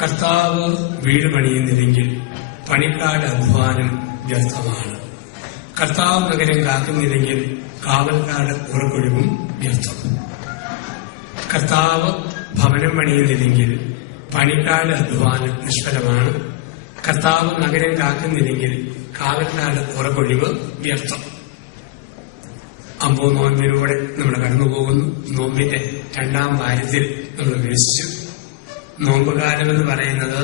കർത്താവ് വീട് പണിയുന്നില്ലെങ്കിൽ പണിക്കാട് അധ്വാനം വ്യർത്ഥമാണ്. കർത്താവ് നഗരം കാക്കുന്നില്ലെങ്കിൽ കാവൽക്കാട് ഉറക്കൊഴിവും വ്യർത്ഥം. കർത്താവ് ഭവനം പണിയുന്നില്ലെങ്കിൽ പണിക്കാട് അധ്വാനം നിഷ്ഫലമാണ്. കർത്താവ് നഗരം കാക്കുന്നില്ലെങ്കിൽ കാവൽക്കാട് ഉറക്കൊഴിവ് വ്യർത്ഥം. അമ്പോ നോമ്പിലൂടെ നമ്മൾ കടന്നുപോകുന്നു. നോമ്പിന്റെ 2ാം വാരത്തിൽ നമ്മൾ വീക്ഷിച്ചു. നോമ്പുകാലമെന്ന് പറയുന്നത്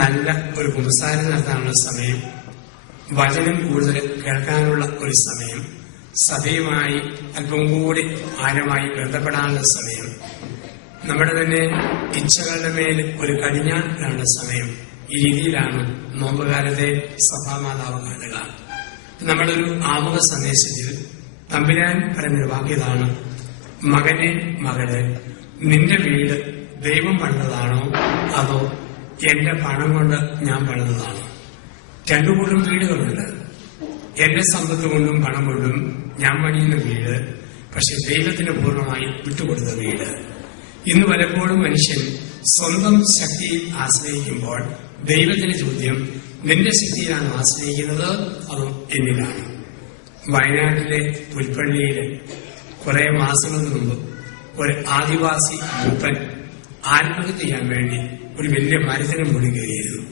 നല്ല ഒരു കുമ്പസാരം നടത്താനുള്ള സമയം, വചനം കൂടുതൽ കേൾക്കാനുള്ള ഒരു സമയം, സഭയുമായി അല്പം കൂടി ആഴമായി ബന്ധപ്പെടാനുള്ള സമയം, നമ്മുടെ തന്നെ ഇച്ഛകളുടെ മേൽ ഒരു കടിഞ്ഞാണിടാനുള്ള സമയം. ഈ രീതിയിലാണ് നോമ്പുകാലത്തെ സഭാമാതാവ് കാണുക. നമ്മുടെ ഒരു ആമുഖ സന്ദേശത്തിൽ തമ്പുരാൻ പറഞ്ഞൊരു വാക്യതാണ്: മകനെ, മകളെ, നിന്റെ വീട് ദൈവം പണിതതാണോ അതോ എന്റെ പണം കൊണ്ട് ഞാൻ പണിതതാണോ? 2 കൂട്ടം വീടുകളുണ്ട്. എന്റെ സമ്പത്ത് കൊണ്ടും പണം കൊണ്ടും ഞാൻ പണിയുന്ന വീട്, പക്ഷെ ദൈവത്തിന് പൂർണ്ണമായി വിട്ടുകൊടുത്ത വീട്. ഇന്ന് പലപ്പോഴും മനുഷ്യൻ സ്വന്തം ശക്തിയിൽ ആശ്രയിക്കുമ്പോൾ ദൈവത്തിന്റെ ചോദ്യം: നിന്റെ ശക്തിയിലാണ് ആശ്രയിക്കുന്നത് അതോ എന്നിലാണ്? വയനാട്ടിലെ പുൽപ്പള്ളിയിലെ കുറെ മാസങ്ങൾക്ക് മുമ്പ് ഒരു ആദിവാസി മൂപ്പൻ ആത്മഹത്യ ചെയ്യാൻ വേണ്ടി ഒരു വലിയ മരത്തിന് മുകളിൽ കയറിയിരുന്നു.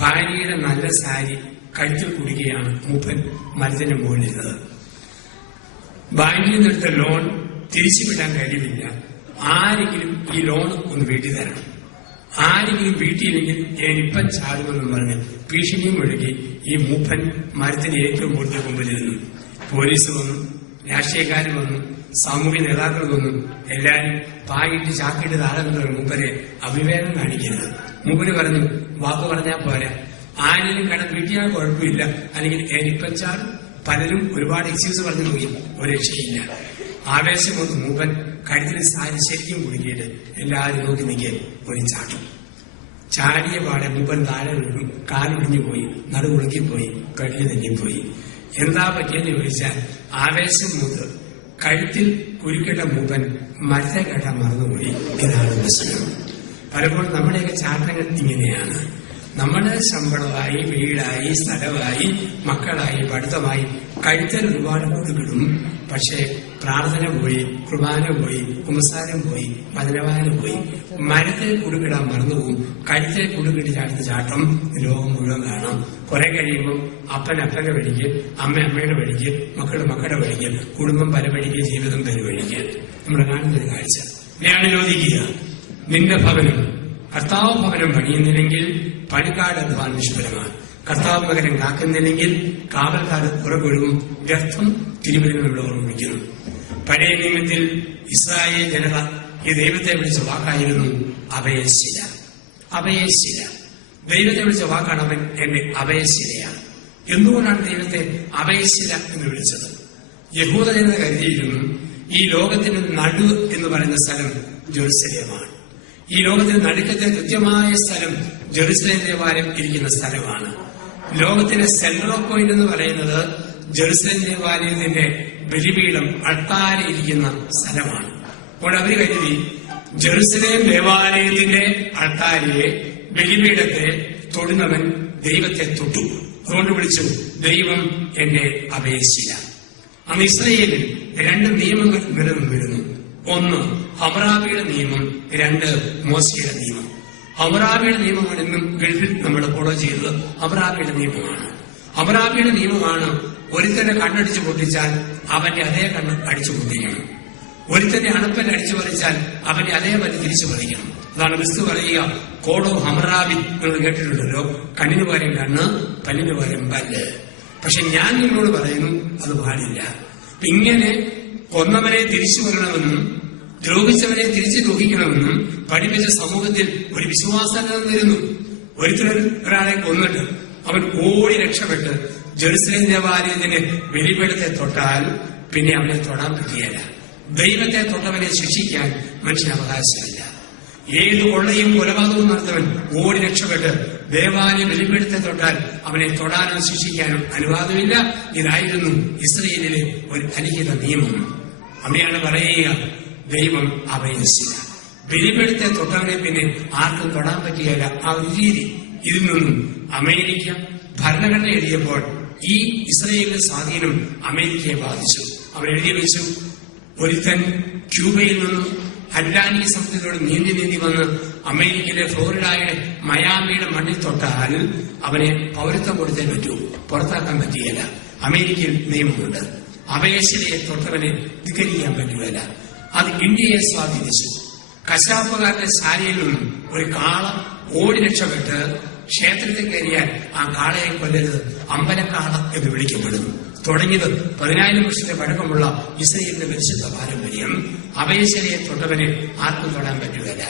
ഭാര്യയുടെ നല്ല സാരി കഴുത്തിൽ കുടിക്കുകയാണ് മൂപ്പൻ മരത്തിന് മുകളിലിരുന്നത്. ബാങ്കിൽ നിന്നെടുത്ത ലോൺ തിരിച്ചുവിടാൻ കഴിവില്ല. ആരെങ്കിലും ഈ ലോൺ ഒന്ന് വീട്ടി തരണം, ആരെങ്കിലും വീട്ടിയില്ലെങ്കിൽ ഞാനിപ്പം ചാടുമെന്നും പറഞ്ഞ് ഭീഷണിയും ഒഴുകി ഈ മൂപ്പൻ മരത്തിന് ഏറ്റവും കൂടുതൽ മുമ്പിലിരുന്നു. പോലീസ് വന്നു, രാഷ്ട്രീയക്കാർ വന്നു, സാമൂഹ്യ നേതാക്കൾ വന്നു. എല്ലാവരും പായിട്ട് ചാക്കിട്ട് താഴെ നിന്ന് മൂപ്പരെ അവിവേകം കാണിക്കരുത്. മൂപ്പര് പറഞ്ഞു, വാക്ക് പറഞ്ഞാൽ പോരാ, ആരെങ്കിലും കടം വീട്ടിയാൽ കുഴപ്പമില്ല, അല്ലെങ്കിൽ ഞാനിപ്പം ചാടും. പലരും ഒരുപാട് എക്സ്ക്യൂസ് പറഞ്ഞു നോക്കി, ഒരു രക്ഷയില്ല. ആവേശം കൊണ്ട് മൂപ്പൻ കഴുത്തിൽ സാരി ശരിക്കും കുടുക്കിയിട്ട് എല്ലാവരും നോക്കി നിൽക്കാൻ ഒരു ചാട്ടം. ചാടിയ പാടെ മൂപ്പൻ താഴെ വീഴും, കാലൊടിഞ്ഞു പോയി, നടുകുളുക്കിപ്പോയി, കഴുതി തെന്നിപ്പോയി. എന്താ പറ്റിയെന്ന് ചോദിച്ചാൽ ആവേശം മൂത്ത് കഴുത്തിൽ കുരുക്കിട്ട മൂപ്പൻ മരത്തെ കേട്ടാൻ മറന്നുപോയി. ഇതാണ് പ്രശ്നം. പലപ്പോഴും നമ്മുടെയൊക്കെ ചാട്ടങ്ങൾ ഇങ്ങനെയാണ്. നമ്മുടെ ശമ്പളമായി, വീടായി, സ്ഥലമായി, മക്കളായി, പഠിത്തമായി കഴുത്തിൽ ഒരുപാട് കൊടുക്കിടും. പക്ഷേ പ്രാർത്ഥന പോയി, കുർബാന പോയി, കുമ്പസാരം പോയി, വചനവായന പോയി, മരത്തിൽ കുടുക്കിടാൻ മറന്നുപോകും. കഴുത്തിൽ കുടുക്കിട്ട് ചാടുന്ന ചാട്ടം ലോകം മുഴുവൻ കാണാം. കുറെ കഴിയുമ്പോൾ അപ്പന്റെ വഴിക്ക്, അമ്മയുടെ വഴിക്ക്, മക്കളുടെ വഴിക്ക്, കുടുംബം പരവഴിക്ക്, ജീവിതം പരവഴിക്ക്. നമ്മൾ കാണുന്നൊരു കാഴ്ച. ഞാൻ ചോദിക്കുക, നിന്റെ ഭവനം കർത്താവ് ഭവനം പണിയുന്നില്ലെങ്കിൽ പണിക്കാട് അധ്വാനം നിഷ്ഫലമാണ്. കർത്താവ് നഗരം കാക്കുന്നില്ലെങ്കിൽ കാവൽക്കാട് ഉറകൊഴുകും വ്യർത്ഥം. തിരുവനന്തപുരം നമ്മൾ ഓർമ്മിക്കുന്നു. പഴയ നിയമത്തിൽ ഇസ്രായേൽ ജനത ഈ ദൈവത്തെ വിളിച്ച വാക്കായിരുന്നു അഭയശില. അഭയശില ദൈവത്തെ വിളിച്ച വാക്കാണ്. അവൻ എന്റെ അഭയശിലയാണ്. എന്തുകൊണ്ടാണ് ദൈവത്തെ അഭയശില എന്ന് വിളിച്ചത്? യഹൂദ ജനത കരുതിയിരുന്നു ഈ ലോകത്തിന് നടു എന്ന് പറയുന്ന സ്ഥലം ജെറുസലേമാണ്. ഈ ലോകത്തിന് നടുക്കത്തെ കൃത്യമായ സ്ഥലം ജെറുസലേം ദേവാലയം ഇരിക്കുന്ന സ്ഥലമാണ്. ലോകത്തിന്റെ സെൻട്രൽ പോയിന്റ് എന്ന് പറയുന്നത് ജെറുസലേം ദേവാലയത്തിന്റെ ബലിപീഠം അൾത്താരയിരിക്കുന്ന സ്ഥലമാണ്. അപ്പോൾ അവർ കരുതി ജെറുസലേം ദേവാലയത്തിന്റെ അൾത്താരയെ, ബലിപീഠത്തെ തൊടുന്നവൻ ദൈവത്തെ തൊട്ടു. അതുകൊണ്ട് വിളിച്ചു ദൈവം എന്റെ അഭയശില. അന്ന് ഇസ്രായേലിൽ 2 നിയമങ്ങൾ നിലനിന്നിരുന്നു. 1 ഹമ്മുറാബിയുടെ നിയമം, 2 മോശയുടെ നിയമം. ഹമ്മുറാബിയുടെ നിയമമാണ് ഇന്നും ഗൾഫിൽ നമ്മൾ ഫോളോ ചെയ്തത്. ഹമ്മുറാബിയുടെ നിയമമാണ്. ഹമ്മുറാബിയുടെ നിയമമാണ് ഒരുത്തന്റെ കണ്ണടിച്ചു പൊട്ടിച്ചാൽ അവന്റെ അതേ കണ്ണ് അടിച്ചു പൊട്ടിക്കണം. ഒരുത്തന്റെ അണപ്പൽ അടിച്ചു പറിച്ചാൽ അവന്റെ അതേ പല്ല് തിരിച്ചു പറിക്കണം. അതാണ് ക്രിസ്തു പറയുക, കോഡ് ഓഫ് ഹമ്മുറാബി. നിങ്ങൾ കേട്ടിട്ടുണ്ടല്ലോ, കണ്ണിന് പകരം കണ്ണ്, പല്ലിന് പകരം പല്ല്. പക്ഷെ ഞാൻ നിങ്ങളോട് പറയുന്നു അത് പാടില്ല. ഇങ്ങനെ കൊന്നവനെ തിരിച്ചു വരണമെന്നും ദ്രോഹിച്ചവനെ തിരിച്ചു ദ്രോഹിക്കണമെന്നും പഠിപ്പിച്ച സമൂഹത്തിൽ ഒരു വിശ്വാസം തരുന്നു. ഒരാളെ കൊന്നിട്ട് അവൻ ഓടി രക്ഷപ്പെട്ട് ജെറുസലേം ദേവാലയത്തിന്റെ ബലിപീഠത്തെ തൊട്ടാൽ പിന്നെ അവനെ തൊടാൻ പറ്റുകയില്ല. ദൈവത്തെ തൊട്ടവനെ ശിക്ഷിക്കാൻ മനുഷ്യന് അവകാശമില്ല. ഏത് കൊള്ളയും കൊലപാതകവും നടത്തവൻ ഓടി രക്ഷപ്പെട്ട് ദേവാലയ ബലിപീഠത്തെ തൊട്ടാൽ അവനെ തൊടാനോ ശിക്ഷിക്കാനോ അനുവാദമില്ല. ഇതായിരുന്നു ഇസ്രായേലിലെ ഒരു അലിഖിത നിയമം. അവിടെയാണ് പറയുക ദൈവം അഭയശില. ബലിപീഠത്തെ തൊട്ടവനെ പിന്നെ ആർക്കും തൊടാൻ പറ്റിയല്ല. ആ ഒരു രീതി. ഇതിൽ നിന്നും അമേരിക്ക ഭരണഘടന എഴുതിയപ്പോൾ ഈ ഇസ്രയേലിന്റെ സ്വാധീനം അമേരിക്കയെ ബാധിച്ചു. അവരെഴുതി വെച്ചു, ഒരുത്തൻ ക്യൂബയിൽ നിന്നും അറ്റ്ലാന്റിക് സമുദ്രത്തിലൂടെ നീന്തി വന്ന് അമേരിക്കയിലെ ഫ്ലോറിഡയുടെ മയാമിയുടെ മണ്ണിൽ തൊട്ടാൽ അവനെ പൗരത്വം കൊടുത്തേ പറ്റൂ, പുറത്താക്കാൻ പറ്റുകയില്ല. അമേരിക്കയിൽ നിയമമുണ്ട്. അപേക്ഷയെ തൊട്ടവനെ ധിക്കരിക്കാൻ പറ്റുകയില്ല. അത് ഇന്ത്യയെ സ്വാധീനിച്ചു. കശാപ്പുകാരുടെ ശാലയിൽ നിന്നും ഒരു കാള ഓടി രക്ഷപ്പെട്ട് ക്ഷേത്രത്തിൽ കയറിയാൽ ആ കാളയെ കൊല്ലരുത്, അമ്പലക്കാള എന്ന് വിളിക്കപ്പെടുന്നു. തുടങ്ങിയത് 10,000 വർഷത്തെ പഴക്കമുള്ള ഇസ്രയേലിന്റെ പരിശുദ്ധ പാരമ്പര്യം. അപേക്ഷയെ തൊട്ടവനെ ആർക്കും തൊടാൻ പറ്റുകയില്ല.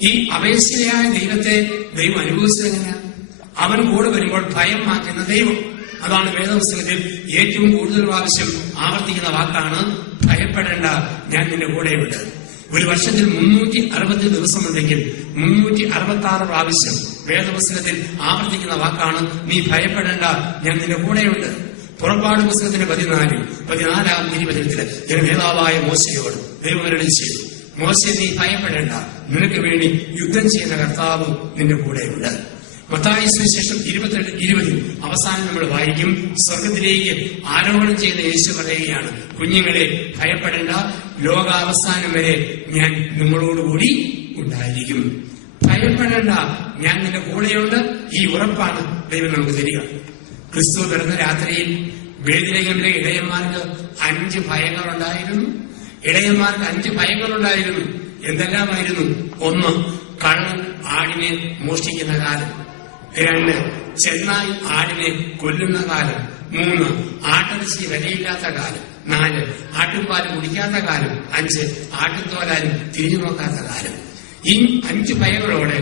ഈ അപേക്ഷയായ ദൈവത്തെ ദൈവം അനുഭവിച്ചതെങ്ങനെ? അവൻ കൂടെ വരുമ്പോൾ ഭയം മാറ്റുന്ന ദൈവം. അതാണ് വേദപുസ്തകത്തിൽ ഏറ്റവും കൂടുതൽ പ്രാവശ്യം ആവർത്തിക്കുന്ന വാക്കാണ് ഭയപ്പെടേണ്ട, ഞാൻ നിന്റെ കൂടെയുണ്ട്. ഒരു വർഷത്തിൽ 360 ദിവസമുണ്ടെങ്കിൽ 366 പ്രാവശ്യം വേദപുസ്തകത്തിൽ ആവർത്തിക്കുന്ന വാക്കാണ് നീ ഭയപ്പെടേണ്ട, ഞാൻ നിന്റെ കൂടെയുണ്ട്. പുറപ്പാട് പുസ്തകത്തിന്റെ 14-ാം തിരുവചനത്തില് നേതാവായ മോശയോട് ദൈവം അരുളി ചെയ്തു, മോശെ നീ ഭയപ്പെടേണ്ട, നിനക്ക് വേണ്ടി യുദ്ധം ചെയ്യുന്ന കർത്താവ് നിന്റെ കൂടെയുണ്ട്. മത്തായി സുവിശേഷം 22:20 അവസാനം നമ്മൾ വായിക്കും, സ്വർഗത്തിലേക്ക് ആരോഹണം ചെയ്യുന്ന യേശു പറയുകയാണ്, കുഞ്ഞുങ്ങളെ ഭയപ്പെടേണ്ട, ലോകാവസാനം വരെ ഞാൻ നിങ്ങളോടുകൂടി ഉണ്ടായിരിക്കും. ഭയപ്പെടേണ്ട, ഞാൻ നിന്റെ കൂടെയുണ്ട്. ഈ ഉറപ്പാണ് ദൈവം നമുക്ക് തരിക. ക്രിസ്തു പിറന്ന രാത്രിയിൽ ബേത്ലഹേമിലെ ഇടയന്മാർക്ക് 5 ഭയങ്ങളുണ്ടായിരുന്നു. ഇടയന്മാർക്ക് 5 ഭയങ്ങളുണ്ടായിരുന്നു. എന്തെല്ലാമായിരുന്നു? 1, കള്ളൻ ആടിനെ മോഷ്ടിക്കുന്ന കാലം. 2, ചെന്നായി ആടിനെ കൊല്ലുന്ന കാലം. 3, ആട്ടിറച്ചി വിലയില്ലാത്ത കാലം. 4, ആട്ടുംപാല് കുടിക്കാത്ത കാലം. 5, ആട്ടുംതോലാലും തിരിഞ്ഞു നോക്കാത്ത കാലം. ഈ 5 ഭയങ്ങളോടെ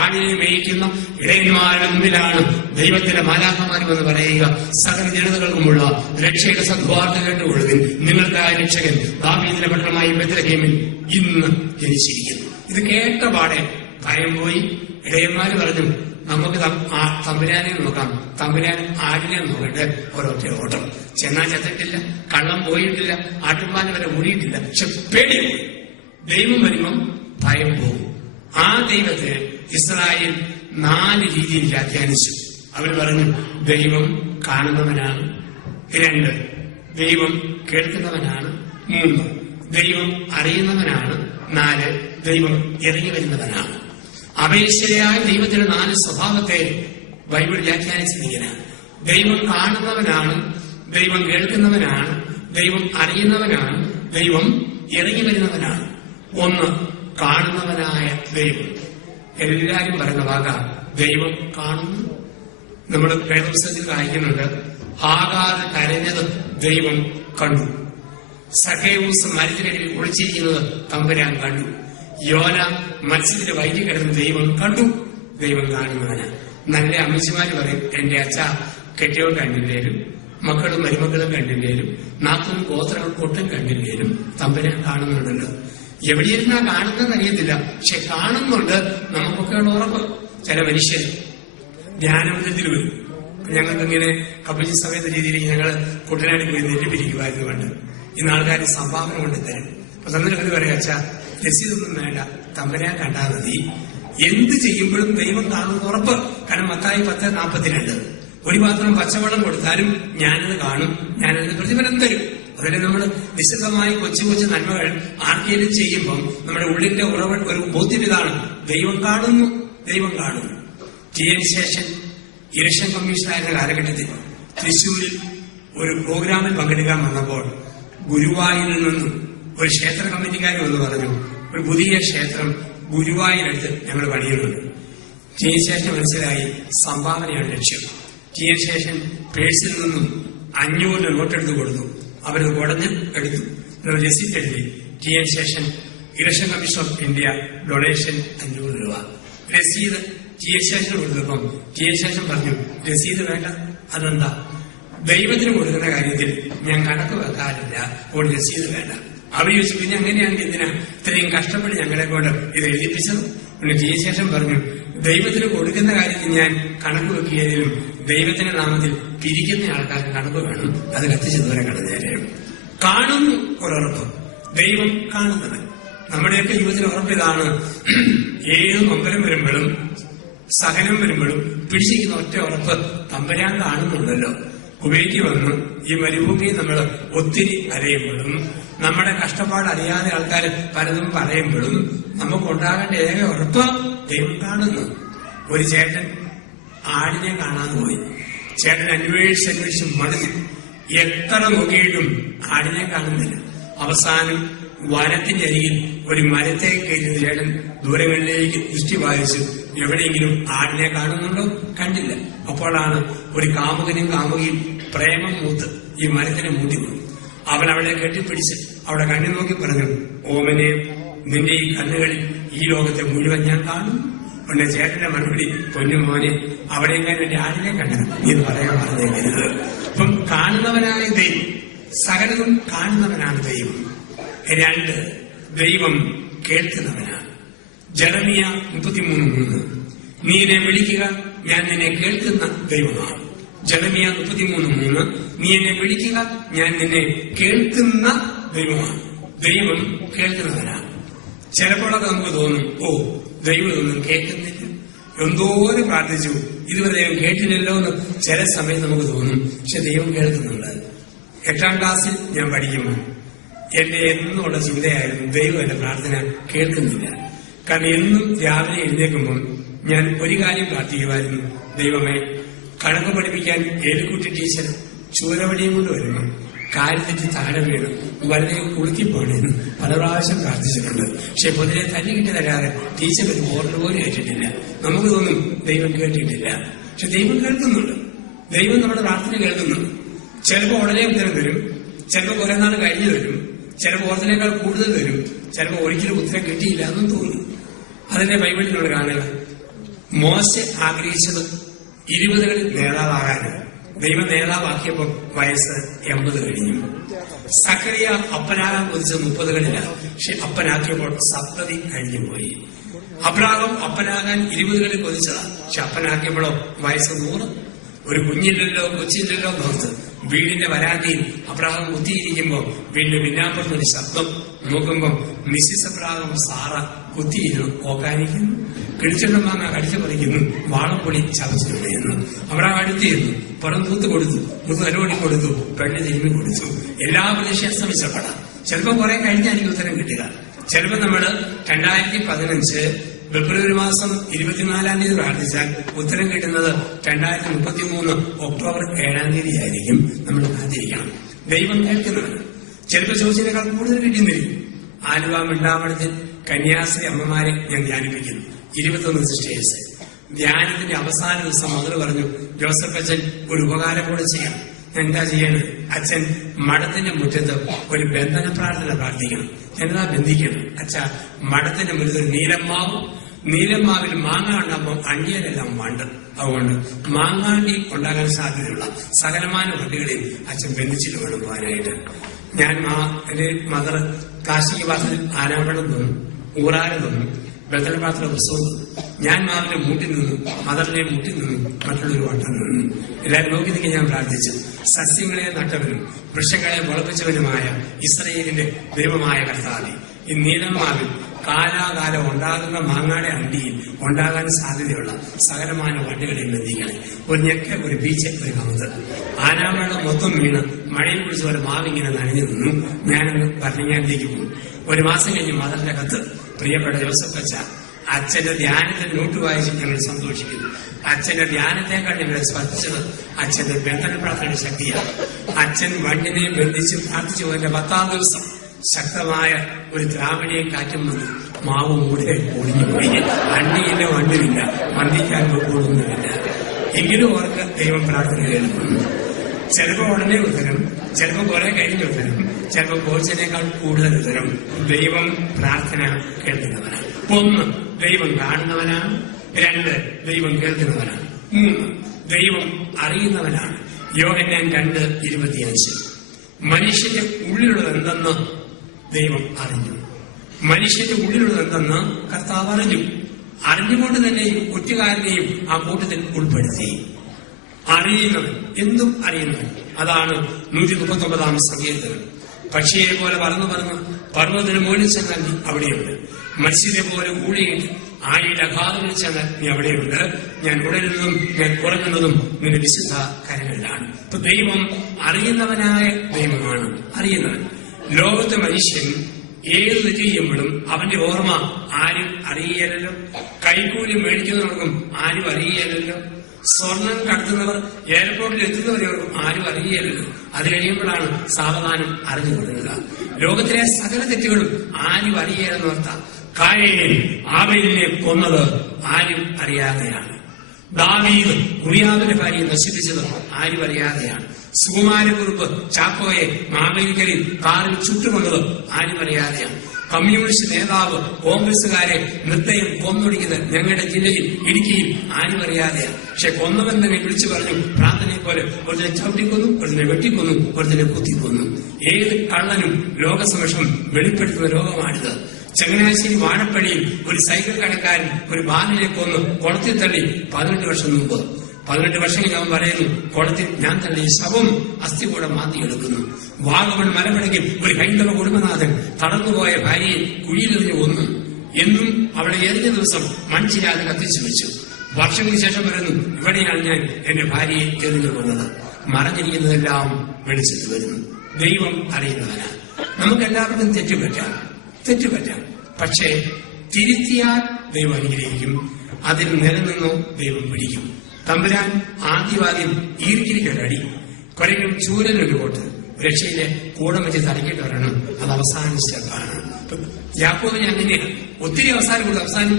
ആടിനെ മേയിക്കുന്ന ഇടയന്മാരുടെ മുമ്പിലാണ് ദൈവത്തിന്റെ മാലാഖമാരുമെന്ന് പറയുക, സകല ജനതകൾക്കുമുള്ള രക്ഷയുടെ സദ്വാർത്ത കേട്ടുകൊള്ളുവിൻ, നിങ്ങൾക്കായ രക്ഷകൻ ദാവീദിന്റെ പട്ടണമായ ബേത്ലഹേമിൽ ഇന്ന് ജനിച്ചിരിക്കുന്നു. ഇത് കേട്ടപാടെ ഭയം പോയി. ഇടയന്മാര് പറഞ്ഞു, നമുക്ക് തമ്പുരാനെ നോക്കാം. തമ്പുരാൻ ആടിനെ നോക്കട്ടെ. ഓരോരുത്തർ ഓട്ടം. ചെന്നാൻ ചത്തിട്ടില്ല, കള്ളം പോയിട്ടില്ല, ആട്ടുംപാല് വരെ ഓടിയിട്ടില്ല. പക്ഷെ പേടി പോയി. ദൈവം വരുമ്പം ഭയം പോകും. ആ ദൈവത്തെ ഇസ്രായേൽ 4 രീതിയിൽ വ്യാഖ്യാനിച്ചു. അവർ പറഞ്ഞു, ദൈവം കാണുന്നവനാണ്. 2, ദൈവം കേൾക്കുന്നവനാണ്. 3, ദൈവം അറിയുന്നവനാണ്. 4, ദൈവം ഇറങ്ങി വരുന്നവനാണ്. അപേക്ഷയായ ദൈവത്തിന്റെ 4 സ്വഭാവത്തെ ബൈബിൾ വ്യാഖ്യാനിച്ചിരിക്കുന്ന, ദൈവം കാണുന്നവനാണ്, ദൈവം കേൾക്കുന്നവനാണ്, ദൈവം അറിയുന്നവനാണ്, ദൈവം ഇറങ്ങി വരുന്നവനാണ്. 1, കാണുന്നവനായ ദൈവം. എല്ലാരും പറയുന്ന വാക്ക ദൈവം കാണുന്നു. നമ്മൾ വേദപുസ്തകത്തിൽ വായിക്കുന്നുണ്ട്, ഹാഗാർ കരഞ്ഞത് ദൈവം കണ്ടു. സഖേവൂസ് മരത്തിനടിയിൽ ഒളിച്ചിരിക്കുന്നത് തമ്പുരാൻ കണ്ടു. യോന മത്സ്യത്തിന്റെ വൈകി കിടന്ന് ദൈവം കണ്ടു. ദൈവം കാണുന്നവന്. നല്ല അമ്മച്ചിമാര് പറയും, എന്റെ അച്ഛ കെട്ടിയോൻ കണ്ടില്ലേലും, മക്കളും മരുമക്കളും കണ്ടില്ലേലും, 40 ഗോത്രങ്ങൾ ഒട്ടും കണ്ടില്ലേലും തമ്പുരാൻ കാണുന്നുണ്ടല്ലോ. എവിടെയിരുന്നാ കാണുന്നതെന്ന് അറിയത്തില്ല, പക്ഷെ കാണുന്നുണ്ട്. നമുക്കൊക്കെയുള്ള ഉറപ്പ്. ചില മനുഷ്യർ ധ്യാനത്തിൽ വരും. ഞങ്ങൾക്കിങ്ങനെ കപ്പിച്ചി സമയത്ത് രീതിയിൽ ഞങ്ങൾ കുട്ടനാടി പോയി നെല്ല് പിരിക്കുമായിരുന്നു പണ്ട്. ഇന്ന് ആൾക്കാർ സംഭാവന കൊണ്ട് തരും. അപ്പൊ തന്നിട്ട് പറയാ, അച്ഛാ രസീതൊന്നും വേണ്ട, തമ്പുരാൻ കണ്ടാൽ മതി. എന്ത് ചെയ്യുമ്പോഴും ദൈവം കാണുന്ന ഉറപ്പ്. കാരണം മത്തായി 10:42 ഒരു പാത്രം പച്ചവെള്ളം കൊടുത്താലും ഞാനത് കാണും, ഞാനതിന് പ്രതിഫലം തരും. അതുപോലെ നമ്മൾ നിശ്ചിതമായി കൊച്ചു കൊച്ചു നന്മകൾ ആർക്കെങ്കിലും ചെയ്യുമ്പം നമ്മുടെ ഉള്ളിന്റെ ഒരു ബോധ്യം ഇതാണ്, ദൈവം കാണുന്നു, ദൈവം കാണുന്നു. TN ശേഷൻ ഇലക്ഷൻ കമ്മീഷനായിരുന്ന കാലഘട്ടത്തിൽ തൃശ്ശൂരിൽ ഒരു പ്രോഗ്രാമിൽ പങ്കെടുക്കാൻ വന്നപ്പോൾ ഗുരുവായൂരിൽ നിന്നും ഒരു ക്ഷേത്ര കമ്മിറ്റിക്കാർ എന്ന് പറഞ്ഞു, ഒരു പുതിയ ക്ഷേത്രം ഗുരുവായൂരടുത്ത് ഞങ്ങൾ പണിയുന്നുണ്ട്. TN ശേഷൻ മനസ്സിലായി സംഭാവനയാണ് ലക്ഷ്യം. TN ശേഷൻ പേഴ്സിൽ നിന്നും 500 നോട്ടെടുത്ത് കൊടുത്തു. അവരത് കുടഞ്ഞ് എടുത്തു. രസീറ്റ് എഴുതി, TN Seshan election commission of India donation 500 രൂപ. രസീത് TN ശേഷൻ കൊടുത്തപ്പം TN ശേഷൻ പറഞ്ഞു, രസീത് വേണ്ട. അതെന്താ? ദൈവത്തിന് കൊടുക്കുന്ന കാര്യത്തിൽ ഞാൻ കണക്ക് വെക്കാറില്ല, അപ്പോൾ രസീത് വേണ്ട. അവർ ചോദിച്ചു, പിന്നെ അങ്ങനെയാണെങ്കിൽ എന്തിനാ ഇത്രയും കഷ്ടപ്പെട്ട് ഞങ്ങളെ കൊണ്ട് ഇത് എഴുതിപ്പിച്ചത്? പിന്നെ TN ശേഷൻ പറഞ്ഞു, ദൈവത്തിന് കൊടുക്കുന്ന കാര്യത്തിൽ ഞാൻ കണക്ക് വെക്കിയതിലും ദൈവത്തിന്റെ നാമത്തിൽ പിരിക്കുന്ന ആൾക്കാർക്ക് കണക്ക് വേണം. അത് കത്തിച്ച് ദൂരം കടന്നേരം കാണുന്നു. ഒരുറപ്പ് ദൈവം കാണുന്നവൻ. നമ്മുടെയൊക്കെ ജീവിതത്തിൽ ഉറപ്പിതാണ്, ഏത് നൊമ്പരം വരുമ്പോഴും സഹനം വരുമ്പോഴും പിടിച്ചിരിക്കുന്ന ഒറ്റ ഉറപ്പ് തമ്പുരാൻ കാണുന്നുണ്ടല്ലോ. കുവൈറ്റ് വന്ന് ഈ മരുഭൂമിയെ നമ്മൾ ഒത്തിരി അലയുമ്പോഴും നമ്മുടെ കഷ്ടപ്പാട് അറിയാതെ ആൾക്കാർ പലതും പറയുമ്പോഴും നമുക്കുണ്ടാകേണ്ട ഏക ഉറപ്പ് ദൈവം കാണുന്നു. ഒരു ചേട്ടൻ ആടിനെ കാണാതെ പോയി. ചേട്ടൻ അന്വേഷിച്ച് മടുത്തു. എത്ര നോക്കിയിട്ടും ആടിനെ കാണുന്നില്ല. അവസാനം വനത്തിന്റെ അരികിൽ ഒരു മരത്തെ കയറി ചേട്ടൻ ദൂരങ്ങളിലേക്ക് ദൃഷ്ടി വായിച്ചു. എവിടെയെങ്കിലും ആടിനെ കാണുന്നുണ്ടോ? കണ്ടില്ല. അപ്പോഴാണ് ഒരു കാമുകനും കാമുകിയും പ്രേമം മൂത്ത് ഈ മരത്തിനെ മൂട്ടി പോയി. അവൻ അവളെ കെട്ടിപ്പിടിച്ച് അവിടെ കണ്ണു നോക്കി പറഞ്ഞു, ഓമനെ, നിന്റെ ഈ കണ്ണുകളിൽ ഈ ലോകത്തെ മുഴുവൻ ഞാൻ കാണും. ഉടനെ ചേട്ടന്റെ മറുപടി, പൊന്നു മോനെ, അവിടെയെങ്കിലും എന്റെ ആടിനെ കണ്ടത് എന്ന് പറയാൻ പറഞ്ഞേക്കരുത്. ഇപ്പം കാണുന്നവനായ ദൈവം, സകലതും കാണുന്നവനാണ് ദൈവം. 2, ദൈവം കേൾക്കുന്നവനാണ്. ജെറമിയ 33:3, നീ എന്നെ വിളിക്കുക, ഞാൻ നിന്നെ കേൾക്കുന്ന ദൈവമാണ്. ജെറമിയ 33:3, നീ എന്നെ വിളിക്കുക, ഞാൻ നിന്നെ കേൾക്കുന്ന ദൈവമാണ്. ദൈവം കേൾക്കുന്നവനാണ്. ചിലപ്പോഴൊക്കെ നമുക്ക് തോന്നും, ഓ, ദൈവം ഒന്നും കേൾക്കുന്നില്ല, എന്തോരം പ്രാർത്ഥിച്ചു, ഇതുവരെ ദൈവം കേട്ടില്ലല്ലോ എന്ന് ചില സമയത്ത് നമുക്ക് തോന്നും. പക്ഷെ ദൈവം കേൾക്കുന്നുണ്ട്. 8ാം ക്ലാസ്സിൽ ഞാൻ പഠിക്കുമ്പോൾ എന്റെ എന്നുള്ള ചിന്തയായിരുന്നു, ദൈവം എന്റെ പ്രാർത്ഥന കേൾക്കുന്നില്ല. കാരണം എന്നും രാവിലെ എഴുന്നേൽക്കുമ്പോൾ ഞാൻ ഒരു കാര്യം പ്രാർത്ഥിക്കുമായിരുന്നു, ദൈവമേ, കണക്ക് പഠിപ്പിക്കാൻ ഏലിക്കുട്ടി ടീച്ചർ ചൂരവടിയും കൊണ്ട് വരുമ്പോൾ കാര്യത്തിട്ട് താഴെ വീണ് വളരെ കുളുക്കിപ്പോണെന്ന് പല പ്രാവശ്യം പ്രാർത്ഥിച്ചിട്ടുണ്ട്. പക്ഷെ പൊതുവെ തല്ലി കിട്ടി തരാതെ ടീച്ചർ ഒരു ഓർഡർ പോലും ഏറ്റിട്ടില്ല. നമുക്ക് തോന്നും ദൈവം കേട്ടിട്ടില്ല. പക്ഷെ ദൈവം കേൾക്കുന്നുണ്ട്. ദൈവം നമ്മുടെ പ്രാർത്ഥന കേൾക്കുന്നുണ്ട്. ചിലപ്പോൾ ഉടനെ ഉത്തരം വരും, ചിലപ്പോൾ കുറെ നാൾ കഴിഞ്ഞു വരും, ചിലപ്പോൾ ഓർത്തിനേക്കാൾ കൂടുതൽ വരും, ചിലപ്പോൾ ഒരിക്കലും ഉത്തരം കിട്ടിയില്ല എന്നും തോന്നും. അതിന്റെ ബൈബിളിൽ നമ്മൾ കാണുക, മോശെ ആഗ്രഹിച്ചത് 20കളിൽ നേതാവാകാനാണ്. ദൈവം നേതാവാക്കിയപ്പോൾ വയസ്സ് 80 കഴിഞ്ഞു. സക്കറിയ അപ്പനാകാൻ കൊതിച്ചത് 30കളിലാണ്. പക്ഷെ അപ്പനാക്കിയപ്പോൾ 70 കഴിഞ്ഞു പോയി. അബ്രാഹാം അപ്പനാകാൻ 20കളിൽ കൊതിച്ചതാണ്. പക്ഷെ അപ്പനാക്കിയപ്പോഴോ വയസ്സ് 100. ഒരു കുഞ്ഞില്ലല്ലോ, കൊച്ചില്ലല്ലോ നോർത്ത് വീടിന്റെ വരാതിയിൽ അബ്രാഹാം കുത്തിയിരിക്കുമ്പോ വീടിന്റെ പിന്നാമ്പുറത്തൊരു ശബ്ദം. നോക്കുമ്പോ മിസ്സിസ് അബ്രാഹാം സാറ കുത്തിയിരുന്നു, ഓക്കാനിക്കുന്നു, കിളിച്ചെണ്ണമാങ്ങ കടിച്ചു പറിക്കുന്നു, വാളപ്പൊടി ചവച്ചിടുന്നു. അബ്രാഹാം അടുത്തിരുന്നു, പുറം തൂത്ത് കൊടുത്തു, മുതലോടി കൊടുത്തു, പെണ്ണ് തിരുമ്മി കൊടുത്തു. എല്ലാ പ്രതീക്ഷയും ശ്രമിച്ചപ്പെടാം. ചിലപ്പോൾ കുറെ കഴിഞ്ഞായിരിക്കും ഉത്തരം കിട്ടുക. ചിലപ്പോൾ നമ്മള് 2015 ഫെബ്രുവരി മാസം 24-ാം തീയതി പ്രാർത്ഥിച്ചാൽ ഉത്തരം കിട്ടുന്നത് 2033 ഒക്ടോബർ 7-ാം തീയതി ആയിരിക്കും. നമ്മൾ കാത്തിരിക്കണം. ദൈവം കേൾക്കുന്നവന്. ചിലപ്പോൾ ചോദിച്ചതിനേക്കാൾ കൂടുതൽ കിട്ടുന്നിരിക്കും. ആലുവ മിണ്ടാമണത്തിൽ കന്യാസ്ത്രീ അമ്മമാരെ ഞാൻ ധ്യാനിപ്പിക്കുന്നു. 21 സിസ്റ്റേഴ്സ്. ധ്യാനത്തിന്റെ അവസാന ദിവസം മകൾ പറഞ്ഞു, ജോസഫ് അച്ഛൻ ഒരു ഉപകാരം കൂടെ ചെയ്യണം. എന്താ ചെയ്യേണ്ടത്? അച്ഛൻ മഠത്തിന്റെ മുറ്റത്ത് ഒരു ബന്ധന പ്രാർത്ഥന പ്രാർത്ഥിക്കണം. എന്താ ബന്ധിക്കണം? അച്ഛാ, മഠത്തിന്റെ മുറ്റത്ത് നീലമ്മാവിൽ മാങ്ങ ഉണ്ടാകുമ്പോൾ അണ്ടിയരെല്ലാം വണ്ട്. അതുകൊണ്ട് മാങ്ങാണ്ടി ഉണ്ടാകാൻ സാധ്യതയുള്ള സകലമാന വണ്ടികളിൽ അച്ഛൻ ബന്ധിച്ചിട്ട് വേണം പോകാനായിട്ട്. ഞാൻ എന്റെ മദർ കാശിക്ക് പാത്രത്തിൽ ആനാവണം തോന്നും, ഊറാരം തോന്നും, ബന്ധനപാത്ര പുസ്തകം. ഞാൻ മാറിന്റെ മൂട്ടിൽ നിന്നു, മദറിനെ മൂട്ടിൽ നിന്നു, മറ്റുള്ളൊരു വട്ടം നിന്നു. എല്ലാവരും നോക്കി നിൽക്കി ഞാൻ പ്രാർത്ഥിച്ചു. സസ്യങ്ങളെ നട്ടവനും വൃക്ഷങ്ങളെ മുളപ്പിച്ചവനുമായ ഇസ്രയേലിന്റെ ദൈവമായ കർത്താവേ, ഈ നീലമാവിൽ കാലാകാലം ഉണ്ടാകുന്ന മാങ്ങാടെ അണ്ടിയിൽ ഉണ്ടാകാൻ സാധ്യതയുള്ള സകലമായ വണ്ടികളെയും ബന്ധിക്കണേ. ഒരു ഞെക്ക, ഒരു ബീച്ച്, ഒരു കമുത്. ആനാമേളം മൊത്തം വീണ് മഴയിൽ കുറിച്ച് ഒരു മാവിങ്ങനെ നനഞ്ഞു നിന്നു. ഞാനങ്ങ് ഭരണങ്ങാനിലേക്ക് പോകും. 1 മാസം കഴിഞ്ഞ് മദറിന്റെ കത്ത്, പ്രിയപ്പെട്ട ജോസഫ് അച്ഛ, അച്ഛന്റെ ധ്യാനത്തിന് നോട്ട് വായിച്ച് ഞങ്ങൾ സന്തോഷിക്കുന്നു. അച്ഛന്റെ ധ്യാനത്തെക്കാൾ ഞങ്ങളെ സ്പർശിച്ചത് അച്ഛന്റെ ബന്ധന പ്രാർത്ഥനയുടെ ശക്തിയാണ്. അച്ഛൻ വണ്ടിനെ ബന്ധിച്ച് പ്രാർത്ഥിച്ചു പോയതിന്റെ 10ാം ദിവസം ശക്തമായ ഒരു ദ്രാവണിയെ കാറ്റും വന്നു. മാവ് കൂടെ ഒടിഞ്ഞു പോയി. അണ്ടിയില്ല, വണ്ടിയില്ല, വന്ദിക്കാൻ കൂടുന്നില്ല. എങ്കിലും ഓർക്ക് ദൈവം പ്രാർത്ഥന കേൾക്കുന്നു. ചിലപ്പോൾ ഉടനെ ഉത്തരം, ചിലപ്പോൾ കുറെ കഴിഞ്ഞ ഉത്തരം, ചിലപ്പോൾ കോഴ്സിനേക്കാൾ കൂടുതൽ ഉത്തരം. ദൈവം പ്രാർത്ഥന കേൾക്കുന്നവനാണ്. 1, ദൈവം കാണുന്നവനാണ്. 2, ദൈവം കേൾക്കുന്നവനാണ്. 3, ദൈവം അറിയുന്നവനാണ്. യോഹന്നാൻ 2:25, മനുഷ്യന്റെ ഉള്ളിലുള്ളത് എന്തെന്ന് ദൈവം അറിഞ്ഞു. മനുഷ്യന്റെ ഉള്ളിലുള്ളത് എന്തെന്ന് കർത്താവ് അറിഞ്ഞു. അറിഞ്ഞുകൊണ്ട് തന്നെ ഒറ്റുകാരനെയും ആ കൂട്ടത്തിൽ ഉൾപ്പെടുത്തി. അറിയുന്നവൻ, എന്തും അറിയുന്നവൻ. അതാണ് 139-ാം സങ്കീർത്തനം. പക്ഷിയെ പോലെ പറന്നു പർവ്വതത്തിന് മുകളിൽ ചെന്നാൽ നീ അവിടെയുണ്ട്. മത്സ്യത്തെ പോലെ ഊഴിയിട്ട് ആഴിയുടെ അഗാധങ്ങളിൽ ചെന്നാൽ നീ അവിടെയുണ്ട്. ഞാൻ ഉടരുന്നതും ഞാൻ കുറങ്ങുന്നതും നിന്റെ വിശുദ്ധ കരങ്ങളിലാണ്. ഇപ്പൊ ദൈവം അറിയുന്നവനായ ദൈവമാണ്. അറിയുന്നവൻ. ലോകത്തെ മനുഷ്യൻ ഏത് തെറ്റ് ചെയ്യുമ്പോഴും അവന്റെ ഓർമ്മ ആരും അറിയലല്ലോ. കൈക്കൂലി മേടിക്കുന്നവർക്കും ആരും അറിയലല്ലോ. സ്വർണം കടത്തുന്നവർ എയർപോർട്ടിൽ എത്തുന്നവരെവർക്കും ആരും അറിയലല്ലോ. അത് കഴിയുമ്പോഴാണ് സാവധാനം അറിഞ്ഞുകൊള്ളുക. ലോകത്തിലെ സകല തെറ്റുകളും ആരും അറിയലെന്നർത്ഥം. കായേൻ ആബേലിനെ കൊന്നത് ആരും അറിയാതെയാണ്. ദാവീദ് ഉറിയാവിന്റെ ഭാര്യയെ നശിപ്പിച്ചത് ആരും അറിയാതെയാണ്. സുകുമാരക്കുറുപ്പ് ചാക്കോയെ മാവേലിക്കലിൽ കാറിൽ ചുട്ടുകൊന്നത് ആരും അറിയാതെയാണ്. കമ്മ്യൂണിസ്റ്റ് നേതാവ് കോൺഗ്രസുകാരെ നിർദ്ദയം കൊന്നൊടുക്കിയത് ഞങ്ങളുടെ ജില്ലയിൽ ഇടുക്കിയിൽ ആരും അറിയാതെയാണ്. പക്ഷെ കൊന്നവൻ തന്നെ വിളിച്ചു പറഞ്ഞു, പ്രാർത്ഥനയെ പോലെ ഒരുത്തിനെ ചവിട്ടിക്കൊന്നു, ഒരുത്തിനെ വെട്ടിക്കൊന്നു, ഒരുത്തിനെ കുത്തിക്കൊന്നു. ഏത് കള്ളനും ലോകസമക്ഷം വെളിപ്പെടുത്തുന്ന ലോകമാണിത്. ചങ്ങനാശ്ശേരി വാഴപ്പള്ളിയിൽ ഒരു സൈക്കിൾ കടക്കാരൻ ഒരു ബാലിനെ കൊന്ന് കുളത്തിൽ തള്ളി 18 വർഷം മുമ്പ്. 18 വർഷങ്ങൾ അവൻ പറയുന്നു, കുളത്തിൽ ഞാൻ തള്ളിയ ശവം അസ്ഥി കൂടെ മാന്തിയെടുക്കുന്നു. വാഗമൺ മലമടങ്ങിൽ ഒരു ഹൈന്ദവ കുടുംബനാഥൻ തളർന്നുപോയ ഭാര്യയെ കുഴിയിലെറിഞ്ഞ് കൊന്നു. എന്നും അവളെ എറിഞ്ഞ ദിവസം മൺചിരാതെ കത്തിച്ചു വെച്ചു. വർഷങ്ങൾക്ക് ശേഷം പറയുന്നു, ഇവിടെയാണ് ഞാൻ എന്റെ ഭാര്യയെ എറിഞ്ഞു കൊന്നത്. മറഞ്ഞിരിക്കുന്നതെല്ലാം വെളിച്ചത്ത് വരുന്നു. ദൈവം അറിയുന്നവനാണ്. നമുക്കെല്ലാവർക്കും തെറ്റുപറ്റാം. പക്ഷേ തിരുത്തിയാൽ ദൈവം അനുഗ്രഹിക്കും. അതിൽ നിലനിന്നോ ദൈവം പിടിക്കും. തമ്പുരാൻ ആദ്യവാദ്യം ഈർക്കിരിക്കൊരടി, കുരയ്ക്കും ചൂരനൊരു കോട്ട്, രക്ഷയിലെ കൂടം വെച്ച് തലക്കിട്ടവരാണ്. അത് അവസാന സ്റ്റെപ്പാണ്. യാക്കോബിന് അങ്ങനെയാണ്. ഒത്തിരി അവസാനം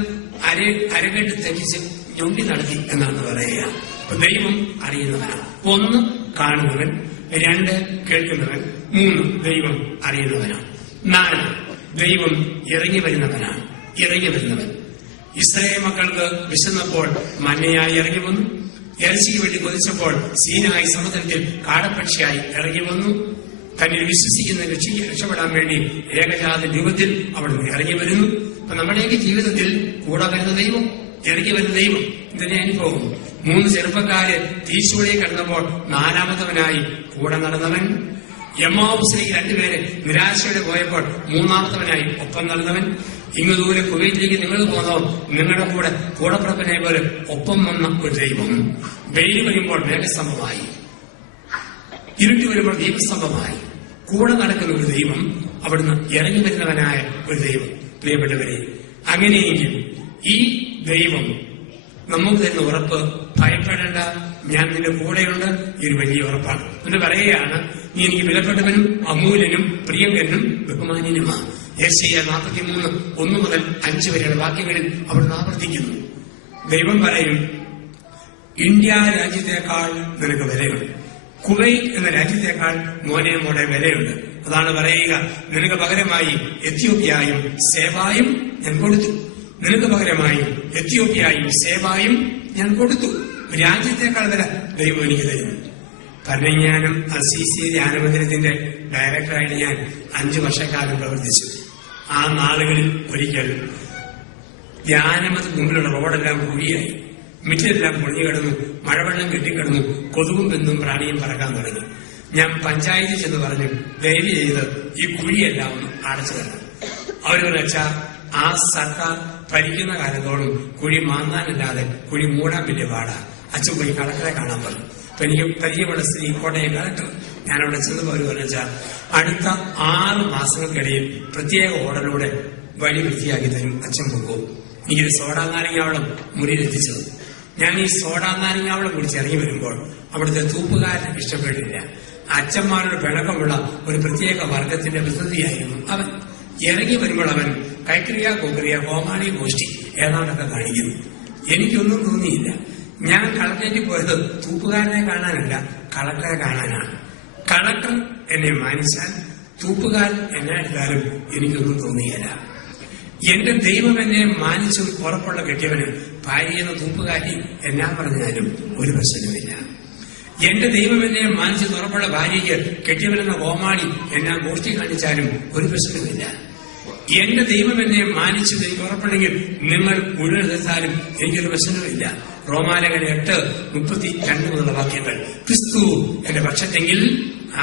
അരകെട്ട് തെറ്റിച്ച് ഞൊണ്ടി നടത്തി എന്നാണ് പറയുക. അപ്പൊ ദൈവം അറിയുന്നവനാണ്. 1 കാണുന്നവൻ, 2 കേൾക്കുന്നവൻ, 3 ദൈവം അറിയുന്നവനാണ്, 4 ദൈവം ഇറങ്ങി വരുന്നവൻ. ഇസ്രായേൽ മക്കൾക്ക് വിശന്നപ്പോൾ മന്നയായി ഇറങ്ങി വന്നു. ഇറച്ചിക്ക് വേണ്ടി കൊതിച്ചപ്പോൾ സീനായി സമുദ്രത്തിൽ കാടപ്പക്ഷിയായി ഇറങ്ങി വന്നു. തന്നിൽ വിശ്വസിക്കുന്ന രക്ഷപ്പെടാൻ വേണ്ടി ഏകജാത രൂപത്തിൽ അവിടുന്ന് ഇറങ്ങി വരുന്നു. അപ്പൊ നമ്മുടെയൊക്കെ ജീവിതത്തിൽ കൂടെ വരുന്ന ദൈവം, ഇറങ്ങി വരുന്ന ദൈവം ഇതിന്റെ അനുഭവം. 3 ചെറുപ്പക്കാര് തീശൂളയിൽ കിടന്നപ്പോൾ 4മത്തവനായി കൂടെ നടന്നവൻ. എമ്മാവുസിലേക്ക് 2 പേര് നിരാശയോടെ പോയപ്പോൾ 3മത്തവനായി ഒപ്പം നടന്നവൻ. ഇങ്ങ് ദൂരെ കുവൈറ്റിലേക്ക് നിങ്ങൾ പോന്നോ നിങ്ങളുടെ കൂടപ്പുറപ്പിനെ പോലെ ഒപ്പം വന്ന ഒരു ദൈവം. വെയിൽ വരുമ്പോൾ മേഘസ്തംഭമായി, ഇരുട്ടി വരുമ്പോൾ ദീപസ്തംഭമായി കൂടെ നടക്കുന്ന ഒരു ദൈവം, അവിടുന്ന് ഇറങ്ങി വരുന്നവനായ ഒരു ദൈവം. പ്രിയപ്പെട്ടവരെ, അങ്ങനെയെങ്കിൽ ഈ ദൈവം നമുക്ക് തരുന്ന ഉറപ്പ്, ഭയപ്പെടേണ്ട, ഞാൻ നിന്റെ കൂടെയുണ്ട്, ഈ ഒരു വലിയ ഉറപ്പാണ്. എന്ന് പറയുകയാണ്, നീ എനിക്ക് വിലപ്പെട്ടവനും അമൂല്യനും പ്രിയങ്കരനും ബഹുമാന്യനുമാണ്. യെശയ്യാ 43 1 മുതൽ 5 വരെയുള്ള വാക്യങ്ങളിൽ അവിടുന്ന് ആവർത്തിക്കുന്നു. ദൈവം പറയും, ഇന്ത്യ രാജ്യത്തെക്കാൾ നിനക്ക് വിലയുണ്ട്, കുവൈറ്റ് എന്ന രാജ്യത്തെക്കാൾ മോനെ വിലയുണ്ട്. അതാണ് പറയുക, നിനക്ക് പകരമായി എത്യോപ്യയും സേവായും ഞാൻ കൊടുത്തു. നിനക്ക് പകരമായും എത്യോപ്യയും സേവായും ഞാൻ കൊടുത്തു. രാജ്യത്തെക്കാൾ വില ദൈവം എനിക്ക് തരുന്നു. ഭരണജ്ഞാനം അസീസി ധ്യാനമന്ദിരത്തിന്റെ ഡയറക്ടറായിട്ട് ഞാൻ 5 വർഷക്കാലം പ്രവർത്തിച്ചു. ആ നാളുകളിൽ ഒരിക്കൽ ധ്യാനമത് മുമ്പിലുള്ള റോഡെല്ലാം കുഴിയായി, മിറ്റെല്ലാം പൊളിഞ്ഞു കിടന്നു, മഴവെള്ളം കെട്ടിക്കിടന്നു, കൊതുകും പെന്നും പ്രാണിയും പറക്കാൻ തുടങ്ങി. ഞാൻ പഞ്ചായത്തിൽ ചെന്ന് പറഞ്ഞു, ദയവ് ചെയ്ത് ഈ കുഴിയെല്ലാം ഒന്ന് അടച്ചു തരണം. അവരൊരു വെച്ചാൽ ആ സർക്കാർ ഭരിക്കുന്ന കാലത്തോളം കുഴി മാന്താനല്ലാതെ കുഴി മൂടാൻ വലിയ പാടാ. അച്ഛൻ പോയി കളക്ടറെ കാണാൻ പറഞ്ഞു. അപ്പൊ എനിക്ക് പരിചയമുള്ള സ്ത്രീ കോട്ടയം കളക്ടർ. ഞാനവിടെ ചെന്നപ്പോൾ അവർ പറഞ്ഞാൽ അടുത്ത 6 മാസങ്ങൾക്കിടയിൽ പ്രത്യേക ഓർഡറിലൂടെ വഴി വൃത്തിയാക്കി തരും, അച്ഛൻ പോകും. എനിക്കൊരു സോഡാനാരങ്ങാവളം മുറിയിലെത്തിച്ചത്. ഞാൻ ഈ സോഡാനാരങ്ങാവളം കുടിച്ച് ഇറങ്ങി വരുമ്പോൾ അവിടുത്തെ തൂപ്പുകാരൻ ഇഷ്ടപ്പെട്ടില്ല. അച്ഛന്മാരുടെ പിണക്കമുള്ള ഒരു പ്രത്യേക വർഗത്തിന്റെ പ്രതിനിധിയായിരുന്നു അവൻ. ഇറങ്ങി വരുമ്പോൾ അവൻ കൈക്രിയ, കോക്രിയ, കോമാളി, ഗോഷ്ഠി ഏതാണ്ടൊക്കെ കാണിക്കുന്നു. എനിക്കൊന്നും തോന്നിയില്ല. ഞാൻ കളക്ടറേറ്റിൽ പോയത് തൂപ്പുകാരനെ കാണാനല്ല, കളക്ടറെ കാണാനാണ്. കളക്ടർ എന്നെ മാനിച്ചാൽ തൂപ്പുകാരൻ എന്നെ എടുത്താലും എനിക്കൊന്നും തോന്നിയില്ല. എന്റെ ദൈവം എന്നെ മാനിച്ചും ഉറപ്പുള്ള കെട്ടിയവന് ഭാര്യയെന്ന തൂപ്പുകാരി എന്നാ പറഞ്ഞാലും ഒരു പ്രശ്നവുമില്ല. എന്റെ ദൈവം എന്നെ മാനിച്ച് ഉറപ്പുള്ള ഭാര്യയ്ക്ക് കെട്ടിയവനെന്ന കോമാളി എന്നാ ഗോഷ്ഠി കാണിച്ചാലും ഒരു പ്രശ്നവുമില്ല. എന്റെ ദൈവം എന്നെ മാനിച്ചു എനിക്ക് ഉറപ്പുണ്ടെങ്കിൽ നിങ്ങൾ മുഴുവൻ തീർത്താലും എനിക്കൊരു പ്രശ്നവുമില്ല. റോമാലേഖനം 8:32 മുതലുള്ള വാക്യങ്ങൾ. ക്രിസ്തു എന്റെ പക്ഷത്തെങ്കിൽ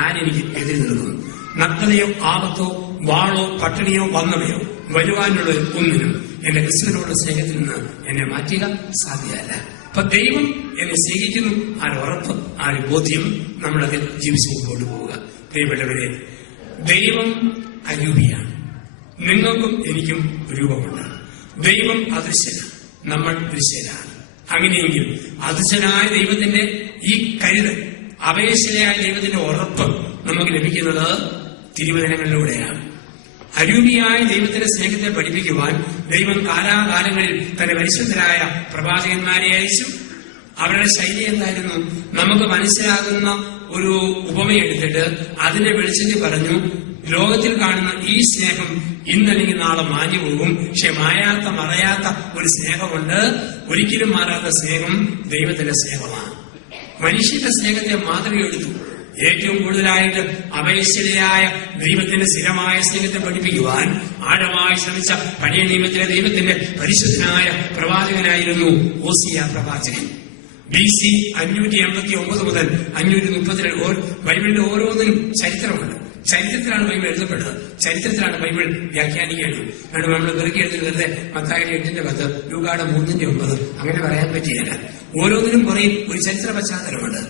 ആരെനിക്ക് എതിര് നിൽക്കും? നഗ്നതയോ ആപത്തോ വാളോ പട്ടിണിയോ വന്നവയോ വരുവാനുള്ള ഒന്നിനും എന്റെ ക്രിസ്തുവിനോടുള്ള സ്നേഹത്തിൽ നിന്ന് എന്നെ മാറ്റുക സാധ്യമല്ല. അപ്പൊ ദൈവം എന്നെ സ്നേഹിക്കുന്നു, ആ ഉറപ്പ്, ആ ഒരു ബോധ്യം നമ്മളതിൽ ജീവിച്ചു കൊണ്ടുപോവുക. പ്രിയപ്പെട്ടവരെ, ദൈവം അരൂപിയാണ്. നിങ്ങൾക്കും എനിക്കും രൂപമുണ്ട്. ദൈവം അദൃശ്യനാണ്, നമ്മൾ ദൃശ്യനാണ്. അങ്ങനെയെങ്കിൽ അദൃശ്യനായ ദൈവത്തിന്റെ ഈ കരുതൽ, അപേക്ഷയായ ദൈവത്തിന്റെ ഉറപ്പ് നമുക്ക് ലഭിക്കുന്നത് തിരുവചനങ്ങളിലൂടെയാണ്. അരൂപിയായ ദൈവത്തിന്റെ സ്നേഹത്തെ പഠിപ്പിക്കുവാൻ ദൈവം കാലാകാലങ്ങളിൽ തന്റെ പരിശുദ്ധരായ പ്രവാചകന്മാരെ അയച്ചു. അവരുടെ ശൈലി എന്തായിരുന്നു? നമുക്ക് മനസ്സിലാകുന്ന ഒരു ഉപമയെടുത്തിട്ട് അതിന്റെ വെളിച്ചത്തിൽ പറഞ്ഞു, ലോകത്തിൽ കാണുന്ന ഈ സ്നേഹം ഇന്നല്ലെങ്കിൽ നാളെ മാഞ്ഞു പോകും. പക്ഷെ മായാത്ത മറയാത്ത ഒരു സ്നേഹമുണ്ട്. ഒരിക്കലും മാറാത്ത സ്നേഹം ദൈവത്തിന്റെ സ്നേഹമാണ്. മനുഷ്യന്റെ സ്നേഹത്തെ മാതൃകയെടുത്തു. ഏറ്റവും കൂടുതലായിട്ട് അപേക്ഷയായ ദൈവത്തിന്റെ സ്ഥിരമായ സ്നേഹത്തെ പഠിപ്പിക്കുവാൻ ആഴമായി ശ്രമിച്ച പഴയ നിയമത്തിലെ ദൈവത്തിന്റെ പരിശുദ്ധനായ പ്രവാചകനായിരുന്നു ഓസിയ പ്രവാചകൻ. BC 589 മുതൽ 532 ബൈബിളിന്റെ ഓരോന്നിനും ചരിത്രമുണ്ട്. ചരിത്രത്തിലാണ് ബൈബിൾ എഴുതപ്പെട്ടത്, ചരിത്രത്തിലാണ് ബൈബിൾ വ്യാഖ്യാനിക്കേണ്ടത്. കാരണം നമ്മൾ വെറുതെ എഴുതുന്നത് മത്തായി 8:10, ലൂക്കായുടെ 3:9 അങ്ങനെ പറയാൻ പറ്റിയില്ല. ഓരോന്നിനും പറയും ഒരു ചരിത്ര പശ്ചാത്തലമുണ്ട്.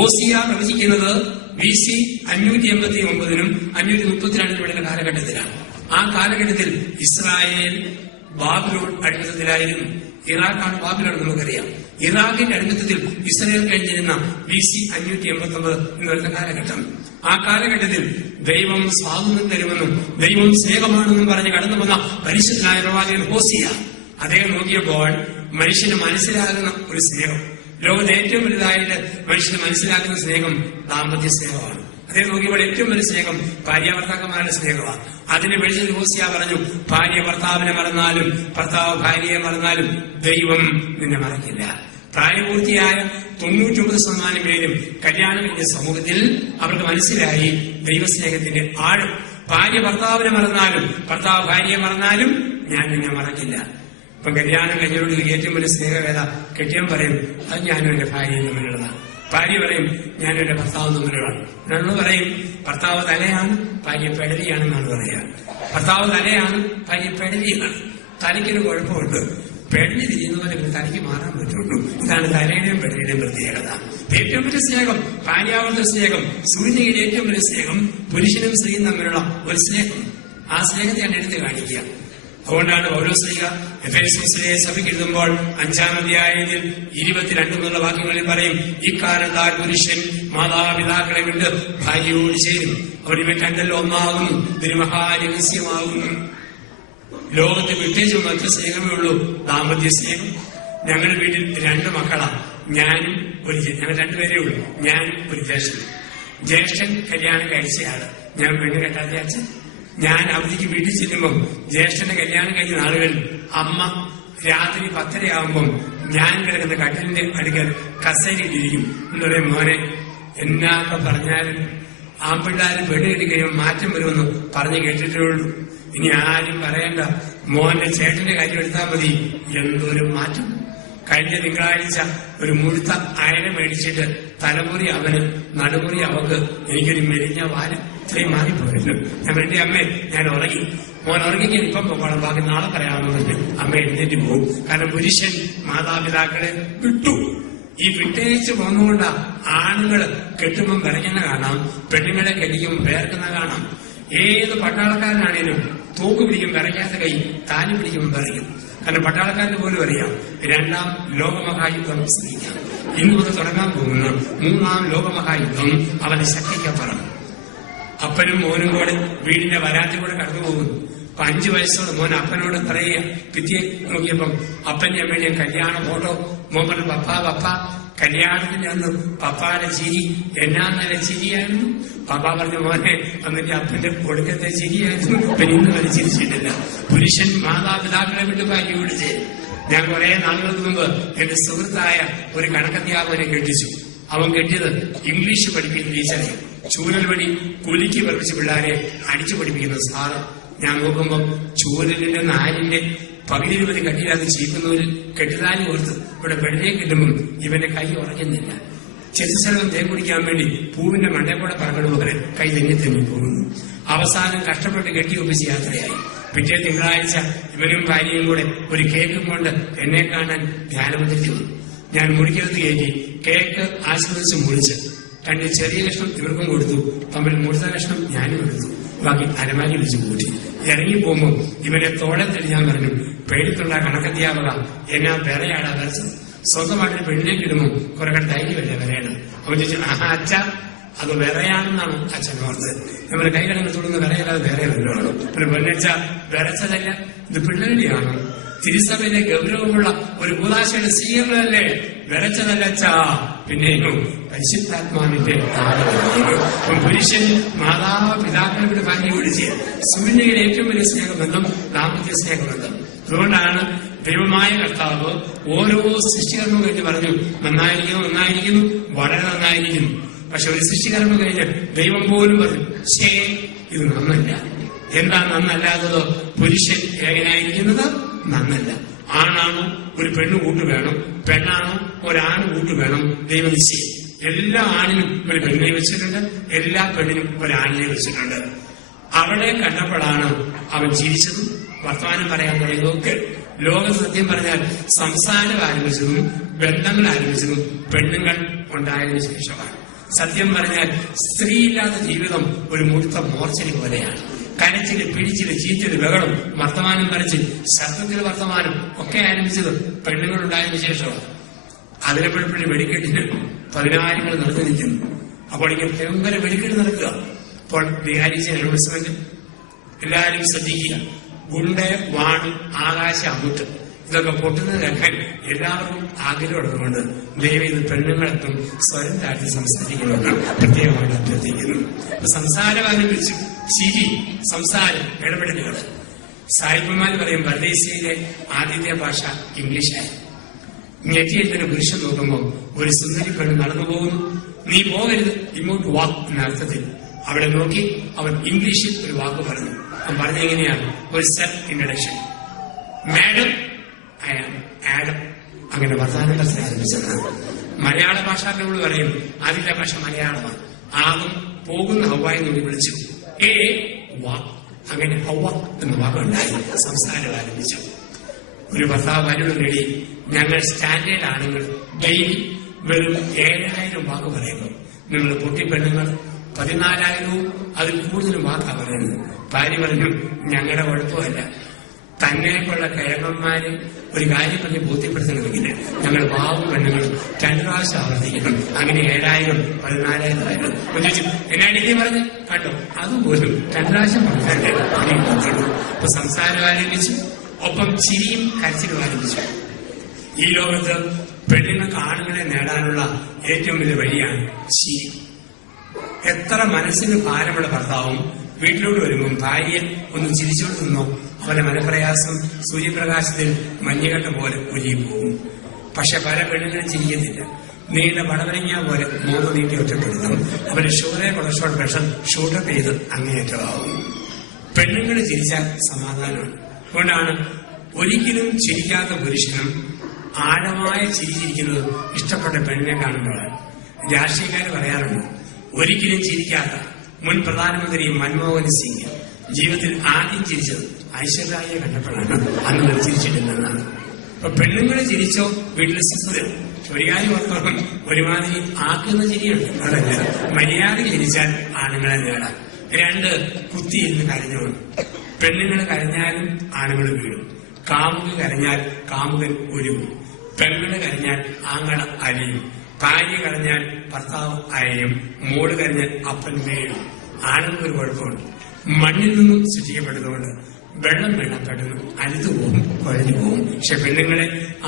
ഓസിയ പ്രവചിക്കുന്നത് BC 589 532 ഇടയിലെ കാലഘട്ടത്തിലാണ്. ആ കാലഘട്ടത്തിൽ ഇസ്രായേൽ ബാബിലോൺ അടിമത്തത്തിലായിരുന്നു. ഇറാഖാണ് ബാബിലോൺ, നമുക്കറിയാം. ഇറാഖിന്റെ അടിമത്തത്തിൽ ഇസ്രായേൽ കഴിഞ്ഞിരുന്ന BC 589 എന്ന് പറയുന്ന കാലഘട്ടം. ആ കാലഘട്ടത്തിൽ ദൈവം സ്വാതന്ത്ര്യം തരുമെന്നും ദൈവം സ്നേഹമാണെന്നും പറഞ്ഞ് കടന്നു വന്ന പരിശുദ്ധനായ പ്രവാചകൻ ഓസിയ, അദ്ദേഹം നോക്കിയപ്പോൾ മനുഷ്യന് മനസ്സിലാകുന്ന ഒരു സ്നേഹം, ലോകത്തെ ഏറ്റവും വലുതായിട്ട് മനുഷ്യന് മനസ്സിലാക്കുന്ന സ്നേഹം ദാമ്പത്യ സ്നേഹമാണ്. അതേ നോക്കിയപ്പോൾ ഏറ്റവും വലിയ സ്നേഹം ഭാര്യ ഭർത്താക്കന്മാരുടെ സ്നേഹമാണ്. അതിനെ വെളിച്ചത്തിൽ ഓസിയ പറഞ്ഞു, ഭാര്യ ഭർത്താവിനെ മറന്നാലും ഭർത്താവ് ഭാര്യയെ മറന്നാലും ദൈവം നിന്നെ മറക്കില്ല. പ്രായപൂർത്തിയായ 99% പേരും കല്യാണം കഴിഞ്ഞ സമൂഹത്തിൽ അവർക്ക് മനസ്സിലായി ദൈവസ്നേഹത്തിന്റെ ആഴം. ഭാര്യ ഭർത്താവിനെ മറന്നാലും ഭർത്താവ് ഭാര്യയെ മറന്നാലും ഞാൻ നിന്നെ മറക്കില്ല. ഇപ്പൊ കല്യാണം കഴിഞ്ഞോട് ഏറ്റവും വലിയ സ്നേഹവേദ കെട്ടിയൻ പറയും, അത് ഞാനും എന്റെ ഭാര്യയും തമ്മിലുള്ളതാണ്. ഭാര്യ പറയും, ഞാനും എന്റെ ഭർത്താവും തമ്മിലുള്ളതാണ്. നമ്മൾ പറയും ഭർത്താവ് തലയാണ്, ഭാര്യ പെടലിയാണെന്നാണ് പറയുക. ഭർത്താവ് തലയാണ്, ഭാര്യ പെടലിയാണ്. തലയ്ക്കൊരു കുഴപ്പമുണ്ട്, പെടലി തിരിയുന്ന പോലെ തലയ്ക്ക് മാറാൻ പറ്റുള്ളൂ. ഇതാണ് തലയുടെയും പെടലിയുടെയും പ്രത്യേകത. ഏറ്റവും വലിയ സ്നേഹം ഭാര്യാവർത്ത സ്നേഹം, സൂര്യയുടെ ഏറ്റവും വലിയ സ്നേഹം പുരുഷനും സ്ത്രീയും തമ്മിലുള്ള ഒരു സ്നേഹം. ആ സ്നേഹത്തെയാണ് എടുത്തു കാണിക്കുക. അതുകൊണ്ടാണ് പൗലോസ്ലീഹ എഫേസോസിലെ സഭയ്ക്ക് എഴുതുമ്പോൾ 5-ാം അധ്യായത്തിൽ 22 എന്നുള്ള വാക്യങ്ങളിൽ പറയും, ഇക്കാലത്താൽ പുരുഷൻ മാതാപിതാക്കളെ വിട്ട് ഭാര്യയോട് ചേരും, അവരിവ രണ്ടല്ലോ ഒന്നാകുന്നു, ഇതൊരു മഹാരഹസ്യമാകുന്നു. ലോകത്ത് വിട്ടേച്ചു മറ്റു സ്നേഹമേ ഉള്ളൂ, ദാമ്പത്യ സ്നേഹം. ഞങ്ങളുടെ വീട്ടിൽ 2 മക്കളാണ്, ഞാനും ഞങ്ങൾ 2 പേരേ ഉള്ളൂ, ഞാനും ഒരു ജ്യേഷ്ഠൻ. ജ്യേഷ്ഠൻ കല്യാണം കഴിച്ചയാള്, ഞാൻ പെണ്ണ് കെട്ടാത്ത അച്ഛൻ. ഞാൻ അവധിക്ക് വീട്ടിൽ ചെല്ലുമ്പം ജ്യേഷ്ഠന്റെ കല്യാണം കഴിഞ്ഞ നാളുകളിൽ അമ്മ രാത്രി 10:30 ഞാൻ കിടക്കുന്ന കട്ടിലിന്റെ അടുക്കൽ കസേരയിലിരിക്കും. എന്ന് പറയും, മോനെ എന്നൊക്കെ പറഞ്ഞാലും ആൺപിള്ളാരും പെണ്ണ് കെട്ടി കഴിയുമ്പോൾ മാറ്റം വരുമെന്ന് പറഞ്ഞ് കേട്ടിട്ടേ ഉള്ളൂ. ഇനി ആരും പറയണ്ട, മോന്റെ ചേട്ടന്റെ കാര്യം എടുത്താൽ മതി, എന്തൊരു മാറ്റം. കഴിഞ്ഞ തിങ്കളാഴ്ച ഒരു മുഴുത്ത അയല മേടിച്ചിട്ട് തലമുറി അവന്, നടുമുറി അവക്ക്, എനിക്കൊരു മെലിഞ്ഞ വാരം ഇത്രയും മാറിപ്പോയിരുന്നു. ഞാൻ എന്റെ അമ്മേ ഞാൻ ഉറങ്ങി, മോൻ ഉറങ്ങിക്കാൻ ഇപ്പം പോകണം, ബാക്കി നാളെ പറയാമെന്ന് പറഞ്ഞു അമ്മ എഴുന്നേറ്റ് പോകും. കാരണം പുരുഷൻ മാതാപിതാക്കളെ വിട്ടു. ഈ വിട്ടേച്ച് പോന്നുകൊണ്ടാ ആണുങ്ങൾ കെട്ടുമ്പം വിറയ്ക്കുന്ന കാണാം, പെണ്ണുങ്ങളെ കെട്ടിക്കുമ്പോൾ വേർക്കുന്ന കാണാം. ഏത് പട്ടാളക്കാരനാണേലും തൂക്ക് പിടിക്കും വിറയ്ക്കാത്ത കൈ, താലി പിടിക്കുമ്പോൾ വിറയ്ക്കും. കാരണം പട്ടാളക്കാരന് പോലും അറിയാം 2-ാം ലോകമഹായുദ്ധം ശ്രമിക്കാം. ഇന്ന് മുതൽ തുടങ്ങാൻ പോകുന്ന 3-ാം ലോകമഹായുദ്ധം അവന്റെ ശക്തിക്കപ്പുറം. അപ്പനും മോനും കൂടെ വീടിന്റെ വരാത്തിൽ കൂടെ കടന്നു പോകുന്നു. 5 വയസ്സോട് മോൻ അപ്പനോട് പറയുക, പിറ്റേ നോക്കിയപ്പം അപ്പന്റെ അമ്മയുടെയും കല്യാണ ഫോട്ടോ. മോൻ പറഞ്ഞു, പപ്പ കല്യാണത്തിന്റെ അന്ന് പപ്പാടെ ചിരി എന്നാ നല്ല ചിരിയായിരുന്നു. പപ്പ പറഞ്ഞു, മോനെ അന്നിന്റെ അപ്പന്റെ ഒടുക്കത്തെ ചിരിയായിരുന്നു, പിന്നെ ഇന്ന് വരെ ചിരിച്ചിട്ടില്ല. പുരുഷൻ മാതാപിതാക്കളെ വിട്ട് ഭാര്യയോട് ചേരും. ഞാൻ കുറെ നാളുകൾക്ക് മുമ്പ് എന്റെ സുഹൃത്തായ ഒരു കണക്കധ്യാപകനെ കെട്ടിച്ചു. അവൻ കെട്ടിയത് ഇംഗ്ലീഷ് പഠിപ്പിക്കുന്ന ടീച്ചറെ, ചൂരൽ വഴി കുലുക്കി പഠിപ്പിച്ച് പിള്ളേരെ അടിച്ചു പഠിപ്പിക്കുന്ന സാറ്. ഞാൻ നോക്കുമ്പോൾ ചൂരലിന്റെ നാലിന്റെ പകുതി രൂപത്തിൽ കട്ടിയില്ലാതെ ചീക്കുന്നവരിൽ കെട്ടിതാലി ഓർത്ത് ഇവിടെ വെള്ളിയെ കിട്ടുമ്പം ഇവന്റെ കൈ ഉറയ്ക്കുന്നില്ല. ചെറുസ്ഥലം തേൻ കുടിക്കാൻ വേണ്ടി പൂവിന്റെ മണ്ടേക്കൂടെ പറക്കണ പോലെ കൈ തെന്നി പോകുന്നു. അവസാനം കഷ്ടപ്പെട്ട് കെട്ടിയൊപ്പിച്ച് യാത്രയായി. പിറ്റേ തിങ്കളാഴ്ച ഇവനും ഭാര്യയും കൂടെ ഒരു കേക്കും കൊണ്ട് എന്നെ കാണാൻ ധ്യാനമന്ത്രിച്ചു. ഞാൻ മുറിക്കകത്ത് കയറ്റി കേക്ക് ആസ്വദിച്ച് മുറിച്ച് 2 ചെറിയ കഷ്ണം ഇവർക്കും കൊടുത്തു. തമ്മിൽ മുഴുത്ത കഷ്ണം ഞാനും എടുത്തു. ബാക്കി അരമാരി വെച്ച് കൂട്ടി. ഇറങ്ങി പോകുമ്പോൾ ഇവനെ തോളെ തെളിഞ്ഞാൻ പറഞ്ഞു, പേടിത്തുള്ള കണക്കധ്യാപക എന്നാ വിറയാടാ വരച്ചത്. സ്വന്തമായിട്ട് പെണ്ണിലേക്ക് ഇടുമ്പോൾ കുറെ ധൈര്യമല്ലേ വരയണം. അവൻ ചോദിച്ചു, ആഹാ അച്ഛ അത് വിറയാണെന്നാണ് അച്ഛൻ ഓർത്തത്. നമ്മുടെ കൈകളെ തുടർന്ന് വിറയല്ലാതെ വേറെ വല്ലതാണോ? പിന്നെ പൊന്നച്ച വിറച്ചതല്ല, ഇത് പിള്ളേടിയാണ്. തിരുസഭയിലെ ഗൗരവമുള്ള ഒരു കൂതാശയുടെ സ്വീകരണമല്ലേ, വിറച്ചതല്ല അച്ഛാ. പിന്നെയോ പരിശുദ്ധാത്മാവിന്റെ പുരുഷൻ മാതാപിതാക്കളുടെ ഭാര്യ വിളിച്ച് സൂര്യയുടെ ഏറ്റവും വലിയ സ്നേഹബന്ധം ദാമ്പത്യ സ്നേഹബന്ധം. അതുകൊണ്ടാണ് ദൈവമായ കർത്താവ് ഓരോ സൃഷ്ടികർമ്മം കഴിഞ്ഞ് പറഞ്ഞു, നന്നായിരിക്കുന്നു, നന്നായിരിക്കുന്നു, വളരെ നന്നായിരിക്കുന്നു. പക്ഷെ ഒരു സൃഷ്ടികർമ്മം കഴിഞ്ഞ് ദൈവം പോലും പറഞ്ഞു, ശേ ഇത് നന്നല്ല. എന്താ നന്നല്ലാത്തതോ? പുരുഷൻ ഏകനായിരിക്കുന്നത് നന്നല്ല. ആണാണോ ഒരു പെണ്ണ് കൂട്ട് വേണം, പെണ്ണാണോ ഒരാണ് കൂട്ട് വേണം. ദൈവം നിശ്ചയം എല്ലാ ആണിനും ഒരു പെണ്ണിനെ വെച്ചിട്ടുണ്ട്, എല്ലാ പെണ്ണിനും ഒരാണിനെ വെച്ചിട്ടുണ്ട്. അവളെ കണ്ടപ്പോഴാണ് അവൻ ചിരിച്ചതും വർത്തമാനം പറയാൻ തുടങ്ങിയതൊക്കെ. ലോകം സത്യം പറഞ്ഞാൽ സംസാരം ആരംഭിച്ചതും ബന്ധങ്ങൾ ആരംഭിച്ചതും പെണ്ണുങ്ങൾ ഉണ്ടായതിനു ശേഷമാണ്. സത്യം പറഞ്ഞാൽ സ്ത്രീയില്ലാത്ത ജീവിതം ഒരു മുഴുത്ത മോർച്ചരി പോലെയാണ്. കരച്ചില്, പിടിച്ചില്, ചീറ്റല്, ബഹളം, വർത്തമാനം പറച്ചിൽ, ശബ്ദത്തിൽ വർത്തമാനം ഒക്കെ ആരംഭിച്ചത് പെണ്ണുങ്ങൾ ഉണ്ടായതിനു ശേഷമാണ്. അതിലെപ്പോഴും വെടിക്കെട്ടിന് 14 നടത്തി നിൽക്കുന്നു. അപ്പോൾ ഇങ്ങനെ ഭയങ്കര വെടിക്കെട്ട് നടക്കുക. അപ്പോൾ വിഹാരിച്ച അനൗൺസ്മെന്റ് എല്ലാവരും ശ്രദ്ധിക്കുക. ഗുണ്ട്, വാണ്, ആകാശ അമുട്ട് ഇതൊക്കെ പൊട്ടുന്നത് കേൾക്കാൻ എല്ലാവർക്കും ആഗ്രഹമുള്ളതുകൊണ്ട് ദൈവം ഇത് പെണ്ണുങ്ങളെത്തും സ്വരം താഴ്ത്തി സംസാരിക്കണമെന്ന് പ്രത്യേകമായിട്ട് അഭ്യർത്ഥിക്കുന്നു. സംസാരം ആരംഭിച്ചു. ചിരി, സംസാരം, ഇടപെടലുകൾ. സായിപ്പന്മാർ പറയും പരദേശിയിലെ ആദ്യത്തെ ഭാഷ ഇംഗ്ലീഷായി. ഞെട്ടിയെടുത്തിന് പുരുഷൻ നോക്കുമ്പോൾ ഒരു സുന്ദരി പെണ്ണ് നടന്നു പോകുന്നു. നീ പോകരുത്, ഇങ്ങോട്ട് വാ എന്ന അർത്ഥത്തിൽ അവിടെ നോക്കി അവൻ ഇംഗ്ലീഷിൽ ഒരു വാക്ക് പറഞ്ഞു. അവൻ പറഞ്ഞെങ്ങനെയാണ്? ഒരു self introduction. Madam, I am Adam. അങ്ങനെ വർത്തമാനം പറച്ചിൽ ആരംഭിച്ചതാണ്. മലയാള ഭാഷാക്കളോട് പറയും ആദ്യത്തെ ഭാഷ മലയാളമാണ്. ആകും പോകുന്ന ഹൗവായി നോക്കി വിളിച്ചു. വാ. അങ്ങനെ ഹൗവ എന്ന വാക്കുണ്ടായി. സംസാരം ആരംഭിച്ചു. ഒരു ഭർത്താവ് ഭാര്യയോട് റെഡി, ഞങ്ങൾ സ്റ്റാൻഡേർഡ് ആണുങ്ങൾ ഡെയിലി വെറും 7000 വാക്ക് പറയുമ്പോൾ നിങ്ങൾ പൊട്ടിപ്പെണ്ണുങ്ങൾ 14,000 അതിൽ കൂടുതലും വാക്കാ പറയുന്നത്. ഭാര്യ പറഞ്ഞു, ഞങ്ങളുടെ കുഴപ്പമല്ല, തന്നെയൊക്കെയുള്ള കിഴങ്ങന്മാര് ഒരു കാര്യം പറഞ്ഞ് ബോധ്യപ്പെടുത്തണമെങ്കിൽ ഞങ്ങൾ പാവം പെണ്ണുങ്ങളും 2 പ്രാവശ്യം ആവർത്തിക്കണം. അങ്ങനെ 7,000 14,000 ആയിരുന്നു. ചോദിച്ചു, എന്നാടിക്കേ പറഞ്ഞ് കണ്ടോ, അതുപോലും 2 പ്രാവശ്യം പറഞ്ഞല്ലേ പണിയുള്ളൂ. അപ്പൊ സംസാരം ആരംഭിച്ചു. ഒപ്പം ചിരിയും കരച്ചിലും ആരംഭിച്ചു. ഈ ലോകത്ത് പെണ്ണുങ്ങൾക്ക് ആണുങ്ങളെ നേടാനുള്ള ഏറ്റവും വലിയ വഴിയാണ് ചിരി. എത്ര മനസ്സിന് ഭാരമുള്ള ഭർത്താവും വീട്ടിലോട്ട് വരുമ്പോൾ ഭാര്യ ഒന്ന് ചിരിച്ചോണ്ട് നിന്നോ അവന്റെ മനപ്രയാസം സൂര്യപ്രകാശത്തിൽ മഞ്ഞുകട്ട പോലെ ഒലിയും. പക്ഷെ പല പെണ്ണുങ്ങളും ചിരിക്കുന്നില്ല. നീണ്ട പടവരങ്ങിയ പോലെ മൂന്ന് നീട്ടി ഒറ്റപ്പെടുത്തും. അവരുടെ ഷുഗറെ കൊളസ്ട്രോൾ പ്രഷർ ഷൂട്ടപ്പ് ചെയ്ത് അങ്ങേയറ്റമാവും. പെണ്ണുങ്ങൾ ചിരിച്ചാൽ സമാധാനമാണ്. അതുകൊണ്ടാണ് ഒരിക്കലും ചിരിക്കാത്ത പുരുഷനും ആഴമായ ചിരിച്ചിരിക്കുന്നത് ഇഷ്ടപ്പെട്ട പെണ്ണിനെ കാണുമ്പോഴാണ്. രാഷ്ട്രീയക്കാർ പറയാറുണ്ട്, ഒരിക്കലും ചിരിക്കാത്ത മുൻ പ്രധാനമന്ത്രി മൻമോഹൻ സിംഗ് ജീവിതത്തിൽ ആദ്യം ചിരിച്ചത് ഐശ്വര്യയെ കണ്ടപ്പോഴാണ്. അന്ന് ചിരിച്ചിട്ടില്ലെന്നാണ്. അപ്പൊ പെണ്ണുങ്ങൾ ചിരിച്ചോ വീട്ടിൽ സ്ഥിതി. ഒരു കാര്യം ഓർത്തോളം ഒരുമാതിരി ആക്കുന്ന ചിരിയുണ്ട്. അതല്ല, മര്യാദ ചിരിച്ചാൽ ആണുങ്ങളെ നേടാം. 2 കുത്തിയിരുന്ന് കരഞ്ഞോളും. പെണ്ണുങ്ങൾ കരഞ്ഞാലും ആണുങ്ങൾ വീഴും. കാമുകൻ കരഞ്ഞാൽ കാമുകൻ ഒരുങ്ങും. പെണ്ണുകൾ കരഞ്ഞാൽ ആങ്ങള അരിയും. ഭാര്യ കരഞ്ഞാൽ ഭർത്താവ് അരയും. മോള് കരഞ്ഞാൽ അപ്പൻ വീഴും. ആണുങ്ങൾക്ക് ഒരു കുഴപ്പമുണ്ട്, മണ്ണിൽ നിന്നും സൃഷ്ടിക്കപ്പെട്ടതുകൊണ്ട് വെള്ളം വെള്ളപ്പെടുന്നു, അരുതു പോകും, കുഴഞ്ഞു പോകും. പക്ഷെ പെണ്ണുങ്ങളെ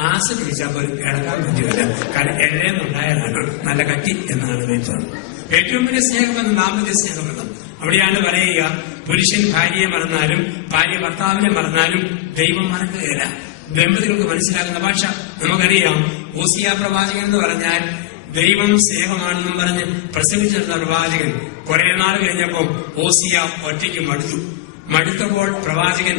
ആസ്വദിച്ചാൽ പോലും കിടക്കാൻ പറ്റുകയില്ല. കാരണം എഴുതുന്നുണ്ടായതാണ് നല്ല കട്ടി എന്നാണ് വരുന്നത്. ഏറ്റവും വലിയ സ്നേഹമെന്ന് ദാമ്പത്യ സ്നേഹമെന്ന് അവിടെയാണ് പറയുക, പുരുഷൻ ഭാര്യയെ മറന്നാലും ഭാര്യ ഭർത്താവിനെ മറന്നാലും ദൈവം മറക്കുകയില്ല. ദമ്പതികൾക്ക് മനസ്സിലാക്കുന്ന ഭാഷ നമുക്കറിയാം. ഓസിയ പ്രവാചകൻ എന്ന് പറഞ്ഞാൽ ദൈവം സ്നേഹമാണെന്നും പറഞ്ഞ് പ്രസവിച്ചെടുത്ത പ്രവാചകൻ കുറെ നാൾ കഴിഞ്ഞപ്പോൾ ഓസിയ ഒറ്റയ്ക്ക് മടുത്തപ്പോൾ പ്രവാചകൻ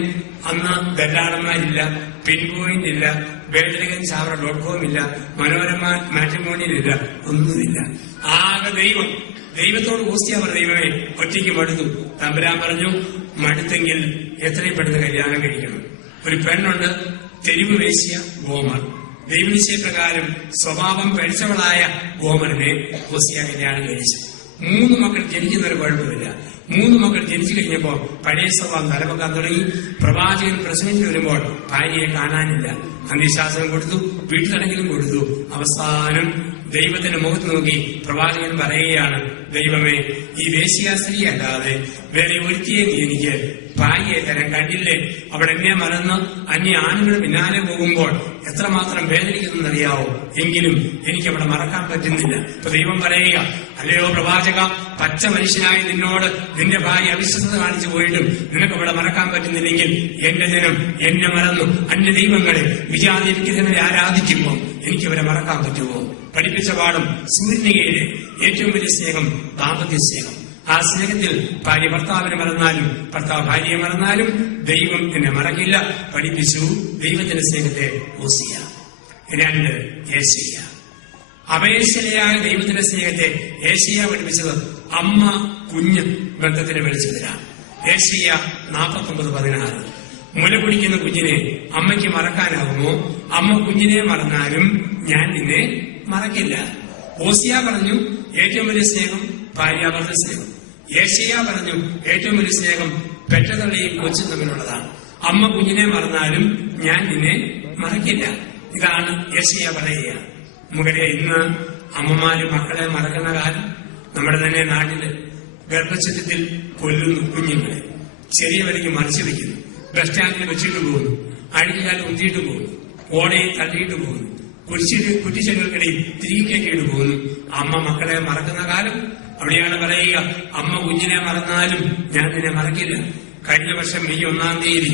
അന്ന് ദല്ലാളന്മാരില്ല, പിൻപോയിന്റ് ഇല്ല, വേദരകൻ ചാവറ.com ഇല്ല, മനോരമ മാട്രിമോണിയിലില്ല, ഒന്നുമില്ല. ആകെ ദൈവം ദൈവത്തോട് ഓസിയ പറഞ്ഞു, ദൈവമേ ഒറ്റയ്ക്ക് മടുത്തു. തമ്പുരാൻ പറഞ്ഞു, മടുത്തെങ്കിൽ എത്രയും പെട്ടെന്ന് കല്യാണം കഴിക്കണം. ഒരു പെണ്ണുണ്ട്, തെരുവ് വേശ്യ ഗോമർ. ദൈവനിശ്ചയപ്രകാരം സ്വഭാവം പഠിച്ചവളായ ഗോമറിനെ ഓസിയ കല്യാണം കഴിച്ചു. 3 മക്കൾ ജനിക്കുന്നൊരു കുഴപ്പമില്ല. 3 മക്കൾ ജനിച്ചു കഴിഞ്ഞപ്പോൾ പഴയ സ്വഭാവം തലപൊക്കാൻ തുടങ്ങി. പ്രവാചകൻ പ്രസവിച്ചു വരുമ്പോൾ ഭാര്യയെ കാണാനില്ല. അന്ത്യശാസനം കൊടുത്തു, വീട്ടിലടങ്കിലും കൊടുത്തു. അവസാനം ദൈവത്തിന്റെ മുഖത്ത് നോക്കി പ്രവാചകൻ പറയുകയാണ്, ദൈവമേ, ഈ വേശ്യാസ്ത്രീ അല്ലാതെ വേറെ ഒരുത്തിയെ നീ എനിക്ക് ഭാര്യയെ തരാൻ കണ്ടില്ലേ? അവിടെ എന്നെ മറന്ന് അന്യ ആണുങ്ങൾ പിന്നാലെ പോകുമ്പോൾ എത്രമാത്രം വേദനിക്കുന്നറിയാവോ? എങ്കിലും എനിക്ക് അവിടെ മറക്കാൻ പറ്റുന്നില്ല. ഇപ്പൊ ദൈവം പറയുക, അല്ലയോ പ്രവാചക, പച്ച മനുഷ്യനായ നിന്നോട് നിന്റെ ഭാര്യ അവിശ്വസത കാണിച്ചു പോയിട്ടും നിനക്ക് അവിടെ മറക്കാൻ പറ്റുന്നില്ലെങ്കിൽ എന്റെ ജനം എന്നെ മറന്നു അന്യ ദൈവങ്ങളെ വിജാതിരിക്കുന്നവരെ ആരാധിക്കുമ്പോൾ എനിക്കവരെ മറക്കാൻ പറ്റുമോ? പഠിപ്പിച്ച പാഠം സൂര്യനികയിലെ ഏറ്റവും വലിയ സ്നേഹം ദാമ്പത്യ സ്നേഹം. ആ സ്നേഹത്തിൽ ഭാര്യ ഭർത്താവിനെ മറന്നാലും ഭർത്താവ് ഭാര്യയെ മറന്നാലും ദൈവം എന്നെ മറക്കില്ല. പഠിപ്പിച്ചു ദൈവത്തിന്റെ സ്നേഹത്തെ ഓസിയ. 2 ഏശയ്യ. അപേക്ഷയായ ദൈവത്തിന്റെ സ്നേഹത്തെ ഏശയ്യ പഠിപ്പിച്ചത് അമ്മ കുഞ്ഞ് ബന്ധത്തിന് വെളിച്ചതിലാണ്. ഏശയ്യ 49:16. മുല കുടിക്കുന്ന കുഞ്ഞിനെ അമ്മയ്ക്ക് മറക്കാനാകുമോ? അമ്മ കുഞ്ഞിനെ മറന്നാലും ഞാൻ നിന്നെ മറക്കില്ല. ഓസിയ പറഞ്ഞു ഏറ്റവും വലിയ സ്നേഹം ഭാര്യാഭർത്തൃ സ്നേഹം. ഏശയ്യ പറഞ്ഞു ഏറ്റവും വലിയ സ്നേഹം പെറ്റതള്ളയും കൊച്ചും തമ്മിലുള്ളതാണ്. അമ്മ കുഞ്ഞിനെ മറന്നാലും ഞാൻ നിന്നെ മറക്കില്ല. ഇതാണ് ഏശയ്യ പറയുക. നമുക്കറിയാം, ഇന്ന് അമ്മമാര് മക്കളെ മറക്കുന്ന കാലം. നമ്മുടെ തന്നെ നാട്ടില് ഗർഭചിത്രത്തിൽ കൊല്ലുന്നു കുഞ്ഞുങ്ങളെ, ചെറിയ വിലയ്ക്ക് മറിച്ചു വയ്ക്കുന്നു, ബസ് സ്റ്റാൻഡിൽ വെച്ചിട്ട് പോകുന്നു, അഴുകിയാൽ ഉന്തിയിട്ട് പോകുന്നു, ഓടയിൽ തള്ളിയിട്ട് പോകുന്നു, കുറ്റിച്ചെടികൾക്കിടയിൽ തിരികെ കയറ്റിയിട്ട് പോകുന്നു. അമ്മ മക്കളെ മറക്കുന്ന കാലം. അവിടെയാണ് പറയുക, അമ്മ കുഞ്ഞിനെ മറന്നാലും ഞാൻ നിന്നെ മറക്കില്ല. കഴിഞ്ഞ വർഷം മെയ് 1-ാം തീയതി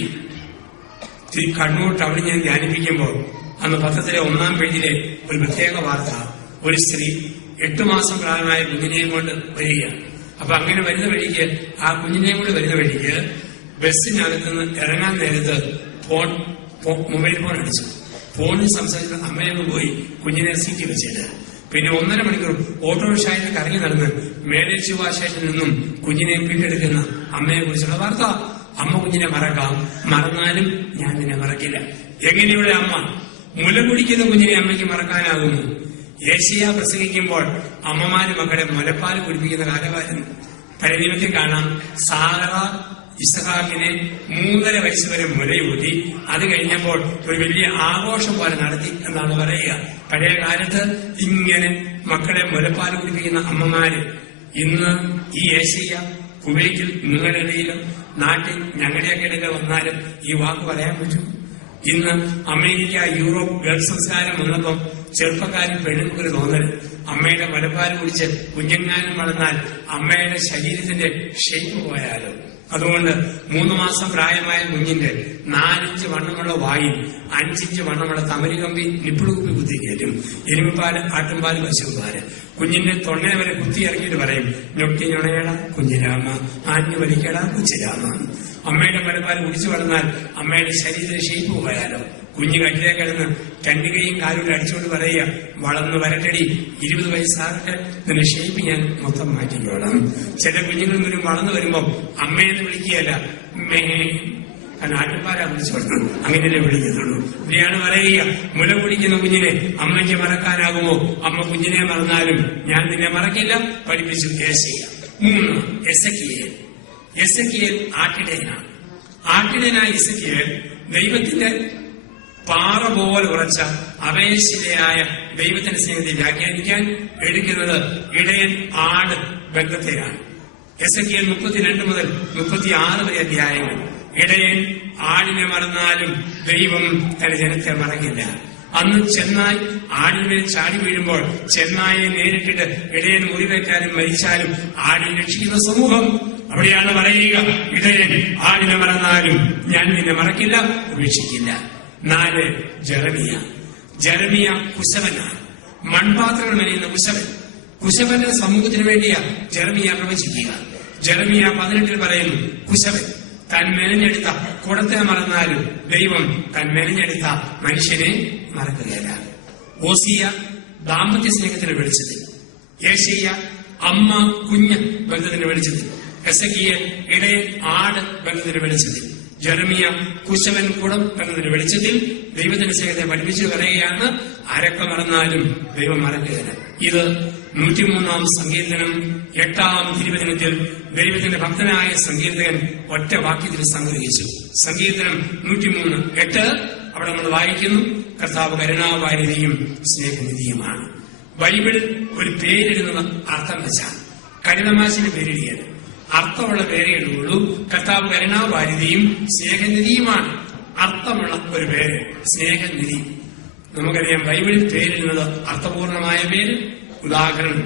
കണ്ണൂർ ടൗണിൽ ഞാൻ ധ്യാനിപ്പിക്കുമ്പോൾ അന്ന് പത്രത്തിലെ 1-ാം പേജിലെ ഒരു പ്രത്യേക വാർത്ത, ഒരു സ്ത്രീ 8 മാസം പ്രായമായ കുഞ്ഞിനെയും കൊണ്ട് വരിക. അപ്പൊ അങ്ങനെ വരുന്ന വഴിക്ക്, ആ കുഞ്ഞിനെയും കൊണ്ട് വരുന്ന വഴിക്ക് ബസ്സിനകത്തുനിന്ന് ഇറങ്ങാൻ നേരത്ത് മൊബൈൽ ഫോൺ അടിച്ചു. ഫോണിൽ സംസാരിച്ച അമ്മയൊക്കെ പോയി കുഞ്ഞിനെ സീറ്റിൽ വെച്ചിട്ട് പിന്നെ 1.5 മണിക്കൂർ ഓട്ടോറിക്ഷയിൽ കറങ്ങി നടന്ന് മേലേശുവ സ്റ്റേഷനിൽ നിന്നും കുഞ്ഞിനെ വീണ്ടെടുക്കുന്ന അമ്മയെ കുറിച്ചുള്ള വാർത്ത. അമ്മ കുഞ്ഞിനെ മറക്കാം, മറന്നാലും ഞാൻ നിന്നെ മറക്കില്ല. എങ്ങനെയുള്ള അമ്മ? മുല കുടിക്കുന്ന കുഞ്ഞിനെ അമ്മയ്ക്ക് മറക്കാനാകുന്നു? ഏശയ്യ പ്രസംഗിക്കുമ്പോൾ അമ്മമാര് മക്കളെ മുലപ്പാൽ കുടിപ്പിക്കുന്ന കാലമായിരുന്നു. പഴയ നിയമത്തിൽ കാണാം, സാറ ഇസ്ഹാക്കിനെ 3.5 വയസ്സ് വരെ മുലയൂട്ടി. അത് കഴിഞ്ഞപ്പോൾ ഒരു വലിയ ആഘോഷം പോലെ നടത്തി എന്നാണ് പറയുക. പഴയ കാലത്ത് ഇങ്ങനെ മക്കളെ മുലപ്പാൽ കുടിപ്പിക്കുന്ന അമ്മമാര് ഇന്ന് ഈ ഏശയ്യ കുവൈറ്റിൽ നിങ്ങളുടെ ഇടയിലും നാട്ടിൽ ഞങ്ങളുടെയൊക്കെ ഇടയിൽ വന്നാലും ഈ വാക്ക് പറയാൻ പറ്റും. ഇന്ന് അമേരിക്ക, യൂറോപ്പ്, ഗൾഫ് സംസ്കാരം വന്നപ്പം ചെറുപ്പക്കാരും പെണ്ണുങ്ങൾക്ക് തോന്നൽ, അമ്മയുടെ മുലപ്പാൽ കുടിച്ച് കുഞ്ഞെങ്ങാനും വളർന്നാൽ അമ്മയുടെ ശരീരത്തിന്റെ ഷേപ്പ് പോയാലോ. അതുകൊണ്ട് 3 മാസം പ്രായമായ കുഞ്ഞിന്റെ 4 ഇഞ്ച് വണ്ണമുള്ള വായും 5 ഇഞ്ച് വണ്ണമുള്ള തമരികമ്പി നിപ്പിളുകുപ്പി കുത്തിക്കയറ്റും. എരുമപ്പാല്, ആട്ടുംപാല്, പശുപാല്. കുഞ്ഞിന്റെ തൊണ്ണയെ വരെ കുത്തി ഇറക്കിയിട്ട് പറയും, ഞൊട്ടി ഞൊണയട കുഞ്ഞിരാമ, ആഞ്ഞു വലിക്കട കൊച്ചിരാമ. അമ്മയുടെ മുലപ്പാൽ കുടിച്ചു വളർന്നാൽ അമ്മയുടെ ശരീര ഷേപ്പ് പോയാലോ. കുഞ്ഞ് കട്ടിലേ കിടന്ന് 2 കൈയും കാലും അടിച്ചുകൊണ്ട് പറയുക, വളർന്നു വരട്ടടി, 20 വയസ്സാകട്ടെ, നിന്റെ ഷേപ്പ് ഞാൻ മൊത്തം മാറ്റിക്കോളാം. ചില കുഞ്ഞുങ്ങൾ പോലും വളർന്നു വരുമ്പോ അമ്മയെന്ന് വിളിക്കുകയല്ല, മേ നാട്ടുപാലാ വിളിച്ചോളണം, അങ്ങനെയല്ലേ വിളിക്കത്തുള്ളൂ. ഇവിടെയാണ് പറയുക, മുല കുടിക്കുന്ന കുഞ്ഞിനെ അമ്മയ്ക്ക് മറക്കാനാകുമോ? അമ്മ കുഞ്ഞിനെ മറന്നാലും ഞാൻ നിന്നെ മറക്കില്ല. പഠിപ്പിച്ചു ഏശയ്യ. 3 എസെക്കിയേൽ. എസെക്കിയേൽ ആട്ടിടയനാണ്. ആട്ടിടയനായ എസെക്കിയേൽ ദൈവത്തിന്റെ പാറ പോലെ ഉറച്ച അപേക്ഷിതയായ ദൈവത്തിന്റെ സ്നേഹത്തെ വ്യാഖ്യാനിക്കാൻ എടുക്കുന്നത് ഇടയൻ ആട് ബന്ധത്തെയാണ്. എസെക്കിയേൽ 32 മുതൽ 36 വരെ അധ്യായങ്ങൾ. ഇടയൻ ആടിനെ മറന്നാലും ദൈവം തന്റെ ജനത്തെ മറക്കില്ല. അന്ന് ചെന്നായ് ആടിന്മേൽ ചാടി വീഴുമ്പോൾ ചെന്നായെ നേരിട്ടിട്ട് ഇടയൻ മുറിവേറ്റാലും മരിച്ചാലും ആടിനെ രക്ഷിക്കുന്ന സമൂഹം. അവിടെയാണ് പറയുക, ഇടയൻ ആടിനെ മറന്നാലും ഞാൻ നിന്നെ മറക്കില്ല, ഉപേക്ഷിക്കില്ല. 4 ജെറമിയ. ജെറമിയ കുശവനാണ്, മൺപാത്രങ്ങൾ മെനയുന്ന കുശവൻ. കുശവന്റെ സമൂഹത്തിന് വേണ്ടിയാ ജെറമിയ പ്രവചിക്കുക. ജെറമിയ 18 പറയുന്നു, കുശവൻ താൻ മെനഞ്ഞെടുത്ത കുടത്തെ മറന്നാലും ദൈവം താൻ മെനഞ്ഞെടുത്ത മനുഷ്യനെ മറക്കുകയില്ല. ഓസിയ ദാമ്പത്യ സ്നേഹത്തിന് വിളിച്ചത്. ഏശയ്യ അമ്മ കുഞ്ഞ് ബന്ധത്തിന്റെ വെളിച്ചത്തിൽ, എസെക്കിയേൽ ഇടയൻ ആട് ബന്ധത്തിന്റെ വെളിച്ചത്തിൽ, ജെറമിയ കുശവൻ കുടം ബന്ധത്തിന്റെ വെളിച്ചത്തിൽ ദൈവത്തിന്റെ സ്നേഹത്തെ പഠിപ്പിച്ചു പറയുകയാണ്. ആരൊക്കെ മറന്നാലും ദൈവം മറക്കുകയില്ല. ഇത് 103-ാം സങ്കീർത്തനം 8-ാം തിരുവചനത്തിൽ ദൈവത്തിന്റെ ഭക്തനായ സങ്കീർത്തകൻ ഒറ്റ വാക്യത്തിൽ സംഗ്രഹിച്ചു. സങ്കീർത്തനം 103:8 അവിടെ നമ്മൾ വായിക്കുന്നു, കർത്താവ് കരുണാവാരിധിയും സ്നേഹനിധിയുമാണ്. ബൈബിളിൽ ഒരു പേരിടുന്നത് അർത്ഥം വെച്ചാണ്. കരുണമാശിന് പേരിടുകയാണ്. അർത്ഥമുള്ള പേരേ ഉള്ളൂ. കർത്താവ് കരുണാവാരിധിയും സ്നേഹനിധിയുമാണ്. അർത്ഥമുള്ള ഒരു പേര് സ്നേഹനിധി. നമുക്കറിയാം ബൈബിളിൽ പേരിടുന്നത് അർത്ഥപൂർണമായ പേര്. ഉദാഹരണം,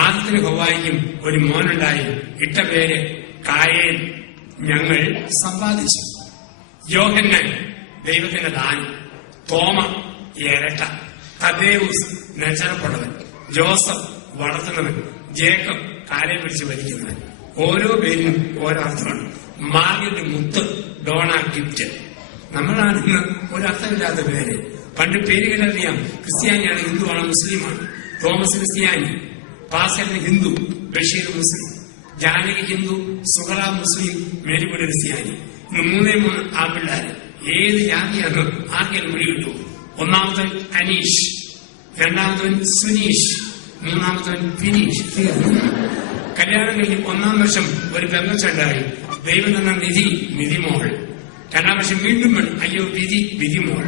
ആദത്തിന് ഹവ്വായ്ക്കും ഒരു മോനുണ്ടായി. ഇട്ട പേര് കായേൻ, ഞങ്ങൾ സമ്പാദിച്ചു. യോഹന്നാൻ ദൈവത്തിന്റെ ദാനം, തോമ ഇരട്ട, തദ്ദേവൂസ് നെച്ചറപ്പുള്ളവൻ, ജോസഫ് വളർത്തുന്നവൻ, ജേക്കബ് കാലെ പിടിച്ച് വലിക്കുന്നവൻ. ഓരോ പേരിനും ഓരോ അർത്ഥമാണ്. മാർഗറ്റ് മുത്ത്, ഡോണ ഗിഫ്റ്റ്. നമ്മളാണ് ഇന്ന് ഒരർത്ഥമില്ലാത്ത പേര്. പണ്ട് പേരുകളറിയാം. ക്രിസ്ത്യാനിയാണ്, ഹിന്ദുവാണ്, മുസ്ലിമാണ്. തോമസ് ക്രിസ്ത്യാനി, പാസറിന് ഹിന്ദു, ബഷീർ മുസ്ലിം, ജാനകി ഹിന്ദു, സുഹറ മുസ്ലിം, മേരിക്കുടി ക്രിസ്ത്യാനി. ഇന്ന് 3 ആൺപിള്ളേര്. ഏത് ജാതിയാണ് ആർക്കെങ്കിലും വിളി കിട്ടൂ. ഒന്നാമത്തവൻ അനീഷ്, രണ്ടാമത്തവൻ സുനീഷ്, മൂന്നാമത്തവൻ ഫിനീഷ്. കല്യാണം കഴിഞ്ഞ് 1-ാം വർഷം ഒരു പെങ്ങച്ചുണ്ടായി. ദൈവം തന്ന നിധി, നിധിമോൾ. 2-ാം വർഷം വീണ്ടും വേണം, അയ്യോ വിധി, വിധിമോൾ.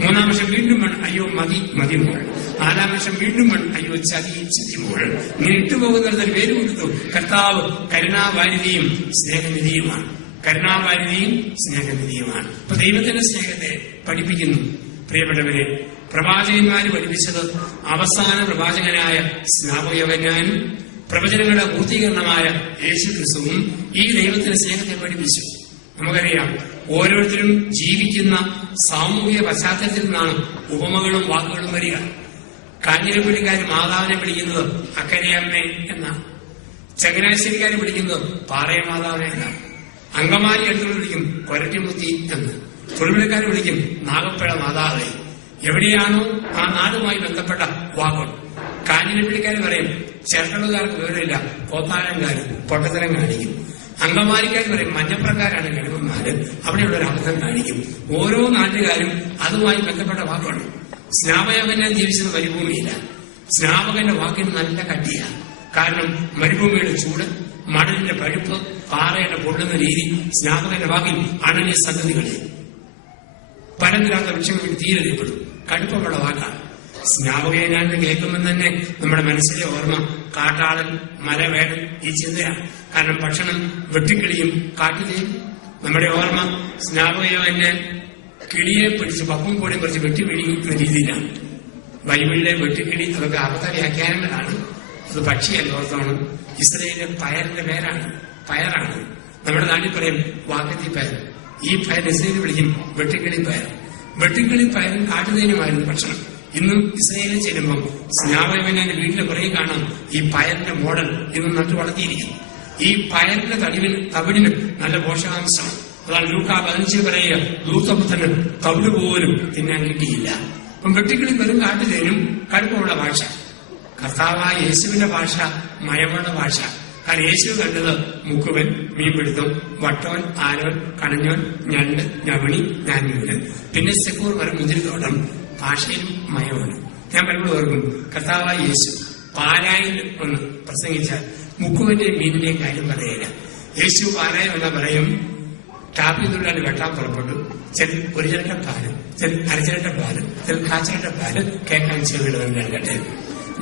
3-ാം വർഷം വീണ്ടും വേണം, അയ്യോ മതി, മതിമോൾ. 4-ാം വർഷം വീണ്ടും വേണം, അയ്യോ ചതി, ചതിമോൾ. ഇങ്ങനെ ഇട്ടുപോകുന്നതിന് പേര് കൊടുത്തു. കർത്താവ് കരുണാവാരിധിയും സ്നേഹനിധിയുമാണ്. കരുണാവാരിധിയും സ്നേഹനിധിയുമാണ്. ഇപ്പൊ ദൈവത്തിന്റെ സ്നേഹത്തെ പഠിപ്പിക്കുന്നു. പ്രിയപ്പെട്ടവരെ, പ്രവാചകന്മാര് പഠിപ്പിച്ചത് അവസാന പ്രവാചകനായ സ്നാപകയോഹന്നാനും പ്രവചനങ്ങളുടെ പൂർത്തീകരണമായ യേശു ക്രിസ്തുവും ഈ ദൈവത്തിന്റെ സ്നേഹത്തെ പഠിപ്പിച്ചു. നമുക്കറിയാം, ഓരോരുത്തരും ജീവിക്കുന്ന സാമൂഹിക പശ്ചാത്തലത്തിൽ നിന്നാണ് ഉപമകളും വാക്കുകളും വരിക. കാഞ്ഞിരപ്പള്ളിക്കാർ മാതാവിനെ വിളിക്കുന്നത് അക്കരയമ്മേ എന്നാണ്. ചങ്ങനാശ്ശേരിക്കാർ വിളിക്കുന്നത് പാറയ മാതാവിനെ എന്നാണ്. അങ്കമാലി എടുത്തു വിളിക്കും കൊരട്ടിമുത്തി എന്ന്. തൊഴിലുകാർ വിളിക്കും നാഗപ്പുഴ മാതാവെ. എവിടെയാണോ ആ നാടുമായി ബന്ധപ്പെട്ട വാക്കുകൾ. കാഞ്ഞിരപ്പള്ളിക്കാർ പറയും ചേർത്തളുകാർക്ക് വിവരമില്ല, കോത്താഴംകാർ പൊട്ടത്തരം കാണിക്കും. അങ്കമാലിക്കാർ പറയും മഞ്ഞപ്രക്കാരാണ് ഗണിതന്മാര്, അവിടെയുള്ള ഒരു അബദ്ധം കാണിക്കും. ഓരോ നാട്ടുകാരും അതുമായി ബന്ധപ്പെട്ട വാക്കുകൾ. സ്നാപകനെ ജീവിച്ചത് മരുഭൂമിയില്ല. സ്നാപകന്റെ വാക്കിന് നല്ല കട്ടിയാണ്. കാരണം മരുഭൂമിയുടെ ചൂട്, മണലിന്റെ പഴുപ്പ്, പാറയുടെ പൊള്ളുന്ന രീതി സ്നാപകന്റെ വാക്കിൽ അണഞ്ഞ സംഗതികളിൽ. പരന്നില്ലാത്ത വൃക്ഷങ്ങൾ തീരെറിയപ്പെടും. കടുപ്പമുള്ള വാക്കാണ്. സ്നാപകനാണെന്ന് കേൾക്കുമ്പോൾ തന്നെ നമ്മുടെ മനസ്സിലെ ഓർമ്മ കാട്ടാളൻ, മലവേടൻ, ഈ ചിന്തയാണ്. കാരണം ഭക്ഷണം വെട്ടിക്കിളിയും കാട്ടിലെയും. നമ്മുടെ ഓർമ്മ സ്നാപകനെ കിളിയെ പിടിച്ച് പപ്പും കൂടെയും പിടിച്ച് വെട്ടി പിടിക്കുന്ന രീതിയിലാണ്. ബൈബിളിലെ വെട്ടിക്കിളി അതൊക്കെ അബദ്ധ വ്യാഖ്യാനങ്ങളാണ്. അത് പക്ഷിയല്ല, ഓർത്തോണം. ഇസ്രയേലിലെ പയറിന്റെ പേരാണ്, പയറാണ്. നമ്മുടെ നാട്ടിൽ പറയും വാക്കത്തി പയർ. ഈ പയർ ഇസ്രയേലിൽ വിളിക്കും വെട്ടിക്കിളി പയർ. വെട്ടിക്കിളി പയറും കാട്ടുതേനുമായിരുന്നു ഭക്ഷണം. ഇന്നും ഇസ്രയേലിൽ ചെല്ലുമ്പോൾ സ്നാപകന്റെ വീട്ടിലെ പുറകെ കാണാം ഈ പയറിന്റെ മോഡൽ ഇന്നും നട്ടു വളർത്തിയിരിക്കുന്നു. ഈ പയറിന്റെ തവിടിന് നല്ല പോഷകാംശം. അതാണ് ലൂക്കാ 15 പറയുക, ലൂത്തപ്പുത്തന് തവിട് പോലും തിന്നാൻ കിട്ടിയില്ല. അപ്പം വെട്ടിക്കിളി വെറും കാട്ടുതേനും കടുപ്പമുള്ള ഭാഷ. കർത്താവായ യേശുവിന്റെ ഭാഷ മയമുള്ള ഭാഷ. കാരണം യേശു കണ്ടത് മുക്കുവൻ, മീൻപിടുത്തം, വട്ടവൻ, ആരോൻ, കണഞ്ഞോൻ, ഞണ്ട്, ഞവണി, ഞാൻമീൻ. പിന്നെ സെക്കൂർ വരെ മുന്തിരിത്തോട്ടം. ഭാഷയിലും മയമാണ്. ഞാൻ പലപ്പോഴും ഓർക്കും, കർത്താവായ യേശു പാലായിൽ ഒന്ന് പ്രസംഗിച്ചാൽ മുക്കുവന്റെയും മീനിന്റെയും കാര്യം പറയില്ല. യേശു പാലായി വന്നാൽ പറയും, ടാപ്പിൽ തൊഴിലാളി വെട്ടാൻ പുറപ്പെട്ടു. ചില ഒരു ചിരട്ട പാല്, ചില അരച്ചിരട്ട പാല്, ചില കാച്ചിരട്ട പാല് കേൾക്കാൻ ചെവിടുവൻ കേൾക്കട്ടെ.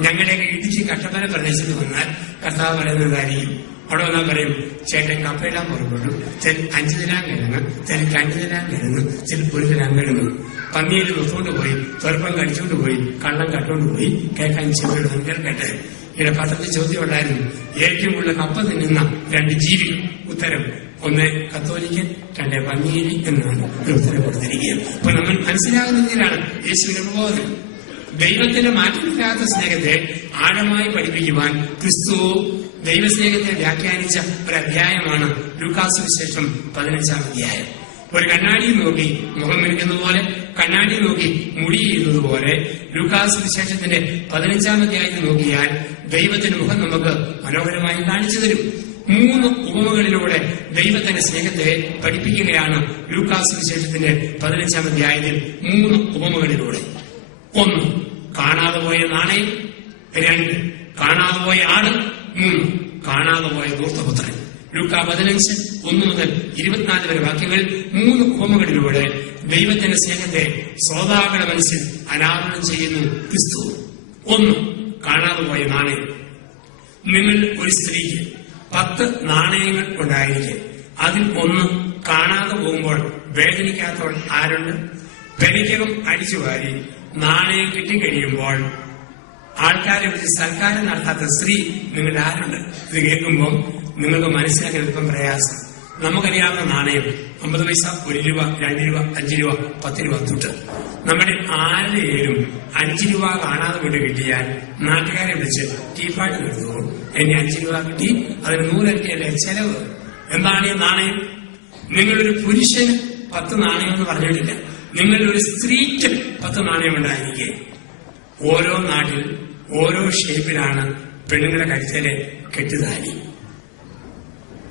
ഞങ്ങളുടെയൊക്കെ ഇടിച്ച് കട്ടപ്പന പ്രദേശത്ത് വന്നാൽ കർത്താവ് പറയുന്നതായിരിക്കും. അവിടെ വന്നാൽ പറയും, ചേട്ടൻ കപ്പയിടാൻ പുറപ്പെട്ടു. ചില 5 ദിനാൻ കിഴങ്ങ്, ചില 2 ദിനാൻ കിഴങ്ങ്, ചില 1 ദിനാൻ കിഴങ്ങ്. പന്നിയിൽ നിർത്തുകൊണ്ട് പോയി, തുറപ്പം കടിച്ചുകൊണ്ട് പോയി, കള്ളം കട്ടുകൊണ്ട് പോയി, കേൾക്കാൻ ചെവിടുവൻ കേൾക്കട്ടെ. ഇവിടെ പത്രത്തിൽ ചോദ്യം ഉണ്ടായിരുന്നു, ഏറ്റവും കൂടുതൽ കപ്പ തിന്നുന്ന 2 ജീവി. ഉത്തരം, 1 കത്തോലിക്കൻ, 2 പന്നിയേലി എന്നാണ് ഉത്തരം കൊടുത്തിരിക്കുക. അപ്പൊ നമ്മൾ മനസ്സിലാകുന്നതിനാണ് യേശുവിന്റെ പ്രബോധനം. ദൈവത്തിന്റെ മാറ്റമില്ലാത്ത സ്നേഹത്തെ ആഴമായി പഠിപ്പിക്കുവാൻ ക്രിസ്തു ദൈവസ്നേഹത്തെ വ്യാഖ്യാനിച്ച ഒരു അധ്യായമാണ് ലൂക്കാ സുവിശേഷം 15-ാം അധ്യായം. ഒരു കണ്ണാടിയിൽ നോക്കി മുഖം മിനുക്കുന്ന പോലെ കണ്ണാടി നോക്കി മുടി ചെയ്യുന്നതുപോലെ ലൂക്കാസ് വിശേഷത്തിന്റെ 15-ാം അധ്യായത്തിൽ നോക്കിയാൽ ദൈവത്തിന്റെ മുഖം നമുക്ക് മനോഹരമായി കാണിച്ചു തരും. 3 ഉപമകളിലൂടെ ദൈവത്തിന്റെ സ്നേഹത്തെ പഠിപ്പിക്കുകയാണ് ലൂക്കാസ് വിശേഷത്തിന്റെ 15-ാം അധ്യായത്തിൽ. 3 ഉപമകളിലൂടെ. 1, കാണാതെ പോയ നാണയം. 2, കാണാതെ പോയ ആട്. 3, കാണാതെ പോയ ധൂർത്തപുത്രൻ. ലൂക്കാ 15:1 മുതൽ 24 വരെ വാക്യങ്ങളിൽ 3 ഉപമകളിലൂടെ ദൈവത്തിന്റെ സ്നേഹത്തെ ശ്രോതാക്കളുടെ മനസ്സിൽ അനാവരണം ചെയ്യുന്നു ക്രിസ്തു. 1, കാണാതെ പോയ നാണയം. നിങ്ങൾ ഒരു സ്ത്രീക്ക് 10 നാണയങ്ങൾ ഉണ്ടായിരിക്കെ അതിൽ 1 കാണാതെ പോകുമ്പോൾ വേദനിക്കാത്തവൾ ആരുണ്ട്? പെരയ്ക്കകം അടിച്ചുവാരി നാണയം കിട്ടിക്കഴിയുമ്പോൾ ആൾക്കാരെ വിളിച്ച് സൽക്കാരം നടത്താത്ത സ്ത്രീ നിങ്ങൾ ആരുണ്ട്? ഇത് കേൾക്കുമ്പോൾ നിങ്ങൾക്ക് മനസ്സിലാക്കാൻ എളുപ്പം പ്രയാസം. നമുക്കറിയാവുന്ന നാണയം 50 പൈസ, 1 രൂപ, 2 രൂപ, 5 രൂപ, 10 രൂപ തൊട്ട്. നമ്മുടെ ആരുടെയും 5 രൂപ കാണാതെ കൊണ്ട് കിട്ടിയാൽ നാട്ടുകാരെ വിളിച്ച് ടീപ്പാട്ട് നിർത്തുമോ? എന്നെ 5 രൂപ കിട്ടി, അതിന് 100 ഇരട്ടിയല്ലേ ചെലവ്. എന്താണ് ഈ നാണയം? നിങ്ങളൊരു പുരുഷന് 10 നാണയം എന്ന് പറഞ്ഞിട്ടില്ല. നിങ്ങളൊരു സ്ത്രീക്ക് 10 നാണയം ഉണ്ടായിരിക്കെ. ഓരോ നാട്ടിൽ ഓരോ ഷേപ്പിലാണ് പെണ്ണുങ്ങളുടെ കഴുത്തിലെ കെട്ടുതാലി.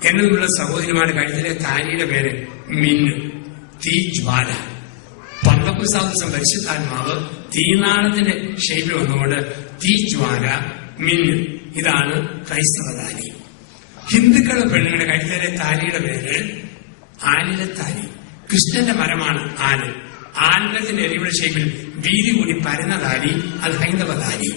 എന്നുള്ള സഹോദരിമാരുടെ കഴുത്തിലെ താലിയുടെ പേര് മിന്നു, തീജ്വാല. പന്തക്കുസ്താ ദിവസം പരിശുദ്ധാത്മാവ് തീനാളത്തിന്റെ ഷേപ്പിൽ വന്നുകൊണ്ട് തീജ്വാല, മിന്നു, ഇതാണ് ക്രൈസ്തവ താലി. ഹിന്ദുക്കളുടെ പെണ്ണുങ്ങളുടെ കഴുത്തിലെ താലിയുടെ പേര് ആലിലെ താലി. കൃഷ്ണന്റെ മരമാണ് ആല്. ആൽമരത്തിന്റെ എരിയുടെ ഷേപ്പിൽ വീതി കൂടി പരന്ന താലി, അത് ഹൈന്ദവ താലി.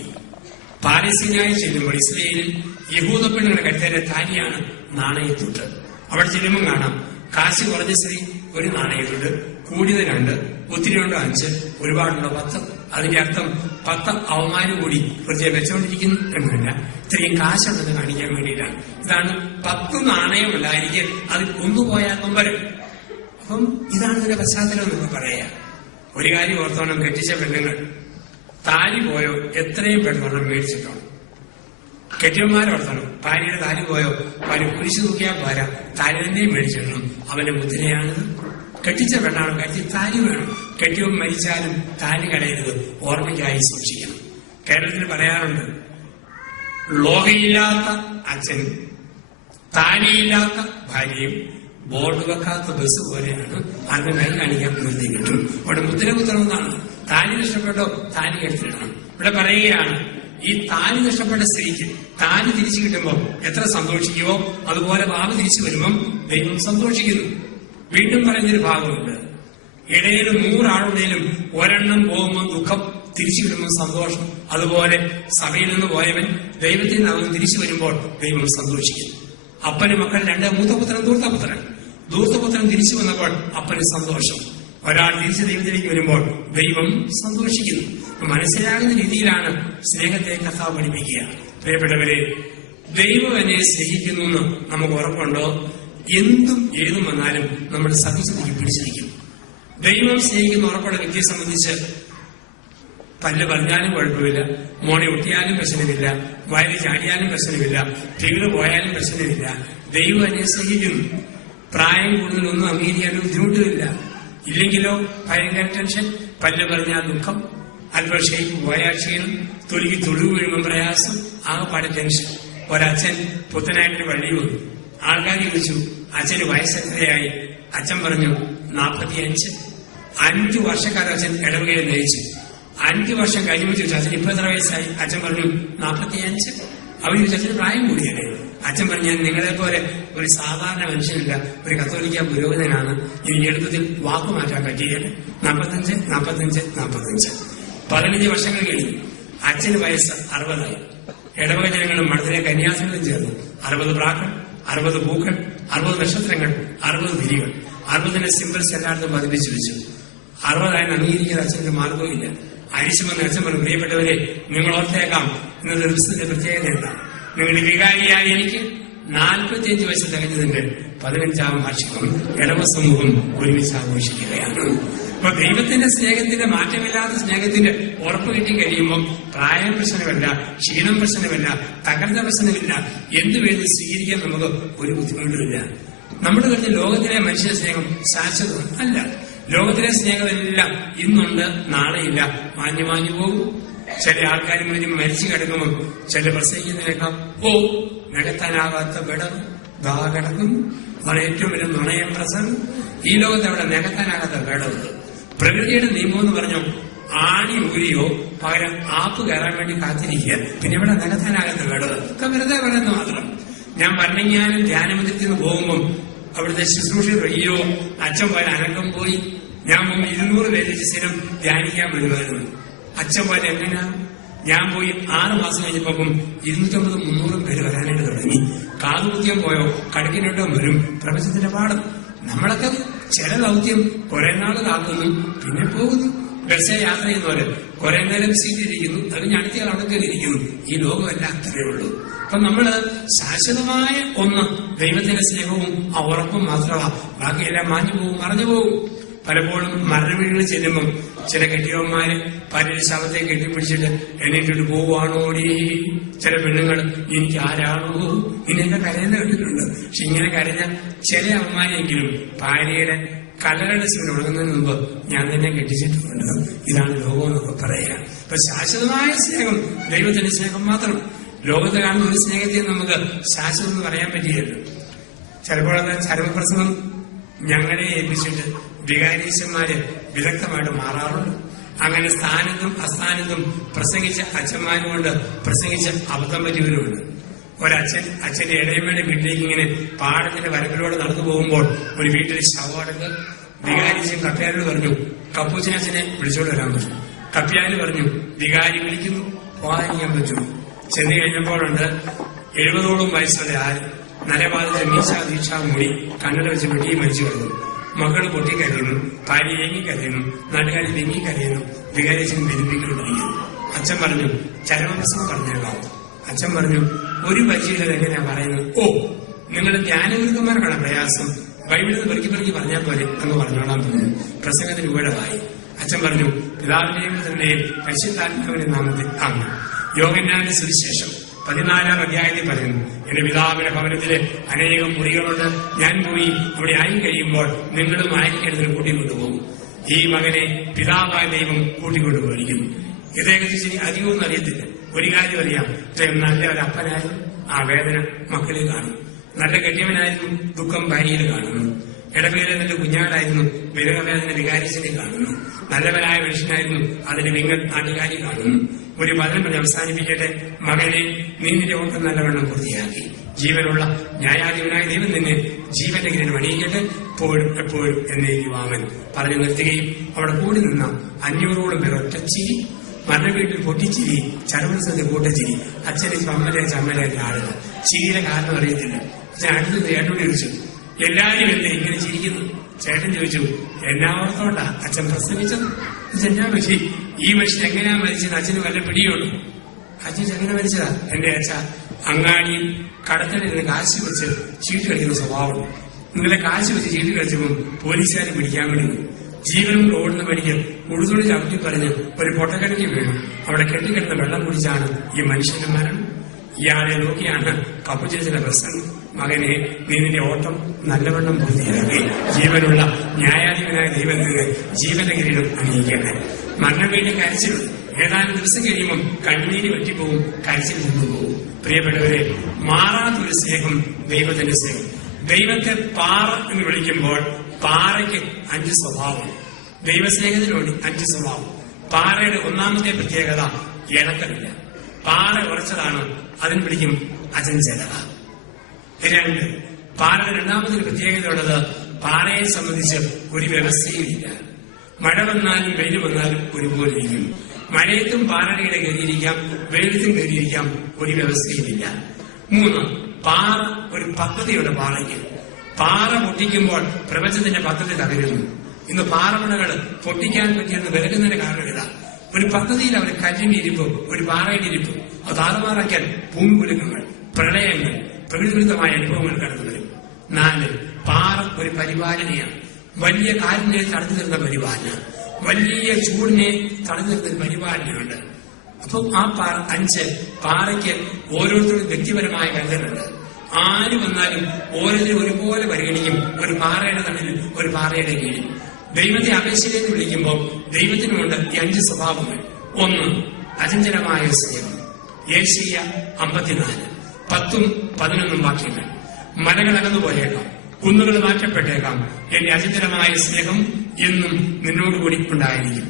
പാലസ്തീനായി ചെല്ലുമ്പോൾ ഇസ്രയേലിൽ യഹൂദ പെണ്ണുങ്ങളുടെ കഴുത്തേരെ താലിയാണ് നാണയത്തുട്ട്. അവിടെ ചെല്ലുമ്പോൾ കാണാം കാശ് കുറഞ്ഞ സ്ത്രീ ഒരു നാണയത്തുണ്ട്, കൂടിയത് 2, ഒത്തിരി ഉണ്ടോ 5, ഒരുപാടുണ്ടോ 10. അതിന്റെ അർത്ഥം 10 അവമാനം കൂടി പ്രത്യേകം വെച്ചുകൊണ്ടിരിക്കുന്നു എന്നല്ല, ഇത്രയും കാശുണ്ടെന്ന് കാണിക്കാൻ വേണ്ടിയിട്ടാണ്. ഇതാണ് 10 നാണയം ഉണ്ടായിരിക്കെ അതിൽ കൊന്നുപോയാൽ നൊമ്പരം. അപ്പം ഇതാണ് ഇതിന്റെ പശ്ചാത്തലം എന്നൊക്കെ പറയാ. ഒരു കാര്യം ഓർത്തോണം, കെട്ടിച്ച പെണ്ണുങ്ങൾ താലി പോയോ എത്രയും പെട്ടെന്ന് മേടിച്ചിട്ടുണ്ട്. കെട്ടിയന്മാരോർത്തണം, ഭാര്യയുടെ താലി പോയോ ഭാര്യ കുരിശു തൂക്കിയാൽ പോരാ, താലി തന്നെയും മേടിച്ചിടണം. അവന്റെ മുദ്രയാണിത്. കെട്ടിച്ച പെണ്ണാണ്, കെട്ടി താലി വേണം. കെട്ടിയവൻ മരിച്ചാലും താലി കളയരുത്, ഓർമ്മയ്ക്കായി സൂക്ഷിക്കണം. കേരളത്തിൽ പറയാറുണ്ട്, ലോകയില്ലാത്ത അച്ഛനും താലിയില്ലാത്ത ഭാര്യയും ബോർഡ് വെക്കാത്ത ബസ് പോലെയാണ്. അതിന് കൈ കാണിക്കാൻ നിർത്തി കിട്ടും. അവിടെ മുദ്ര കുത്തണമെന്നാണ്. താലി നഷ്ടപ്പെട്ടോ താലി എടുത്തിടണം. ഇവിടെ പറയുകയാണ്, ഈ താലി നഷ്ടപ്പെട്ട സ്ത്രീക്ക് താലി തിരിച്ചു കിട്ടുമ്പോൾ എത്ര സന്തോഷിക്കുമോ അതുപോലെ ഭാവി തിരിച്ചു വരുമ്പം ദൈവം സന്തോഷിക്കുന്നു. വീണ്ടും പറയുന്നൊരു ഭാഗമുണ്ട്, ഇടയിൽ 100 ആളുടെയിലും ഒരെണ്ണം പോകുമ്പോൾ ദുഃഖം, തിരിച്ചു കിട്ടുമ്പോൾ സന്തോഷം. അതുപോലെ സഭയിൽ നിന്ന് പോയവൻ ദൈവത്തിൽ നിന്ന് അവൻ തിരിച്ചു വരുമ്പോൾ ദൈവം സന്തോഷിക്കുന്നു. അപ്പന് മക്കൾ 2, മൂത്തപുത്രൻ ധൂർത്തപുത്രൻ. ധൂർത്തപുത്രൻ തിരിച്ചു വന്നപ്പോൾ അപ്പന് സന്തോഷം. ഒരാൾ തിരിച്ച് ദൈവത്തിലേക്ക് വരുമ്പോൾ ദൈവം സന്തോഷിക്കുന്നു. മനസ്സിലാകുന്ന രീതിയിലാണ് സ്നേഹത്തെ കർത്താവ് പഠിപ്പിക്കുക. പ്രിയപ്പെട്ടവരെ, ദൈവം എന്നെ സ്നേഹിക്കുന്നു എന്ന് നമുക്ക് ഉറപ്പുണ്ടോ? എന്തും ഏതും വന്നാലും നമ്മൾ സഹിച്ചു പിടിച്ചിരിക്കും. ദൈവം സ്നേഹിക്കുന്ന ഉറപ്പുള്ള വ്യക്തിയെ സംബന്ധിച്ച് പല്ല് പറഞ്ഞാലും കുഴപ്പമില്ല, മോണി ഒട്ടിയാലും പ്രശ്നമില്ല, വയലിൽ ചാടിയാലും പ്രശ്നമില്ല, ടീവില് പോയാലും പ്രശ്നമില്ല. ദൈവം എന്നെ സ്നേഹിക്കുന്നു. പ്രായം കൂടുതലൊന്നും അംഗീകരിക്കാനും ബുദ്ധിമുട്ടുമില്ല. ഇല്ലെങ്കിലോ ഭയങ്കര ടെൻഷൻ, പല്ല് പറഞ്ഞാൽ ദുഃഖം, അല്പം ഷേപ്പ് പോയാൽ ക്ഷീണം, തൊലിക്ക് തൊഴിൽ വീഴുമ്പോൾ പ്രയാസം, ആകെപ്പാടെ ടെൻഷൻ. ഒരച്ഛൻ പുത്തനായിട്ട് പള്ളി വന്നു. ആൾക്കാർ ചോദിച്ചു, അച്ഛന് വയസ്സെത്രയായി? അച്ഛൻ പറഞ്ഞു 45. 5 വർഷക്കാലം അച്ഛൻ ഇടവകയെ നയിച്ചു. 5 വർഷം കഴിഞ്ഞപ്പോൾ ചോദിച്ചു, അച്ഛൻ ഇപ്പൊ എത്ര വയസ്സായി? അച്ഛൻ പറഞ്ഞു 45. അവർ ചോദിച്ചു, അച്ഛന് പ്രായം കൂടിയല്ലേ? അച്ഛൻ പറഞ്ഞു, ഞാൻ നിങ്ങളെ പോലെ ഒരു സാധാരണ മനുഷ്യനില്ല, ഒരു കത്തോലിക്ക പുരോഹിതനാണ്. ഇനി എളുപ്പത്തിൽ വാക്കുമാറ്റാൻ പറ്റിയത്. 45, 45, 45. 15 വർഷങ്ങൾ കഴിഞ്ഞു. അച്ഛന് വയസ്സ് 60ആയി. ഇടവക ജനങ്ങളും മഠത്തിലെ കന്യാസികളും ചേർന്നു 60 പ്രാക്കൾ, 60 പൂക്കൾ, 60 നക്ഷത്രങ്ങൾ, 60 തിരികൾ, 60 സിംബൽസ് എല്ലായിടത്തും പതിപ്പിച്ചു വെച്ചു. 60 അംഗീകരിക്കാൻ അച്ഛന്റെ മാർഗവുമില്ല. അരിശമെന്ന് അച്ഛൻ പറഞ്ഞു, പ്രിയപ്പെട്ടവരെ, നിങ്ങൾ ഓർത്തേക്കാം, ഇന്നത്തെ ദിവസത്തിന്റെ പ്രത്യേകത എന്താണ്? നിങ്ങളുടെ വികാരിയായി എനിക്ക് 45 വയസ്സ് തികഞ്ഞതിന്റെ 15ാം വാർഷികം ഇടവ സമൂഹം ഒരുമിച്ച് ആഘോഷിക്കുകയാണ്. അപ്പൊ ദൈവത്തിന്റെ സ്നേഹത്തിന്റെ മാറ്റമില്ലാത്ത സ്നേഹത്തിന്റെ ഉറപ്പ് കിട്ടി കഴിയുമ്പോൾ പ്രായം പ്രശ്നമല്ല, ക്ഷീണം പ്രശ്നമല്ല, തകർച്ച പ്രശ്നമില്ല, എന്ത് വേണ്ടി സ്വീകരിക്കാൻ നമുക്ക് ഒരു ബുദ്ധിമുട്ടുമില്ല. നമ്മുടെ കരുതി ലോകത്തിലെ മനുഷ്യ സ്നേഹം ശാശ്വതം അല്ല. ലോകത്തിലെ സ്നേഹമെല്ലാം ഇന്നുണ്ട്, നാളെയില്ല, മാഞ്ഞു മാഞ്ഞു പോകും. ചില ആൾക്കാർ മുഴുവൻ മരിച്ചു കിടക്കുമ്പോൾ ചില പ്രസംഗിക്കുന്നതിനേക്കാൾ നികത്താനാകാത്ത വിടവ് ദാ കിടക്കും. അതാണ് ഏറ്റവും വലിയ നുണയം പ്രസംഗം. ഈ ലോകത്ത് അവിടെ നികത്താനാകാത്ത വിടവ്. പ്രകൃതിയുടെ നിയമം എന്ന് പറഞ്ഞു ആണി ഊരിയോ പകരം ആപ്പ് കയറാൻ വേണ്ടി കാത്തിരിക്കുക. പിന്നെ ഇവിടെ നികത്താനാകാത്ത വിടവ് ഒക്കെ വെറുതെ പറയുന്നത് മാത്രം. ഞാൻ പറഞ്ഞാലും ധ്യാനമന്ദിരത്തിൽ നിന്ന് പോകുമ്പം അവിടുത്തെ ശുശ്രൂഷ അയ്യോ അച്ഛൻ പോലെ അനക്കം പോയി. ഞാൻ പോകുമ്പോൾ 200 പേര് സ്ഥിരം ധ്യാനിക്കാൻ വരുമായിരുന്നു. അച്ഛൻ പോലെ എങ്ങനെയാ? ഞാൻ പോയി 6 മാസം കഴിഞ്ഞപ്പം 250-300 പേര് വരാനായിട്ട് തുടങ്ങി. കാതുകുത്തിയം പോയോ കടുക്കിനോട്ടോ വരും. പ്രപഞ്ചത്തിന്റെ പാഠം. നമ്മളൊക്കെ ചില ദൗത്യം കുറെ നാൾ കാക്കുന്നു, പിന്നെ പോകുന്നു. ബസ്സേ യാത്ര ചെയ്യുന്നവര് കുറെ നേരം സീറ്റിരിക്കുന്നു, അതിന് അടുത്ത അവിടെ കയറിയിരിക്കുന്നു. ഈ ലോകമല്ല അത്രയേ ഉള്ളൂ. അപ്പൊ നമ്മള് ശാശ്വതമായ ഒന്ന് ദൈവത്തിന്റെ സ്നേഹവും ആ ഉറപ്പും മാത്രമാ. ബാക്കിയെല്ലാം മാഞ്ഞു പോകും, മറഞ്ഞു പോകും. പലപ്പോഴും മരണവീടുകൾ ചെല്ലുമ്പം ചില കെട്ടിയവന്മാര് ഭാര്യയുടെ ശവത്തെ കെട്ടിപ്പിടിച്ചിട്ട് എണീറ്റിട്ട് പോവുകയാണോടി. ചില പെണ്ണുങ്ങൾ എനിക്ക് ആരാണോ ഇങ്ങനെയൊക്കെ കരയുന്ന കേട്ടിട്ടുണ്ട്. പക്ഷെ ഇങ്ങനെ കരഞ്ഞ ചില അമ്മമാരെങ്കിലും ഭാര്യയുടെ കലകളുടെ സ്മരണ ഉണങ്ങുന്നതിന് മുമ്പ് ഞാൻ തന്നെ കെട്ടിച്ചിട്ടുണ്ട്. ഇതാണ് ലോകം എന്നൊക്കെ പറയുക. ഇപ്പൊ ശാശ്വതമായ സ്നേഹം ദൈവത്തിന്റെ സ്നേഹം മാത്രം. ലോകത്ത് കാണുന്ന ഒരു സ്നേഹത്തെ നമുക്ക് ശാശ്വതം എന്ന് പറയാൻ പറ്റിയല്ലോ. ചിലപ്പോഴത് ചരമപ്രസംഗം ഞങ്ങളെ ഏൽപ്പിച്ചിട്ട് വികാരീശന്മാര് വിദഗ്ധമായിട്ട് മാറാറുണ്ട്. അങ്ങനെ സ്ഥാനത്തും അസ്ഥാനത്തും പ്രസംഗിച്ച അച്ഛന്മാരും കൊണ്ട് പ്രസംഗിച്ച അബദ്ധം പറ്റിയവരുമുണ്ട്. അച്ഛന്റെ ഇടയമ്മയുടെ വീട്ടിലേക്ക് ഇങ്ങനെ പാടത്തിന്റെ വരമ്പിലൂടെ നടന്നു പോകുമ്പോൾ ഒരു വീട്ടിൽ ശവമടക്ക് വികാരിച്ചും കപ്പ്യാരോട് പറഞ്ഞു കപ്പൂച്ചനച്ഛനെ വിളിച്ചോണ്ട് വരാൻ പറഞ്ഞു. കപ്പ്യാര് പറഞ്ഞു വികാരി വിളിക്കുന്നു, പോകാതിരിക്കാൻ പറ്റൂ. ചെന്ന് കഴിഞ്ഞപ്പോഴുണ്ട് 70ഓളം വയസ്സുള്ള ആര് നരബാധിത മീശ മുടി കണ്ണട വെച്ച് വെട്ടി മരിച്ചു കിടന്നു. മക്കള് പൊട്ടിക്കരയുന്നു, ഭാര്യ ഏങ്ങിക്കരയുന്നു, നാട്ടുകാരി വെങ്ങിക്കരയുന്നു. വികാരിച്ചൻ ബന്ധിപ്പിക്കൊണ്ടിരിക്കുന്നു. അച്ഛൻ പറഞ്ഞു ചരമപ്രസംഗം പറഞ്ഞേക്കാം. അച്ഛൻ പറഞ്ഞു ഒരു പരിചയം എങ്ങനെയാ പറയുന്നത്? ഓ നിങ്ങളുടെ ധ്യാനഗുരുക്കന്മാർക്കാണ് പ്രയാസം, ബൈബിളിൽ നിന്ന് പെറുക്കി പറഞ്ഞാൽ പോലെ അങ്ങ് പറഞ്ഞോളാൻ തോന്നുന്നു. പ്രസംഗത്തിന് ഉപടമായി. അച്ഛൻ പറഞ്ഞു പിതാവിന്റെയും പുത്രന്റെയും പരിശുദ്ധാത്മാവിന്റെ നാമത്തിൽ ആമേൻ. യോഹന്നാന്റെ സുവിശേഷം 14-ാം അധ്യായത്തിൽ പറയുന്നു എന്റെ പിതാവിന്റെ ഭവനത്തില് അനേകം മുറികളുണ്ട്. ഞാൻ പോയി അവിടെ ആയി കഴിയുമ്പോൾ നിങ്ങളും ആയിരിക്കരുതിന് കൂട്ടിക്കൊണ്ടുപോകും. ഈ മകനെ പിതാവായ ദൈവം കൂട്ടിക്കൊണ്ടുപോയിരിക്കും. ഇദ്ദേഹത്തെ അധികമൊന്നും അറിയത്തില്ല. ഒരു കാര്യം അറിയാം, നല്ല ഒരു അപ്പനായിരുന്നു, ആ വേദന മക്കളിൽ കാണും. നല്ല കെട്ടിയവനായിരുന്നു, ദുഃഖം ഭാര്യയിൽ കാണുന്നു. ഇടവേല നല്ല കുഞ്ഞാടായിരുന്നു, വിരഹവേദന വികാരിച്ചതിനെ കാണുന്നു. നല്ലവനായ മനുഷ്യനായിരുന്നു, അതിന്റെ വിങ്ങൽ നാട്ടുകാരി കാണുന്നു. ഒരു പദം പറഞ്ഞ് അവസാനിപ്പിക്കട്ടെ. മകനെ നിന്നിന്റെ ഓട്ടം നല്ലവണ്ണം പൂർത്തിയാക്കി. ജീവനുള്ള ന്യായാധിപനായ ദൈവം നിന്നെ ജീവന്റെ കിരീടം അണിയിക്കട്ടെ എപ്പോഴും എപ്പോഴും എന്നേക്കുവാമൻ പറഞ്ഞു നിർത്തുകയും അവിടെ കൂടി നിന്ന 500ഓളം പേർ ഒറ്റച്ചിരി, മരണ വീട്ടിൽ പൊട്ടിച്ചിരി, ചരമസന്ധ കൂട്ടച്ചിരി. അച്ഛനെ ചമ്മലേക്ക് ആളുകൾ ചിരിയുടെ കാരണം അറിയത്തില്ല. അച്ഛൻ അടുത്ത് ചേട്ടനോട് ചോദിച്ചു എല്ലാവരും എന്നെ ഇങ്ങനെ ചിരിക്കുന്നു. ചേട്ടൻ ചോദിച്ചു എന്നാ ഓർത്തോണ്ടാ അച്ഛൻ പ്രസംഗിച്ചത്? എന്നാ പറ്റി ഈ മനുഷ്യൻ എങ്ങനെയാ മരിച്ചത്? അച്ഛന് വല്ല പിടിയുള്ളൂ. അച്ഛൻ എങ്ങനെ മരിച്ചതാ? എന്റെ അച്ഛ അങ്ങാടിയിൽ കടത്തലിരുന്ന് കാശ് വെച്ച് ചീട്ട് കളിക്കുന്ന സ്വഭാവം. നിങ്ങളെ കാശ് വെച്ച് ചീട്ട് കളിച്ചപ്പോൾ പോലീസുകാരെ പിടിക്കാൻ വേണ്ടി ജീവനും ഓടുന്ന പണിക്ക് ഉടുതുണി ചവിട്ടി പറഞ്ഞ് ഒരു പൊട്ടക്കടയ്ക്ക് വീണു. അവിടെ കെട്ടിക്കിടന്ന വെള്ളം കുടിച്ചാണ് ഈ മനുഷ്യന്റെ മരണം. ഇയാളെ നോക്കിയാണ് കപ്പുചേച്ചിന്റെ പ്രസംഗം. മകനെ നിന്റെ ഓട്ടം നല്ലവണ്ണം പൂർത്തിയാക്കി. ജീവനുള്ള ന്യായാധിപനായ ദൈവം നിന്ന് ജീവന്റെ കിരീടം അണിയിക്കട്ടെ. മരണം വേണ്ടി കരച്ചിൽ ഏതാനും ദിവസം കഴിയുമ്പം കണ്ണീര് പറ്റിപ്പോവും, കരച്ചിൽ നിന്നുപോകും. പ്രിയപ്പെട്ടവരെ, മാറാത്തൊരു സ്നേഹം ദൈവത്തിന്റെ സ്നേഹം. ദൈവത്തെ പാറ എന്ന് വിളിക്കുമ്പോൾ പാറയ്ക്ക് 5 സ്വഭാവം. ദൈവസ്നേഹത്തിനോട് 5 സ്വഭാവം. പാറയുടെ ഒന്നാമത്തെ പ്രത്യേകത ഇളക്കമില്ല. പാറ ഉറച്ചതാണ്, അതിന് പിടിക്കും അചഞ്ചലത. 2, പാറയുടെ രണ്ടാമതൊരു പ്രത്യേകത ഉള്ളത് പാറയെ സംബന്ധിച്ച് ഒരു വ്യവസ്ഥയുമില്ല. മഴ വന്നാലും വെയിൽ വന്നാലും ഒരുപോലെ ഇരിക്കും. മഴയത്തും പാറയുടെ കയറിയിരിക്കാം, വെയിലത്തും കയറിയിരിക്കാം, ഒരു വ്യവസ്ഥയുമില്ല. 3, പാറ ഒരു പദ്ധതിയുടെ പാറയ്ക്ക്. പാറ പൊട്ടിക്കുമ്പോൾ പ്രപഞ്ചത്തിന്റെ പദ്ധതി തകരുന്നു. ഇന്ന് പാറമണകൾ പൊട്ടിക്കാൻ പറ്റിയെന്ന് വിലകുന്നതിന് കാരണം ഇതാ. ഒരു പദ്ധതിയിൽ അവർ കല്ലിന്റെ ഇരിപ്പും ഒരു പാറയുടെ ഇരിപ്പും അത് താറുമാറാക്കാൻ ഭൂമികുലുക്കങ്ങൾ, പ്രളയങ്ങൾ, പ്രകൃതിവിരുദ്ധമായ അനുഭവങ്ങൾ കടന്നു വരും. 4, പാറ ഒരു പരിപാലനയാണ്. വലിയ കാറ്റിനെ തടഞ്ഞു നിർത്തുന്ന പരിപാലന, വലിയ ചൂടിനെ തടഞ്ഞു നിർത്തുന്ന പരിപാലനയുണ്ട്. അപ്പം ആ 5 പാറയ്ക്ക് ഓരോരുത്തരും വ്യക്തിപരമായ കരുതലുണ്ട്. ആര് വന്നാലും ഓരോരുത്തരും ഒരുപോലെ പരിഗണിക്കും. ഒരു പാറയുടെ തണലിൽ, ഒരു പാറയുടെ കീഴിൽ. ദൈവത്തെ അപേക്ഷയിലേക്ക് വിളിക്കുമ്പോൾ ദൈവത്തിനുമുണ്ട് ഈ 5 സ്വഭാവങ്ങൾ. 1. അചഞ്ചലമായ സ്നേഹം. യേശയ്യ 54 10-11 വാക്യങ്ങൾ. മലകൾ അകന്നു പോയേക്കാം, കുന്നുകൾ മാറ്റപ്പെട്ടേക്കാം, എന്റെ അചഞ്ചലമായ സ്നേഹം എന്നും നിന്നോടുകൂടി ഉണ്ടായിരിക്കും.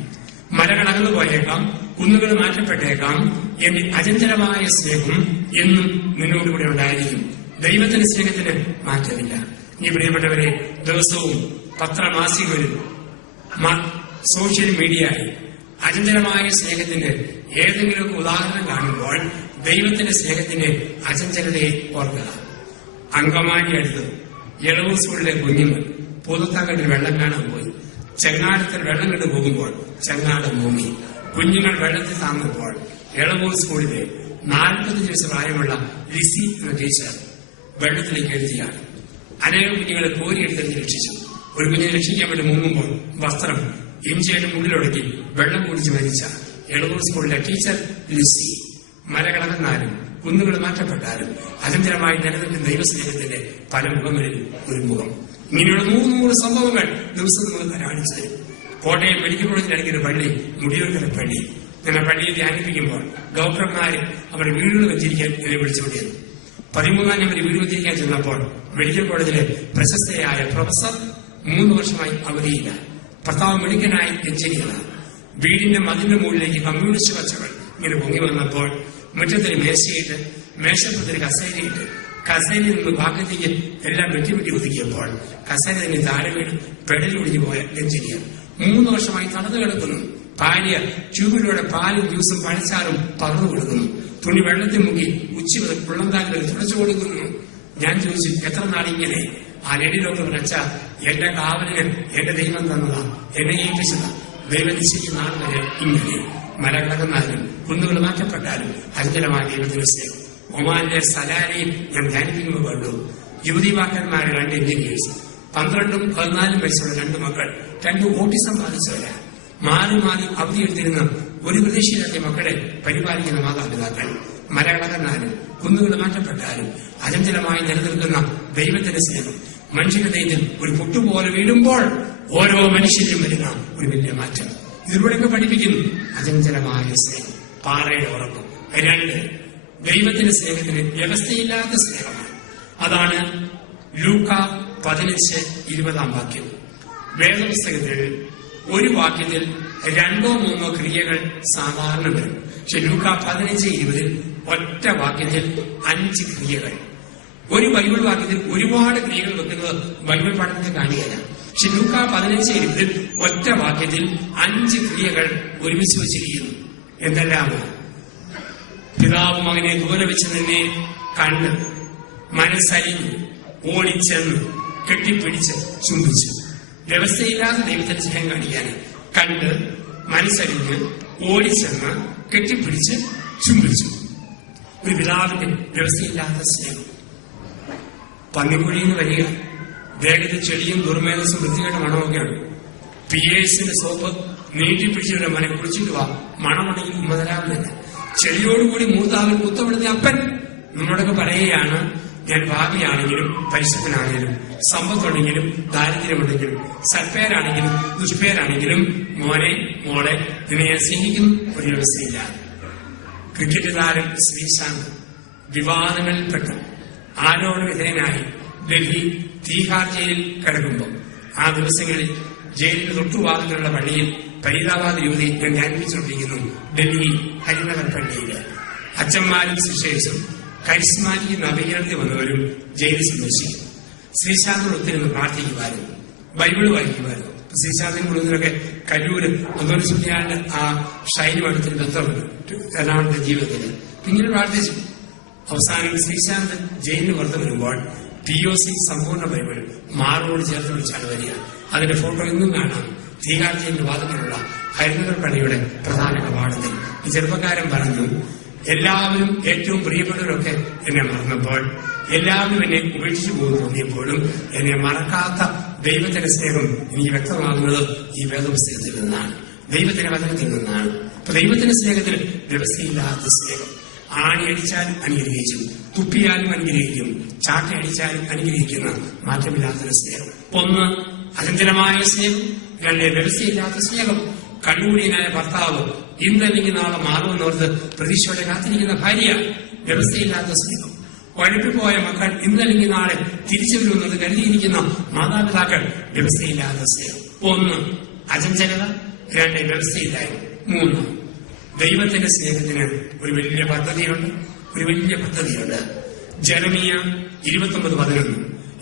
മലകൾ അകന്നു പോയേക്കാം, കുന്നുകൾ മാറ്റപ്പെട്ടേക്കാം, എന്റെ അചഞ്ചലമായ സ്നേഹം എന്നും നിന്നോടുകൂടി ഉണ്ടായിരിക്കും. ദൈവത്തിന്റെ സ്നേഹത്തിന് മാറ്റമില്ല. ഈ പ്രിയപ്പെട്ടവരെ, ദിവസവും പത്രമാസികകളിൽ സോഷ്യൽ മീഡിയയിൽ അചഞ്ചലമായ സ്നേഹത്തിന്റെ ഏതെങ്കിലും ഉദാഹരണം കാണുമ്പോൾ ദൈവത്തിന്റെ സ്നേഹത്തിന്റെ അചഞ്ചലതയെ ഓർക്കുക. അങ്കമാലി അടുത്ത് എളവൂർ സ്കൂളിലെ കുഞ്ഞുങ്ങൾ പൂതത്താങ്കട്ടിൽ വെള്ളം കാണാൻ പോയി. ചെങ്ങാടത്തിൽ വെള്ളം കണ്ടു പോകുമ്പോൾ ചെങ്ങാടം മുങ്ങി. കുഞ്ഞുങ്ങൾ വെള്ളത്തിൽ താങ്ങുമ്പോൾ എളവൂർ സ്കൂളിലെ 45 വയസ്സ് പ്രായമുള്ള ലിസി എന്ന ടീച്ചർ വെള്ളത്തിലേക്ക് എഴുതിയാണ്. അനേകം കുഞ്ഞുങ്ങളെ കോരിയെടുത്തെടുത്ത് രക്ഷിച്ചു. ഒരു കുഞ്ഞിനെ രക്ഷിക്കാൻ വേണ്ടി മുങ്ങുമ്പോൾ വസ്ത്രം ഇഞ്ചിയുടെ മുള്ളിലൊടുക്കി വെള്ളം കുടിച്ച് മരിച്ച എളവൂർ സ്കൂളിലെ ടീച്ചർ ലിസി. മലകളകന്നാലും കുന്നുകൾ മാറ്റപ്പെട്ടാലും അചഞ്ചലമായി നിലനിൽക്കുന്ന ദൈവസ്നേഹത്തിന്റെ പല മുഖങ്ങളിൽ ഒരു മുഖം. ഇങ്ങനെയുള്ള 100 സംഭവങ്ങൾ ദിവസം നമുക്ക് കാണിച്ചു തരും. കോട്ടയം മെഡിക്കൽ കോളേജിൽ ഒരു പള്ളി, മുടിയൂർക്കര പള്ളി. ഞാൻ പള്ളിയെ ധ്യാനിപ്പിക്കുമ്പോൾ ഡോക്ടർമാര് അവരുടെ വീടുകൾ വെച്ചിരിക്കാൻ എന്നെ വിളിച്ചുകൊണ്ടിരുന്നു. 13-ാം നമ്പർ വീട് വെച്ചിരിക്കാൻ ചെന്നപ്പോൾ മെഡിക്കൽ കോളേജിലെ പ്രശസ്തയായ പ്രൊഫസർ 3 വർഷമായി അവധിയില്ല. ഭർത്താവ് മെഡിക്കനായി എഞ്ചിനീയറാണ്. വീടിന്റെ മതിലിന്റെ മുകളിലേക്ക് കമ്മ്യൂണിസ്റ്റ് കച്ചകൾ ഇങ്ങനെ പൊങ്ങി വന്നപ്പോൾ മുറ്റത്തിന് മേശയിട്ട്, മേശപ്പുറത്തിന് കസേരയിട്ട്, കസേരയിൽ നിന്ന് ഭാഗത്തേക്ക് എല്ലാം വെട്ടി ഒതുക്കിയപ്പോൾ കസേര തന്നെ താഴെ വീട് പെടലൊടിഞ്ഞു പോയ എഞ്ചിനീയർ 3 വർഷമായി തടഞ്ഞു കിടക്കുന്നു. ഭാര്യ ട്യൂബിലൂടെ പാലും ജ്യൂസും പഴച്ചാറും പകർന്നു കൊടുക്കുന്നു. തുണി വെള്ളത്തിൽ മുക്കി ഉച്ച മുതൽ പുള്ളംകാലിൽ വരെ തുടച്ചു കൊടുക്കുന്നു. ഞാൻ ചോദിച്ചു, എത്ര നാളിങ്ങനെ? ആ ലേഡി ഡോക്ടർ പറഞ്ഞ, എന്റെ കാവലിന് എന്റെ ദൈവം തന്നതാ, എന്നെ ഏൽപ്പിച്ചതാ. ദൈവം നിശ്ചയിക്കുന്ന നാൾ വരെ ഇങ്ങനെ. മലകളകന്നാലും കുന്നുകൾ മാറ്റപ്പെട്ടാലും അചഞ്ചലമായ ദൈവത്തിന്റെ സ്നേഹം. ഒമാനിലെ സലാലയിൽ ഞാൻ ധ്യാനിക്കുമ്പോൾ കണ്ടു യുവതിവാക്കന്മാരെ 2 എഞ്ചിനീയേഴ്സ്, 12-ഉം 14-ഉം വയസ്സുള്ള 2 മക്കൾ, 2 ഓട്ടിസം ബാധിച്ചവരാ. മാറി അവധി എടുത്തിരുന്ന ഒരു പ്രതീക്ഷയില്ലാത്ത മക്കളെ പരിപാലിക്കുന്ന മാതാപിതാക്കൾ. മലകളകന്നാലും കുന്നുകൾ മാറ്റപ്പെട്ടാലും അചഞ്ചലമായി നിലനിൽക്കുന്ന ദൈവത്തിന്റെ സ്നേഹം മനുഷ്യന്റെ ദൈവത്തിൽ ഒരു പൊട്ടുപോലെ വീഴുമ്പോൾ ഓരോ മനുഷ്യരിലും വരുന്ന ഒരു വലിയ മാറ്റം. ഇതിലൂടെയൊക്കെ പഠിപ്പിക്കുന്നു അചഞ്ചലമായ സ്നേഹം, പാറയുടെ ഉറപ്പ്. 2, ദൈവത്തിന്റെ സ്നേഹത്തിന് വ്യവസ്ഥയില്ലാത്ത സ്നേഹമാണ്. അതാണ് ലൂക്ക 15:20 വാക്യം. വേദപുസ്തകത്തിൽ ഒരു വാക്യത്തിൽ 2-3 ക്രിയകൾ സാധാരണ വരും. പക്ഷെ ലൂക്ക 15:20 ഒറ്റ വാക്യത്തിൽ 5 ക്രിയകൾ. ഒരു ബൈബിൾ വാക്യത്തിൽ ഒരുപാട് ക്രിയകൾ വെക്കുന്നത് ബൈബിൾ പഠനത്തെ കാണുകയാണ്. പക്ഷെ ലൂക്ക 15:20 ഒറ്റ വാക്യത്തിൽ 5 ക്രിയകൾ ഒരുമിച്ച് വെച്ചിരിക്കുന്നു. എന്തെല്ലാം? പിതാവ് മകനെ ദൂരെ വെച്ച് നിന്നെ കണ്ട്, മനസ്സരിഞ്ഞ്, ഓടിച്ചെന്ന്, കെട്ടിപ്പിടിച്ച്, ചുംബിച്ചു. വ്യവസ്ഥയില്ലാത്ത ദൈവത്തിന്റെ സ്നേഹം കാണിക്കാൻ കണ്ട്, മനസ്സരിഞ്ഞ്, ഓടിച്ചെന്ന്, കെട്ടിപ്പിടിച്ച്, ചുംബിച്ചു. ഒരു പിതാവിന്റെ വ്യവസ്ഥയില്ലാത്ത സ്നേഹം. പന്നിക്കുഴിയിൽ നിന്ന് വരിക, ദേഹത്ത് ചെടിയും ദുർമേധസ്സും വൃത്തികെട്ട മണമൊക്കെയാണ്. പിയേഴ്സിന്റെ സോപ്പ് നീട്ടിപ്പിടിച്ചവരുടെ മനെ കുളിച്ചിട്ട് വാ, മണമുണ്ടെങ്കിൽ ഉമ്മതരാമെന്നില്ല. ചെടിയോടുകൂടി മൂർത്താവിൽ കുത്തപ്പെടുന്ന അപ്പൻ നമ്മളോടൊക്കെ പറയുകയാണ്, ഞാൻ ഭാവിയാണെങ്കിലും പരിശുദ്ധനാണെങ്കിലും സമ്പത്തുണ്ടെങ്കിലും ദാരിദ്ര്യമുണ്ടെങ്കിലും സൽപ്പേരാണെങ്കിലും ദുഷ്പേരാണെങ്കിലും മോനെ മോളെ നിന്നെ ഞാൻ സ്നേഹിക്കുന്നു. ഒരു വ്യവസ്ഥയില്ല. ക്രിക്കറ്റ് താരം ശ്രീശാന്ത് വിവാദങ്ങളിൽപ്പെട്ട് ആരോപണവിധേയനായി ഡൽഹി തീഹാർ ജയിലിൽ കിടക്കുമ്പോൾ ആ ദിവസങ്ങളിൽ ജയിലിന് തൊട്ടുഭാഗത്തുള്ള പള്ളിയിൽ ഫരീദാബാദ് യുവതി ഞാൻ ധ്യാനിപ്പിച്ചുകൊണ്ടിരിക്കുന്നു. ഡൽഹി ഹരിനഗർ പള്ളിയില് അച്ഛന്മാരും സിസ്റ്റേഴ്സും കരിസ്മാറ്റിക് നവീകരണത്തിൽ വന്നവരും ജയിലിൽ സന്ദർശിക്കും. ശ്രീശാന്തിനോട് ഒത്തിരുന്ന് പ്രാർത്ഥിക്കുമായിരുന്നു, ബൈബിൾ വായിക്കുമായിരുന്നു. ശ്രീശാന്തിന് കുടുംബത്തിലൊക്കെ കല്ലൂര് അന്തോണിസുട്ടിയാന്റെ ആ ഷൈനുമായിട്ടൊരു ബന്ധമുണ്ട് എറണാകുളത്തെ ജീവിതത്തിൽ. പിന്നീട് പ്രാർത്ഥിച്ചു. അവസാനം ശ്രീശാന്ത് ജയിലിന് പുറത്ത് വരുമ്പോൾ POC സമ്പൂർണ്ണ ബൈബിൾ മാറോട് ചേർത്ത് വിളിച്ചാണ് വരിക. അതിന്റെ ഫോട്ടോ ഇന്നും കാണാം തീഹാർ ജയിലിന്റെ വാദത്തിലുള്ള ഹരിനഗർ പള്ളിയുടെ പ്രധാന കവാടത്തിൽ. ഈ ചെറുപ്പക്കാരൻ പറഞ്ഞു, എല്ലാവരും ഏറ്റവും പ്രിയപ്പെട്ടവരൊക്കെ എന്നെ മറന്നപ്പോൾ, എല്ലാവരും എന്നെ ഉപേക്ഷിച്ചു പോകുന്നു തോന്നിയപ്പോഴും എന്നെ മറക്കാത്ത ദൈവത്തിന്റെ സ്നേഹം എനിക്ക് വ്യക്തമാകുന്നത് ഈ വേദപുസ്തകത്തിൽ നിന്നാണ്, ദൈവത്തിന്റെ വചനത്തിൽ നിന്നാണ്. അപ്പൊ ദൈവത്തിന്റെ സ്നേഹത്തിന് വ്യവസ്ഥയില്ലാത്ത സ്നേഹം. ആണിയടിച്ചാലും അനുഗ്രഹിക്കും, തുപ്പിയാലും അനുഗ്രഹിക്കും, ചാട്ടയടിച്ചാലും അനുഗ്രഹിക്കുന്ന മാറ്റമില്ലാത്തൊരു സ്നേഹം. 1 അചഞ്ചലമായ സ്നേഹം, 2 വ്യവസ്ഥയില്ലാത്ത സ്നേഹം. കണ്ണുകൂടിയനായ ഭർത്താവ് ഇന്നല്ലെങ്കിൽ നാളെ മാറുമെന്നോർത്ത് പ്രതീക്ഷയോടെ കാത്തിരിക്കുന്ന ഭാര്യ, വ്യവസ്ഥയില്ലാത്ത സ്നേഹം. വഴിപ്പിപ്പോയ മക്കൾ ഇന്നല്ലെങ്കിൽ നാളെ തിരിച്ചു വരുമെന്നത് കരുതിയിരിക്കുന്ന മാതാപിതാക്കൾ, വ്യവസ്ഥയില്ലാത്ത സ്നേഹം. 1 അചഞ്ചലത, 2 വ്യവസ്ഥയില്ലായ്മ, 3 ദൈവത്തിന്റെ സ്നേഹത്തിന് ഒരു വലിയ പദ്ധതിയുണ്ട്. ജെറമിയ 29:11.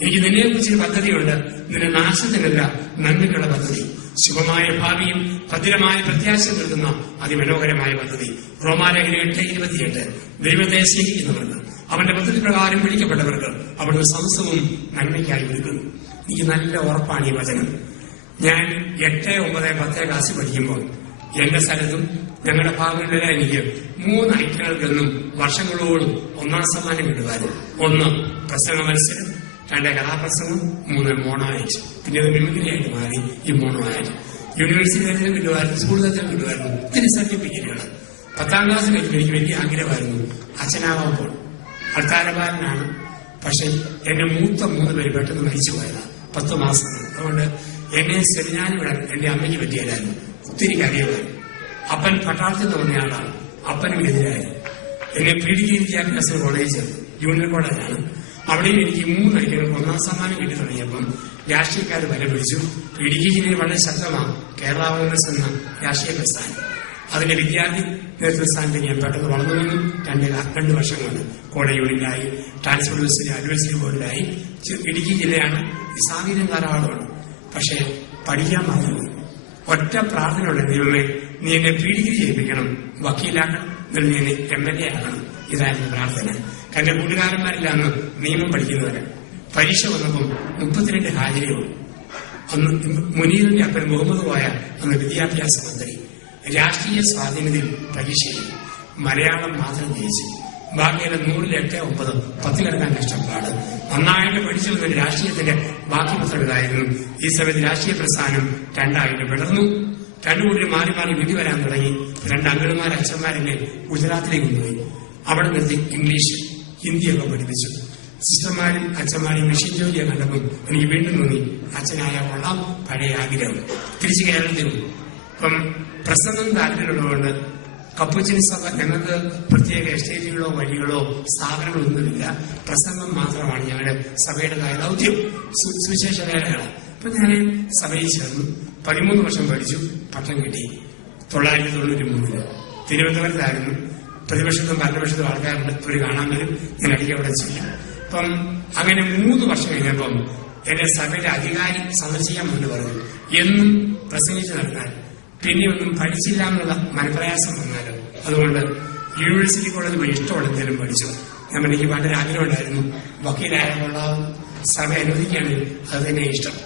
എനിക്ക് നിന്നെക്കുറിച്ചൊരു പദ്ധതിയുണ്ട്, നിന്റെ നാശത്തിനല്ല നന്മയുള്ള പദ്ധതി, ശുഭമായ ഭാവിയും ഭദ്രമായ പ്രത്യാശ നൽകുന്ന അതിമനോഹരമായ പദ്ധതി. റോമാലേഖനം 8:28. ദൈവത്തെ സ്നേഹിക്കുന്നവർക്ക്, അവന്റെ പദ്ധതി പ്രകാരം വിളിക്കപ്പെട്ടവർക്ക് അവിടുന്ന് സമസ്തവും നന്മയ്ക്കായി വിളിക്കുന്നു. എനിക്ക് നല്ല ഉറപ്പാണ് ഈ വചനം. ഞാൻ 8, 9, 10 ക്ലാസ്സിൽ പഠിക്കുമ്പോൾ എന്റെ സ്ഥലത്തും ഞങ്ങളുടെ ഭാഗങ്ങളിലെല്ലാം എനിക്ക് 3 ഐറ്റങ്ങൾക്കെന്നും വർഷങ്ങളോളം 1ാം സമ്മാനം കിട്ടുമായിരുന്നു. 1 പ്രസംഗ മത്സരം, 2 കഥാപ്രസംഗം, 3 മോണോ ആയിട്ട്. പിന്നെ അത് മിമിക്രിയായിട്ട് മാറി ഈ മോണോ ആയിട്ട്. യൂണിവേഴ്സിറ്റി തലത്തിലും കിട്ടുമായിരുന്നു, സ്കൂൾ തലത്തിലും കിട്ടുമായിരുന്നു. ഒത്തിരി സർട്ടിഫിക്കറ്റുകൾ. 10ാം ക്ലാസ് കഴിഞ്ഞപ്പോൾ എനിക്ക് വലിയ ആഗ്രഹമായിരുന്നു അച്ഛനാവാമ്പോൾ. അൾത്താരകാരനാണ്, പക്ഷെ എന്റെ മൂത്ത 3 പേര് പെട്ടെന്ന് മരിച്ചു പോയതാണ് 10 മാസം. അതുകൊണ്ട് എന്നെ സെമിനാരി വിടാൻ എന്റെ അമ്മയ്ക്ക് പറ്റിയായിരുന്നു. ഒത്തിരി കാര്യമായിരുന്നു. അപ്പൻ പട്ടാളത്തിൽ തോന്നിയ ആളാണ്. അപ്പനും എതിരായി എന്നെ പീഡിക്കുകയും വിദ്യാഭ്യാസ കോളേജ് ജൂനിയർ കോളേജാണ്. അവിടെയും എനിക്ക് 3 ഐറ്റങ്ങൾക്ക് 1ാം സമ്മാനം കിട്ടി തുടങ്ങിയപ്പം രാഷ്ട്രീയക്കാർ വരെ പിടിച്ചു. പീഡിക്കുകയിൽ വളരെ ശക്തമാണ് കേരള കോൺഗ്രസ് എന്ന രാഷ്ട്രീയ പ്രസ്ഥാനം. അതിന്റെ വിദ്യാർത്ഥി നേതൃസ്ഥാനത്ത് ഞാൻ പെട്ടെന്ന് വളർന്നു വന്നു. 2 വർഷം കൊണ്ട് കോളേജ് യൂണിയനിലായി, ട്രാൻസ്പോർട്ട് അഡ്വൈസറി ബോർഡിലായി. ഇടുക്കി ജില്ലയാണ്, ഈ സാഹചര്യം ധാരാളമാണ്. പക്ഷെ പഠിക്കാൻ മറന്നു. ഒറ്റ പ്രാർത്ഥനയുള്ള, ദൈവമേ നീ എന്നെ പീഡിക്കുക ചെയ്യിപ്പിക്കണം, വക്കീലാക്കണം, എന്നിട്ട് നീ എന്നെ MLA ആകണം. ഇതായിരുന്നു പ്രാർത്ഥന. എന്റെ കൂട്ടുകാരന്മാരില്ലാന്ന് നിയമം പഠിക്കുന്നവര്. പരീക്ഷ വന്നപ്പം 32 ഹാജരിയുള്ളൂ. അന്ന് മുനീറിന്റെ അപ്പൻ മുഹമ്മദ് കോയ അന്ന് വിദ്യാഭ്യാസ മന്ത്രി. രാഷ്ട്രീയ സ്വാധീനത്തിൽ പരീക്ഷയിൽ മലയാളം മാത്രം ജയിച്ചു. ബാക്കിയുള്ള 100-8, 9, 10 കിടക്കാൻ കഷ്ടപ്പാട്. നന്നായിട്ട് പഠിച്ചു വന്ന രാഷ്ട്രീയത്തിന്റെ ബാക്കി പുസ്തകമായിരുന്നു. ഈ സമയത്ത് രാഷ്ട്രീയ പ്രസ്ഥാനം 2 പിളർന്നു. 2 കൂടി മാറി വീട്ടിൽ വരാൻ തുടങ്ങി. 2 അങ്കിളുമാർ അച്ഛന്മാരെന്നെ ഗുജറാത്തിലേക്ക് കൊണ്ടുപോയി. അവിടെ നിർത്തി ഇംഗ്ലീഷ്, ഹിന്ദിയൊക്കെ പഠിപ്പിച്ചു. സിസ്റ്റർമാരും അച്ഛന്മാരും മെഷീൻ ജോലിയെ കണ്ടപ്പോൾ എനിക്ക് വീണ്ടും തോന്നി അച്ഛനായ കൊള്ളാം, പഴയ ആഗ്രഹം. തിരിച്ച് കേരളത്തിൽ ഇപ്പം പ്രസംഗം താല്പര്യമുള്ളതുകൊണ്ട് കപ്പുച്ചിൻ സഭ ഞങ്ങൾക്ക് പ്രത്യേക എസ്റ്റേറ്റുകളോ വഴികളോ സ്ഥാപനങ്ങളോ ഒന്നുമില്ല. പ്രസംഗം മാത്രമാണ് ഞങ്ങളുടെ സഭയുടെ ദൗത്യം, സുവിശേഷ വേലകളാണ്. അപ്പൊ ഞാൻ സഭയിൽ ചേർന്നു. 13 വർഷം പഠിച്ചു, പട്ടം കിട്ടി. 1993 തിരുവനന്തപുരത്തായിരുന്നു. പ്രതിപക്ഷത്തും ഭരണപക്ഷത്തും ആൾക്കാരുണ്ട്, ഒരു കാണാൻ വരും, ഞാൻ അടിക്ക് അവിടെ ചെയ്യാം. അപ്പം അങ്ങനെ 3 വർഷം കഴിഞ്ഞപ്പം എന്നെ സഭയുടെ അധികാരി സന്ദർശിക്കാൻ വേണ്ടി പറഞ്ഞു. എന്നും പ്രസംഗിച്ചു നടന്നാൽ പിന്നെ ഒന്നും പഠിച്ചില്ല എന്നുള്ള മനപ്രയാസം വന്നാലോ, അതുകൊണ്ട് യൂണിവേഴ്സിറ്റി കോളേജിൽ പോയി ഇഷ്ടമുള്ള എന്തെങ്കിലും പഠിച്ചു. ഞാൻ എനിക്ക് വളരെ ആഗ്രഹം ഉണ്ടായിരുന്നു, വക്കീലായുള്ള സഭ അനുവദിക്കുകയാണെങ്കിൽ അത് തന്നെ ഇഷ്ടം.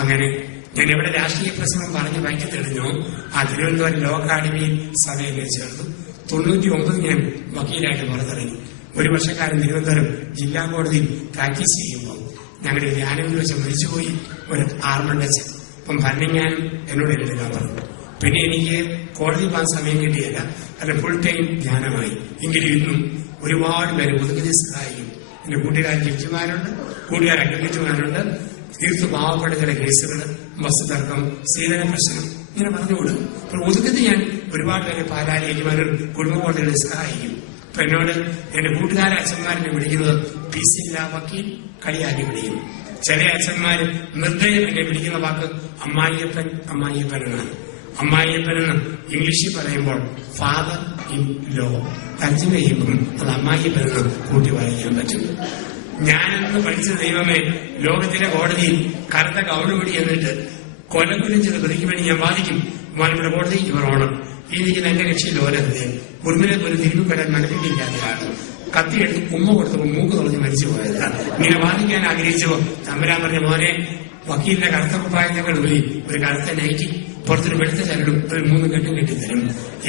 അങ്ങനെ ഞാൻ എവിടെ രാഷ്ട്രീയ പ്രസംഗം പറഞ്ഞ് വൈകി തെളിഞ്ഞോ ആ തിരുവനന്തപുരം ലോ അക്കാഡമിയിൽ സഭയിൽ ചേർന്നു. 99 ഞാൻ വക്കീലായിട്ട് പുറത്തിറങ്ങി. 1 വർഷക്കാരൻ തിരുവനന്തപുരം ജില്ലാ കോടതിയിൽ പ്രാക്ടീസ് ചെയ്യുമ്പോൾ ഞങ്ങളുടെ ധ്യാനത്തിൽ വെച്ച് മരിച്ചുപോയി ഒരു ആർമണ്ടച്ച്. അപ്പം ഭരണജ്ഞാനം എന്നോട് എടുക്കാൻ പറഞ്ഞു. പിന്നെ എനിക്ക് കോടതി പോകാൻ സമയം കിട്ടിയല്ല, അല്ല ഫുൾ ടൈം ധ്യാനമായി. എങ്കിലും ഇന്നും ഒരുപാട് പേര് ഒതുക്കി സഹായിക്കും. എന്റെ കൂട്ടുകാർ ജഡ്ജിമാരുണ്ട്, കൂട്ടുകാർ അഡ്വക്കേറ്റുമാരുണ്ട്. തീർത്തു പാവപ്പെട്ട ചില കേസുകൾ, വസ്തുതർക്കം, സീതന പ്രശ്നം ഇങ്ങനെ പറഞ്ഞുകൊടുക്കും. അപ്പോൾ ഒതുക്കത്തിൽ ഞാൻ ഒരുപാട് പേരെ പാലാരി ഏറ്റുമാരും കുടുംബ കോടതികളെ സഹായിക്കും. അപ്പൊ എന്നോട് എന്റെ കൂട്ടുകാരെ അച്ഛന്മാരെന്നെ വിളിക്കുന്നത് പീസില്ല വക്കീൽ, കളിയാക്കി വിളിക്കും. ചില അച്ഛന്മാര് നിർദ്ദയം എന്നെ വിളിക്കുന്ന വാക്ക് അമ്മായിയപ്പൻ എന്നാണ്. അമ്മായിയപ്പനെന്ന് ഇംഗ്ലീഷിൽ പറയുമ്പോൾ ഫാദർ ഇൻ ലോ, തർജ്ജമ ചെയ്യുമ്പോൾ അത് അമ്മായിയപ്പനെന്ന് കൂട്ടി വായിക്കാൻ പറ്റും. ഞാനെന്ന് പഠിച്ച ദൈവമേ, ലോകത്തിലെ കോടതിയിൽ കറുത്ത കൗടുപിടി എന്നിട്ട് കൊലക്കുലിച്ചത് പ്രതിക്ക് വേണ്ടി ഞാൻ വാദിക്കും. മാനവിടെ കോടതിക്ക് ഇവർ ഓണം. ഈ നിൽക്കുന്ന എന്റെ കക്ഷി ലോലഹൃദയം കുറുമിനെ പോലും തിരുമ്പിപ്പെടാൻ മനസ്സിലില്ലാത്തതാണ്. കത്തിയെടുത്ത് ഉമ്മ കൊടുത്തപ്പോൾ മൂക്ക് തുറഞ്ഞ് മരിച്ചു പോയതാണ്. ഇങ്ങനെ വാദിക്കാൻ ആഗ്രഹിച്ചപ്പോ തമ്പുരാൻ പറഞ്ഞ മോനെ, വക്കീലിന്റെ കറുത്ത കുപ്പായത്തേക്കാൾ ഉപരി ഒരു കറുത്ത നൈറ്റി പുറത്തൊരു വെളുത്ത ചരടും ഒരു 3 കെട്ടും കെട്ടിത്തരും.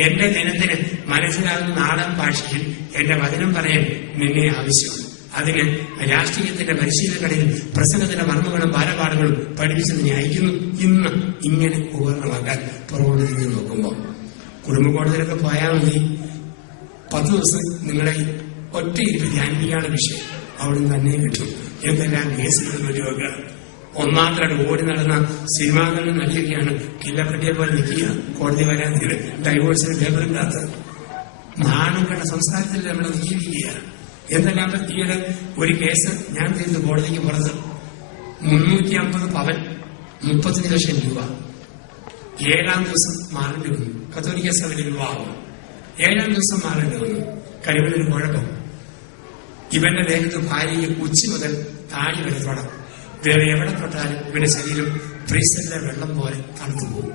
എന്റെ ജനത്തിന് മനസ്സിലാകുന്ന നാടൻ ഭാഷയിൽ എന്റെ വചനം പറയാൻ നിന്നെ ആവശ്യമാണ്. അതിന് രാഷ്ട്രീയത്തിന്റെ പരിശീലനങ്ങളിൽ പ്രസംഗത്തിന്റെ മർമ്മങ്ങളും ബാലപാഠങ്ങളും പഠിപ്പിച്ചത് ഞാൻ അയക്കുന്നു. ഇന്ന് ഇങ്ങനെ ഉപകരണമാക്കാൻ പുറകോട്ട് തിരിഞ്ഞു നോക്കുമ്പോൾ കുടുംബ കോടതിയിലൊക്കെ പോയാൽ മതി. 10 ദിവസം നിങ്ങളെ ഒറ്റ ഇരിപ്പ് ധ്യാനിപ്പിക്കാനുള്ള വിഷയം അവിടുന്ന് തന്നെ കിട്ടും. എന്തെല്ലാം കേസുകൾ വെക്കുക. ഒന്നാമത്തെ ഓടി നടന്ന സിനിമാകളിൽ നടിയൊക്കെയാണ് കില്ലപ്പെട്ടിയെ പോലെ നിൽക്കുക, കോടതി വരാൻ ഡൈവോഴ്സിന് പേപ്പറില്ലാത്ത നാണം കണ്ട സംസ്കാരത്തിൽ നമ്മൾ ജീവിക്കുകയാണ്. എന്തെല്ലാം ഈയിടെ ഒരു കേസ് ഞാൻ തീർന്നു കോടതിക്ക് പുറത്ത് 350 പവൻ 35 ലക്ഷം രൂപ 7-ാം ദിവസം മാറേണ്ടി വന്നു. കത്തോലിക്ക സഭയിലെ വിവാഹം 7-ാം ദിവസം മാറേണ്ടി വന്നു. കഴിവിനൊരു കുഴപ്പം, ഇവന്റെ ദേഹത്ത് ഭാര്യയെ ഉച്ച മുതൽ താഴി വരെ തൊടം. വേറെ എവിടെ തൊട്ടാലും ഇവന്റെ ശരീരം ഫ്രീസറിലെ വെള്ളം പോലെ തണുത്തു പോകും.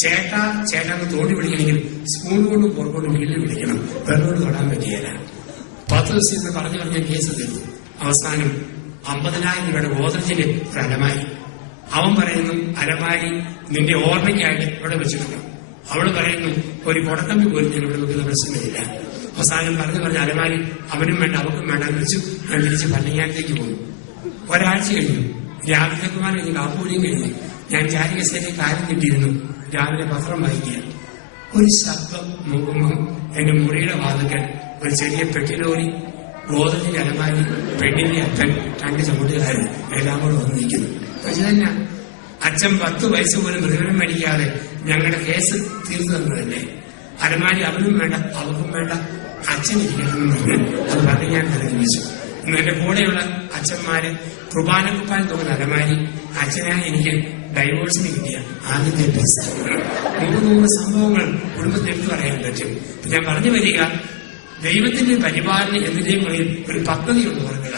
ചേട്ടാന്ന് തോണ്ടി വിളിക്കണമെങ്കിൽ സ്പൂൺ കൊണ്ടും പുറകൊണ്ടും വീട്ടിൽ വിളിക്കണം, വെള്ളോട് തൊടാൻ പറ്റിയല്ല. 10 ദിവസം എന്ന് പറഞ്ഞ കേസ് തീർന്നു. അവസാനം 50,000 രൂപയുടെ ഗോദ്രജിന് ഒരു അലമാരി. അവൻ പറയുന്നു അലമാരി നിന്റെ ഓർമ്മയ്ക്കായിട്ട് ഇവിടെ വെച്ചിട്ടുണ്ട്. അവള് പറയുന്നു ഒരു കൊടക്കമ്പി പോലും ഞാൻ ഇവിടെ വെക്കുന്ന പ്രശ്നമില്ല. അവസാനം പറഞ്ഞ അലമാരി അവനും വേണ്ട അവക്കും വേണ്ട വെച്ചു. ഞാൻ തിരിച്ച് പള്ളിങ്ങാനത്തേക്ക് പോകുന്നു. ഒരാഴ്ച കഴിഞ്ഞു. രാവിലെ കുമാർ കഴിഞ്ഞ് കാപ്പൂരിയും കഴിഞ്ഞു. ഞാൻ ചാരികസേനയെ കാര്യം കിട്ടിയിരുന്നു. രാവിലെ പത്രം വായിക്കുക. ഒരു ശബ്ദം നോക്കുമ്പോൾ എന്റെ മുറിയുടെ വാതിക്കൽ ഒരു ചെറിയ പെട്ടിലോറി, ഗോതത്തിന്റെ അലമാരി, പെണ്ണിന്റെ അപ്പൻ, 2 ചുമട്ടുകാരൻ എല്ലാം കൂടെ വന്നിരിക്കുന്നു. പക്ഷെ തന്നെ അച്ഛൻ 10 വയസ്സ് പോലും പ്രതിഫലം മേടിക്കാതെ ഞങ്ങളുടെ കേസ് തീർന്നു തന്നതല്ലേ. അലമാരി അവനും വേണ്ട അവർക്കും വേണ്ട, അച്ഛനിരിക്കണമെന്ന് പറഞ്ഞ് അത് പറഞ്ഞ് ഞാൻ കരുതിച്ചു. എന്റെ കൂടെയുള്ള അച്ഛന്മാര് കുർബാനക്കുപ്പാൻ തോന്നുന്ന അലമാരി അച്ഛനായി എനിക്ക് ഡൈവോഴ്സിന് കിട്ടിയ ആദ്യത്തെ ബെസ്റ്റ്. 100 സംഭവങ്ങൾ കുടുംബത്തിൽ എടുത്തു പറയാൻ പറ്റും. ഞാൻ പറഞ്ഞു വരിക, ദൈവത്തിന്റെ പരിപാലന എന്നതിന്റെയും ഒരു പദ്ധതി ഒന്ന് ഓർക്കുക.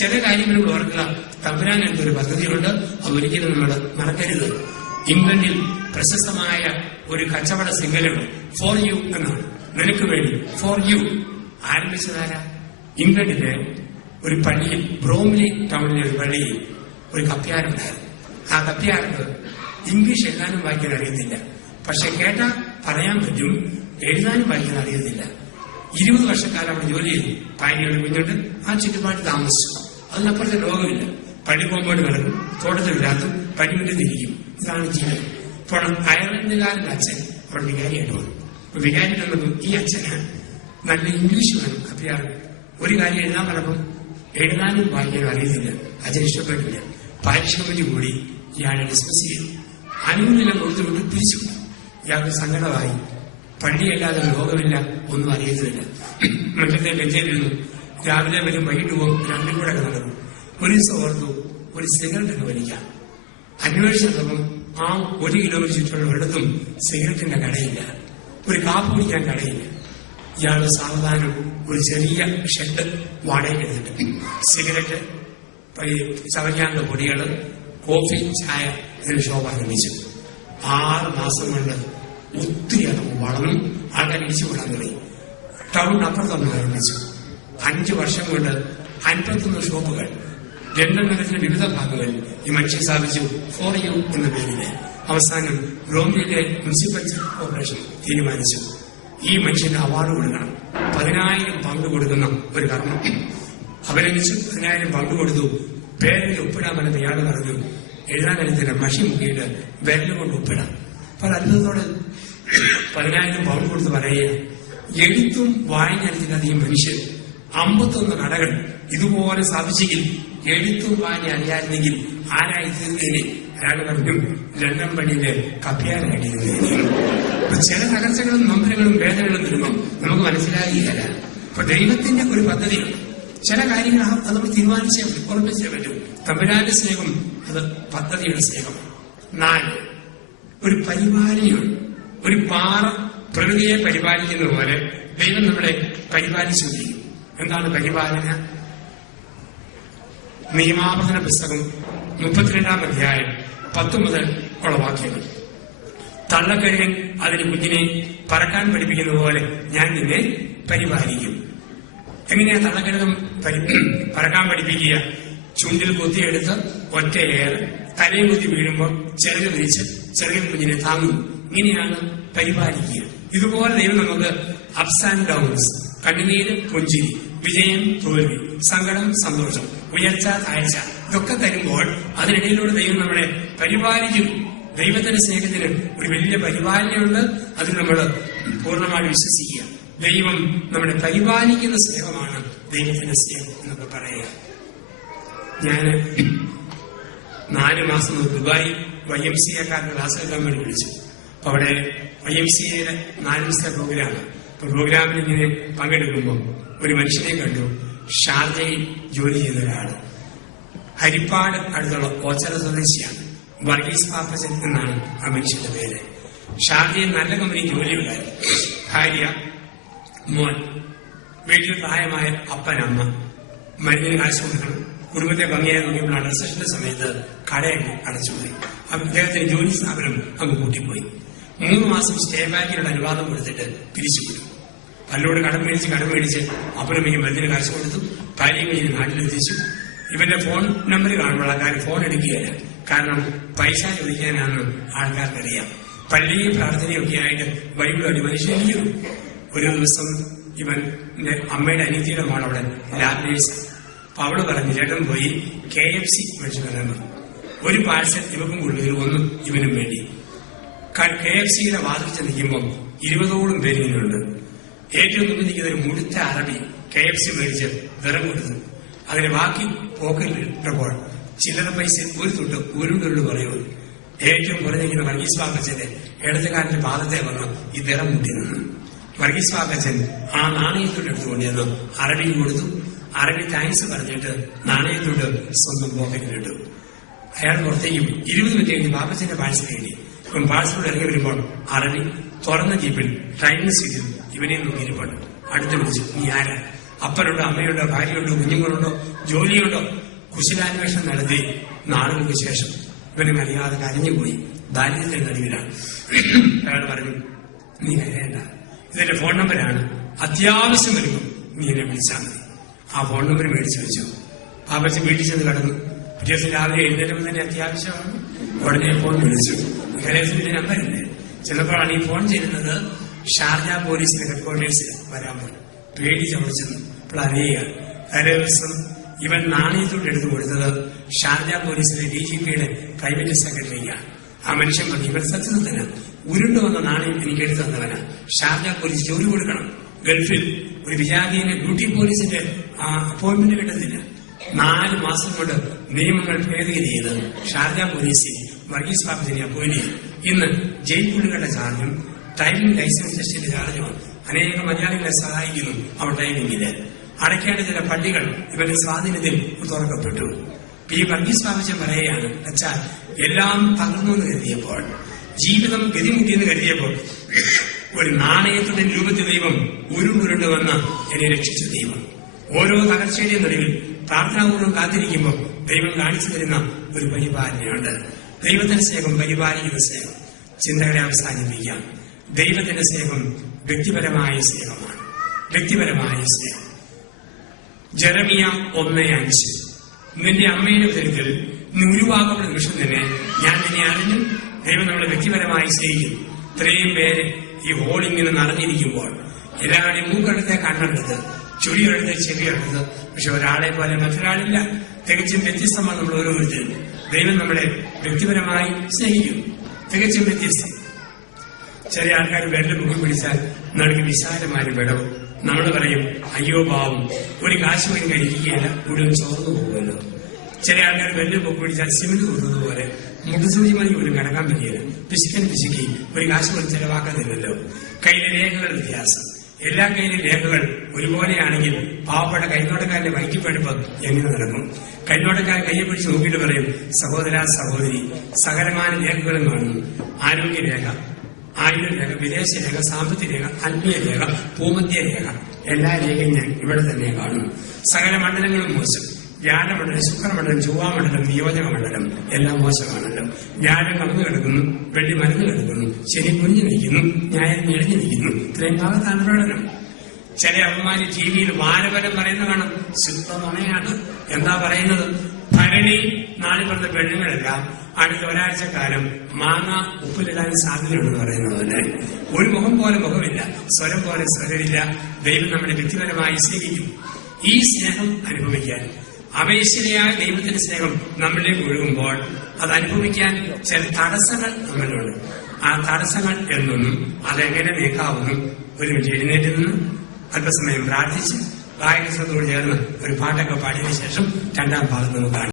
ചില കാര്യങ്ങൾ ഓർക്കുക. തമ്പുരാൻ എന്നൊരു പദ്ധതിയുണ്ട്, അത് ഒരിക്കലും നമ്മൾ മറക്കരുത്. ഇംഗ്ലണ്ടിൽ പ്രശസ്തമായ ഒരു കച്ചവട സിംഗലുണ്ട്, ഫോർ യു എന്നാണ്, നിനക്ക് വേണ്ടി, ഫോർ യു. ആരംഭിച്ചതാരാ? ഇംഗ്ലണ്ടിലെ ഒരു പള്ളിയിൽ, ബ്രോംലി ടൗണിലെ ഒരു പള്ളിയിൽ ഒരു കപ്പ്യാരുണ്ടായിരുന്നു. ആ കപ്പ്യാർക്ക് ഇംഗ്ലീഷ് എഴുതാനും വായിക്കാൻ അറിയത്തില്ല. പക്ഷെ കേട്ടാ പറയാൻ പറ്റും, എഴുതാനും വായിക്കാൻ അറിയത്തില്ല. 20 വർഷക്കാലം അവിടെ ജോലി ചെയ്തു. ഭാര്യയുടെ കുഞ്ഞുണ്ട്. ആ ചുറ്റുപാട് താമസിച്ചു. അതിനപ്പുറത്തെ ലോകമില്ല. പള്ളി പോകുമ്പോൾ കിടക്കും, തോട്ടത്തിലില്ലാത്തും പള്ളിവിട്ട് തിരിക്കും. ഇതാണ് ജീവിതം. ഇപ്പോൾ അയർലൻഡുകാരന്റെ അച്ഛൻ അവിടെ വികാരിയായിട്ട് വന്നു. വികാരി വന്നപ്പോൾ ഈ അച്ഛന് നല്ല ഇംഗ്ലീഷ് വേണം. കപ്പ്യാർ ഒരു കാര്യം എഴുതാൻ പറഞ്ഞപ്പം എഴുതാനും വായിക്കാനും അറിയത്തില്ല. അച്ഛൻ ഇഷ്ടപ്പെട്ടില്ല. പാരിഷ് കമ്മിറ്റി കൂടി ഇയാളെ ഡിസ്കസ് ചെയ്തു. ആനുകൂല്യം കൊടുത്തുകൊണ്ട് പിരിച്ചു. ഇയാൾക്ക് സങ്കടമായി. പള്ളിയല്ലാതെ ലോകമില്ല, ഒന്നും അറിയത്തില്ല. മറ്റത്തെ ബെഞ്ചിലിരുന്നു. രാവിലെ വരും, വൈകിട്ട് പോകും, രണ്ടും കൂടെ നടക്കും. ഒരു ദിവസം ഓർത്തു ഒരു സിഗരറ്റ് വലിക്കാം. അന്വേഷിച്ചപ്പം ആ 1 കിലോമീറ്റർ ചുറ്റുള്ള ഒരിടത്തും സിഗരറ്റിന്റെ കടയില്ല, ഒരു കാപ്പ് കുടിക്കാൻ കടയില്ല. ഇയാള് സാവധാനം ഒരു ചെറിയ ഷെഡ് വാടകയ്ക്ക് എടുത്തിട്ട് സിഗരറ്റ്, ചവയ്ക്കാനുള്ള പൊടികള്, കോഫി, ചായ ഇതിന് ഷോപ്പ് ആരംഭിച്ചു. 6 മാസം കൊണ്ട് ഒത്തിരി അത് വളർന്നു. ആൾക്കാർ ഇടിച്ചുകൂടാൻ തുടങ്ങി. ടൗൺ അപ്പുറത്തൊന്നും ആരംഭിച്ചു. 5 വർഷം കൊണ്ട് 51 ഷോപ്പുകൾ ലണ്ടൻ നഗരത്തിന്റെ വിവിധ ഭാഗങ്ങളിൽ ഈ മനുഷ്യൻ സ്ഥാപിച്ചു, ഫോർ യു എന്ന പേരില്. അവസാനം ബ്രോംലിയിലെ മുനിസിപ്പൽ കോർപ്പറേഷൻ തീരുമാനിച്ചു ഈ മനുഷ്യന് അവാർഡ് കൊടുക്കണം. 10,000 പൗണ്ട് കൊടുക്കുന്ന ഒരു കർമ്മം അഭിനന്ദിച്ചു. 10,000 പൗണ്ട് കൊടുത്തു. പേരിൽ ഒപ്പിടാൻ പറഞ്ഞത് ഇയാൾ പറഞ്ഞു എഴുതാനറിയത്തില്ല, മഷി മുക്കിയിട്ട് വിരൽ കൊണ്ട് ഒപ്പിടാം. പല അത്ഭുതത്തോടെ 10,000 പൗണ്ട് കൊടുത്ത് പറയുക. എഴുത്തും വായനയറിയില്ലാത്ത ഈ മനുഷ്യൻ 51 കടകൾ ഇതുപോലെ സ്ഥാപിച്ചെങ്കിൽ എഴുത്തും വായന അറിയാമെങ്കിൽ ആരായി തീർന്നതിന് അയാൾ പറഞ്ഞു ലണ്ടൻ പള്ളിയിലെ കപ്പ്യാരായിട്ടിരുന്നതിന്. ചില തകർച്ചകളും നൊമ്പരങ്ങളും വേദനകളും വരുമ്പോൾ നമുക്ക് മനസ്സിലാകില്ല. അപ്പൊ ദൈവത്തിന്റെ ഒരു പദ്ധതിയുണ്ട്. ചില കാര്യങ്ങൾ അത് നമ്മൾ തീരുമാനിച്ചേ പറ്റും, ഉറപ്പിച്ചേ പറ്റും. തമ്പുരാന്റെ സ്നേഹം അത് പദ്ധതിയുടെ സ്നേഹമാണ്. 4 ഒരു പരിപാലനയുണ്ട്. ഒരു പാറ പ്രകൃതിയെ പരിപാലിക്കുന്ന പോലെ ദൈവം നമ്മളെ പരിപാലിച്ചുകൊണ്ടിരിക്കും. എന്താണ് പരിപാലന? നിയമാവർത്തന പുസ്തകം 32-ാം അധ്യായം 10 മുതൽ ഉള്ള വാക്യങ്ങൾ. തള്ളക്കഴുകൻ അതിന് കുഞ്ഞിനെ പറക്കാൻ പഠിപ്പിക്കുന്ന പോലെ ഞാൻ നിന്നെ പരിപാലിക്കും. എങ്ങനെയാ തള്ളക്കഴുകൻ പറക്കാൻ പഠിപ്പിക്കുക? ചുണ്ടിൽ കുത്തിയെടുത്ത് ഒറ്റയേർ തലയും കുത്തി വീഴുമ്പോൾ ചിറക് വിരിച്ച് ചെറിയ കുഞ്ഞിനെ താങ്ങും. ഇങ്ങനെയാണ് പരിപാലിക്കുക. ഇതുപോലെ ദൈവം നമുക്ക് അപ്സ് ആൻഡ് ഡൗൺസ്, കണ്ണുനീര് പുഞ്ചിരി, വിജയം തോൽവി, സങ്കടം സന്തോഷം, ഉയർച്ച താഴ്ച ഇതൊക്കെ തരുമ്പോൾ അതിനിടയിലൂടെ ദൈവം നമ്മളെ പരിപാലിക്കും. ദൈവത്തിന്റെ സ്നേഹത്തിന് ഒരു വലിയ പരിപാലനയുണ്ട്. അതിൽ നമ്മൾ പൂർണ്ണമായി വിശ്വസിക്കുക. ദൈവം നമ്മളെ പരിപാലിക്കുന്ന സ്നേഹമാണ് ദൈവത്തിന്റെ സ്നേഹം എന്നൊക്കെ പറയുക. ഞാൻ 4 മാസം ദുബായ് YMCA-കാരുടെ ക്ലാസ് എടുക്കാൻ വേണ്ടി വിളിച്ചു. അപ്പൊ അവിടെ YMCA-യുടെ 4 ദിവസത്തെ പ്രോഗ്രാമാണ്. അപ്പൊ പ്രോഗ്രാമിൽ ഇങ്ങനെ പങ്കെടുക്കുമ്പോൾ ഒരു മനുഷ്യനെ കണ്ടു. ഷാർജയിൽ ജോലി ചെയ്യുന്ന ഒരാള്, ഹരിപ്പാട് അടുത്തുള്ള ഓച്ചറ സ്വദേശിയാണ്. വർഗീസ് പാപ്പച്ചൻ എന്നാണ് ആ മനുഷ്യന്റെ പേര്. ഷാർജയിൽ നല്ല കമ്പനി ജോലിയുണ്ടായിരുന്നു. ഭാര്യ, മോൻ, വീട്ടിൽ പ്രായമായ അപ്പൻ, അമ്മ, മരുന്നിന് കാശ് കൊടുക്കണം. കുടുംബത്തെ ഭംഗിയായി നോക്കിയപ്പോഴാണ് റിസപ്ഷന്റെ സമയത്ത് കടയൊക്കെ അടച്ചുപോയി. അദ്ദേഹത്തിന് ജോലി സ്ഥാപനം അങ്ങ് കൂട്ടിപ്പോയി. 3 മാസം സ്റ്റേ ബാങ്കിനുള്ള അനുവാദം കൊടുത്തിട്ട് പിരിച്ചുവിട്ടു. പല്ലോട് കടം മേടിച്ച് അപ്പനും ഈ മരുന്നിന് കാശ് കൊടുത്തു. ഭാര്യയും കഴിഞ്ഞ് നാട്ടിലെത്തിച്ചു. ഇവന്റെ ഫോൺ നമ്പർ കാണുമ്പോൾ ആൾക്കാർ ഫോൺ എടുക്കുകയല്ല. കാരണം പൈസ ചോദിക്കാനാണെന്ന് ആൾക്കാർക്കറിയാം. പള്ളിയും പ്രാർത്ഥനയും ഒക്കെ ആയിട്ട് ബൈബിൾ അടി മനുഷ്യനിക്കും. ഒരു ദിവസം ഇവന്റെ അമ്മയുടെ അനിയത്തിയുടെ മോൾ അവിടെ ലാബ് നേഴ്സ്. അപ്പൊ അവള് പറഞ്ഞു, ചേട്ടൻ പോയി KFC മേടിച്ചു തരാൻ പറഞ്ഞു. ഒരു പാഴ്സൽ ഇവക്കും കൂടുതൽ, ഒന്നും ഇവനും വേണ്ടി. KFC-യുടെ വാതിൽ ചെന്നിരിക്കുമ്പോൾ 20ഓളം പേര് ഇങ്ങനെയുണ്ട്. ഏറ്റവും മുമ്പിൽ നിൽക്കുന്ന ഒരു മുഴുത്ത അറബി KFC മേടിച്ച് വിറം കൊടുത്തു. അതിന് ബാക്കി പോക്കറ്റിലിട്ടപ്പോൾ ചില്ലറ പൈസ ഒരു തൊട്ട് ഉരുണ്ടുരുണ്ട് പറയുന്നു. ഏറ്റവും കുറഞ്ഞിരിക്കുന്ന വർഗീസ് പാപ്പച്ചന്റെ ഇടതുകാരന്റെ പാദത്തെ വന്ന് ഈ വിറം മുട്ടി നിന്നു. വർഗീസ് പാപ്പച്ചൻ ആ നാണയത്തോട് എടുത്തുകൊണ്ടിരുന്നു. അറബിക്ക് കൊടുത്തു. അറബി താങ്ക്സ് പറഞ്ഞിട്ട് നാണയത്തോട് സ്വന്തം പോക്കറ്റിലിട്ടു. അയാൾ പുറത്തേക്ക് 20 മിനിറ്റ് കഴിഞ്ഞ് പാപ്പച്ചന്റെ പാഴ്സൽ കഴിഞ്ഞു. ഇപ്പം പാഴ്സലോട് ഇറങ്ങി വരുമ്പോൾ അറബി തുറന്ന ജീപ്പിൽ ഡ്രൈവിംഗ് സീറ്റിൽ ഇവനെ നോക്കിയിരിപ്പുണ്ട്. അടുത്ത് വിളിച്ചു, നീ ആരാ? അപ്പനുണ്ടോ, അമ്മയുണ്ടോ, ഭാര്യയുണ്ടോ, കുഞ്ഞുങ്ങളുണ്ടോ, ജോലിയുണ്ടോ? കുശലാന്വേഷണം നടത്തി. നാളുകൾക്ക് ശേഷം ഇവനെ അറിയാതെ കരഞ്ഞുപോയി. ദാരിദ്ര്യത്തിന്റെ നടുവിലാണ്. അയാൾ പറഞ്ഞു, നീ കരയണ്ട, ഇതിന്റെ ഫോൺ നമ്പരാണ്, അത്യാവശ്യം വരുമ്പോൾ നീ എന്നെ വിളിച്ചാൽ മതി. ആ ഫോൺ നമ്പർ മേടിച്ചു വെച്ചു. പാപ്പച്ചൻ വീട്ടിൽ ചെന്ന് കിടന്നു. പിറ്റേ ദിവസം രാവിലെ എഴുന്നേറ്റപ്പോൾ തന്നെ അത്യാവശ്യമാണ്. ഉടനെ ഫോൺ വിളിച്ചു. കരേസിന്റെ നമ്പറില്ലേ. ചിലപ്പോഴാണ് ഈ ഫോൺ ചെയ്യുന്നത് ഷാർജ പോലീസിന്റെ ഹെഡ്ക്വാർട്ടേഴ്സിൽ വരാൻ പറഞ്ഞു. പേടി ചമച്ചെന്നു. അപ്പോൾ അറിയുക, തലേ ദിവസം ഇവൻ നാണയത്തോട് എടുത്തു കൊടുത്തത് ഷാർജ പോലീസിലെ DGP-യുടെ പ്രൈവറ്റ് സെക്രട്ടറിക്കാണ്. ആ മനുഷ്യൻ പറഞ്ഞു, ഇവൻ സത്യത്തിൽ തന്നെ ഉരുണ്ടു വന്ന നാണയം എനിക്ക് എടുത്തു തന്നവനാ. ഷാർജ പോലീസ് ജോലി കൊടുക്കണം. ഗൾഫിൽ ഒരു വിജാതീയനെ ഡ്യൂട്ടി പോലീസിന്റെ അപ്പോയിന്റ്മെന്റ് കിട്ടുന്നില്ല. 4 മാസം കൊണ്ട് നിയമങ്ങൾ ഭേദഗതി ചെയ്ത് ഷാർജ പോലീസിൽ വർഗീസ് പാപ്പച്ചനെ അപ്പോയിന്റ് ചെയ്തു. ഇന്ന് ജയിൽ പുള്ളികളുടെ ചാർജും ഡ്രൈവിംഗ് ലൈസൻസ് ടെസ്റ്റിന്റെ ചാർജുമാണ്. അനേകം മലയാളികളെ സഹായിക്കുന്നു അവർ ഡ്രൈവിംഗില്. അടയ്ക്കേണ്ട ചില പള്ളികൾ ഇവരുടെ സ്വാധീനത്തിൽ തുറക്കപ്പെട്ടു. ഈ വർഗീസ് പാപ്പച്ചൻ പറയുകയാണ്, അച്ഛാ, എല്ലാം തകർന്നു എന്ന് കരുതിയപ്പോൾ, ജീവിതം ഗതിമുട്ടിയെന്ന് കരുതിയപ്പോൾ, ഒരു നാണയത്തിന്റെ രൂപത്തിൽ ദൈവം ഉരുണ്ടുരുണ്ട് വന്ന് എന്നെ രക്ഷിച്ച ദൈവം. ഓരോ തകർച്ചയുടെയും നടുവിൽ പ്രാർത്ഥനാപൂർവ്വം കാത്തിരിക്കുമ്പോൾ ദൈവം കാണിച്ചു തരുന്ന ഒരു പരിപാലനയുണ്ട്. ദൈവത്തിന്റെ സ്നേഹം പരിപാലിക്കുന്ന സ്നേഹം. ചിന്തകളെ അവസാനിപ്പിക്കാം. ദൈവത്തിന്റെ സ്നേഹം വ്യക്തിപരമായ സ്നേഹമാണ്. വ്യക്തിപരമായ സ്നേഹം. ജെറമിയ 1:5. നിന്റെ അമ്മയുടെ ഉദരത്തിൽ നീ ഉരുവാകുന്ന നിമിഷം തന്നെ ഞാൻ നിന്നെ അറിഞ്ഞു. ദൈവം നമ്മളെ വ്യക്തിപരമായി സ്നേഹിക്കുന്നു. ഇത്രയും പേര് ഈ ഹോളിങ്ങനെ നിറഞ്ഞിരിക്കുമ്പോൾ എല്ലാവരുടെയും മൂക്കെടുത്ത്, കണ്ണെടുത്ത്, ചുരിയെടുത്ത്, ചെവിയെടുത്ത്, പക്ഷെ ഒരാളെ പോലെ മറ്റൊരാളില്ല. തികച്ചും വ്യത്യസ്തമാണ് നമ്മൾ ഓരോരുത്തരും. ദൈവം നമ്മളെ വ്യക്തിപരമായി സ്നേഹിക്കുന്നു. തികച്ചും വ്യത്യസ്തം. ചെറിയ ആൾക്കാർ വിരൽ മുക്കി പിടിച്ചാൽ നടുക്ക് വിശാലമായ വിടവും. നമ്മൾ പറയും, അയ്യോ പാവം, ഒരു കാശ് പോയി കഴിക്കുകയില്ല, മുഴുവൻ ചോർന്നു പോകുമല്ലോ. ചില ആൾക്കാർ വിരൽ പൊക്കി പിടിച്ചാൽ സിമെന്റ് കൊടുത്തതുപോലെ മുട്ടുസൂചി മതി പോലും കടക്കാൻ പറ്റിയില്ല. പിശുക്കി ഒരു കാശ് പോലും ചെലവാക്കാതില്ലല്ലോ. കയ്യിലെ രേഖകളുടെ വ്യത്യാസം. എല്ലാ കയ്യിലെ രേഖകൾ ഒരുപോലെയാണെങ്കിൽ പാവപ്പെട്ട കൈനോട്ടക്കാരന്റെ വൈകിപ്പഴുപ്പ് എങ്ങനെ നടക്കും? കൈനോട്ടക്കാരൻ കയ്യെ പിടിച്ച് നോക്കിയിട്ട് പറയും, സഹോദര സഹോദരി, സകലമായ രേഖകളും കാണുന്നു. ആരോഗ്യരേഖ, ആയുർരേഖ, വിദേശരേഖ, സാമ്പത്തിക രേഖ, ആത്മീയ രേഖ, ഭൂമധ്യ രേഖ, എല്ലാ രേഖയും ഞാൻ ഇവിടെ തന്നെ കാണുന്നു. സകല മണ്ഡലങ്ങളും മോശം. വ്യാഴമണ്ഡലം, ശുക്രമണ്ഡലം, ചൊവ്വാമണ്ഡലം, നിയോജക മണ്ഡലം എല്ലാം മോശമാണല്ലോ. വ്യാഴം കടന്നു കിടക്കുന്നു, വെള്ളി മരുന്ന് കിടക്കുന്നു, ശനി കുഞ്ഞു നിൽക്കുന്നു, ഞായർ ഞെളിഞ്ഞു നിൽക്കുന്നു. ഇത്രയും ഭാഗത്താണ് പ്രകടനം. ചില അമ്മമാര് TV-യിൽ വാരഫലം പറയുന്ന കാണാം. ശുദ്ധമണയാണ്. എന്താ പറയുന്നത്? ഭരണി നാളെ പറഞ്ഞ പെണ്ണുങ്ങളെല്ലാം അടുത്ത ഒരാഴ്ചക്കാലം മാങ്ങ ഉപ്പിലിടാൻ സാധ്യതയുണ്ടെന്ന് പറയുന്നത് പോലെ ഒരു മുഖം പോലെ മുഖമില്ല, സ്വരം പോലെ സ്വരമില്ല. ദൈവം നമ്മുടെ വ്യക്തിപരമായി സ്നേഹിക്കും. ഈ സ്നേഹം അനുഭവിക്കാൻ, അപേക്ഷിതയായ ദൈവത്തിന്റെ സ്നേഹം നമ്മളിലേക്ക് ഒഴുകുമ്പോൾ അത് അനുഭവിക്കാൻ ചില തടസ്സങ്ങൾ നമ്മളിലുണ്ട്. ആ തടസ്സങ്ങൾ എന്നൊന്നും അതെങ്ങനെ നീക്കാവുന്നു? ഒരു മിനിറ്റ് എഴുന്നേറ്റ് നിന്ന് അല്പസമയം പ്രാർത്ഥിച്ച് ഗായകത്തോട് ചേർന്ന് ഒരു പാട്ടൊക്കെ പാടിയതിനു ശേഷം 2ാം ഭാഗത്ത് നമുക്ക് കാണാം.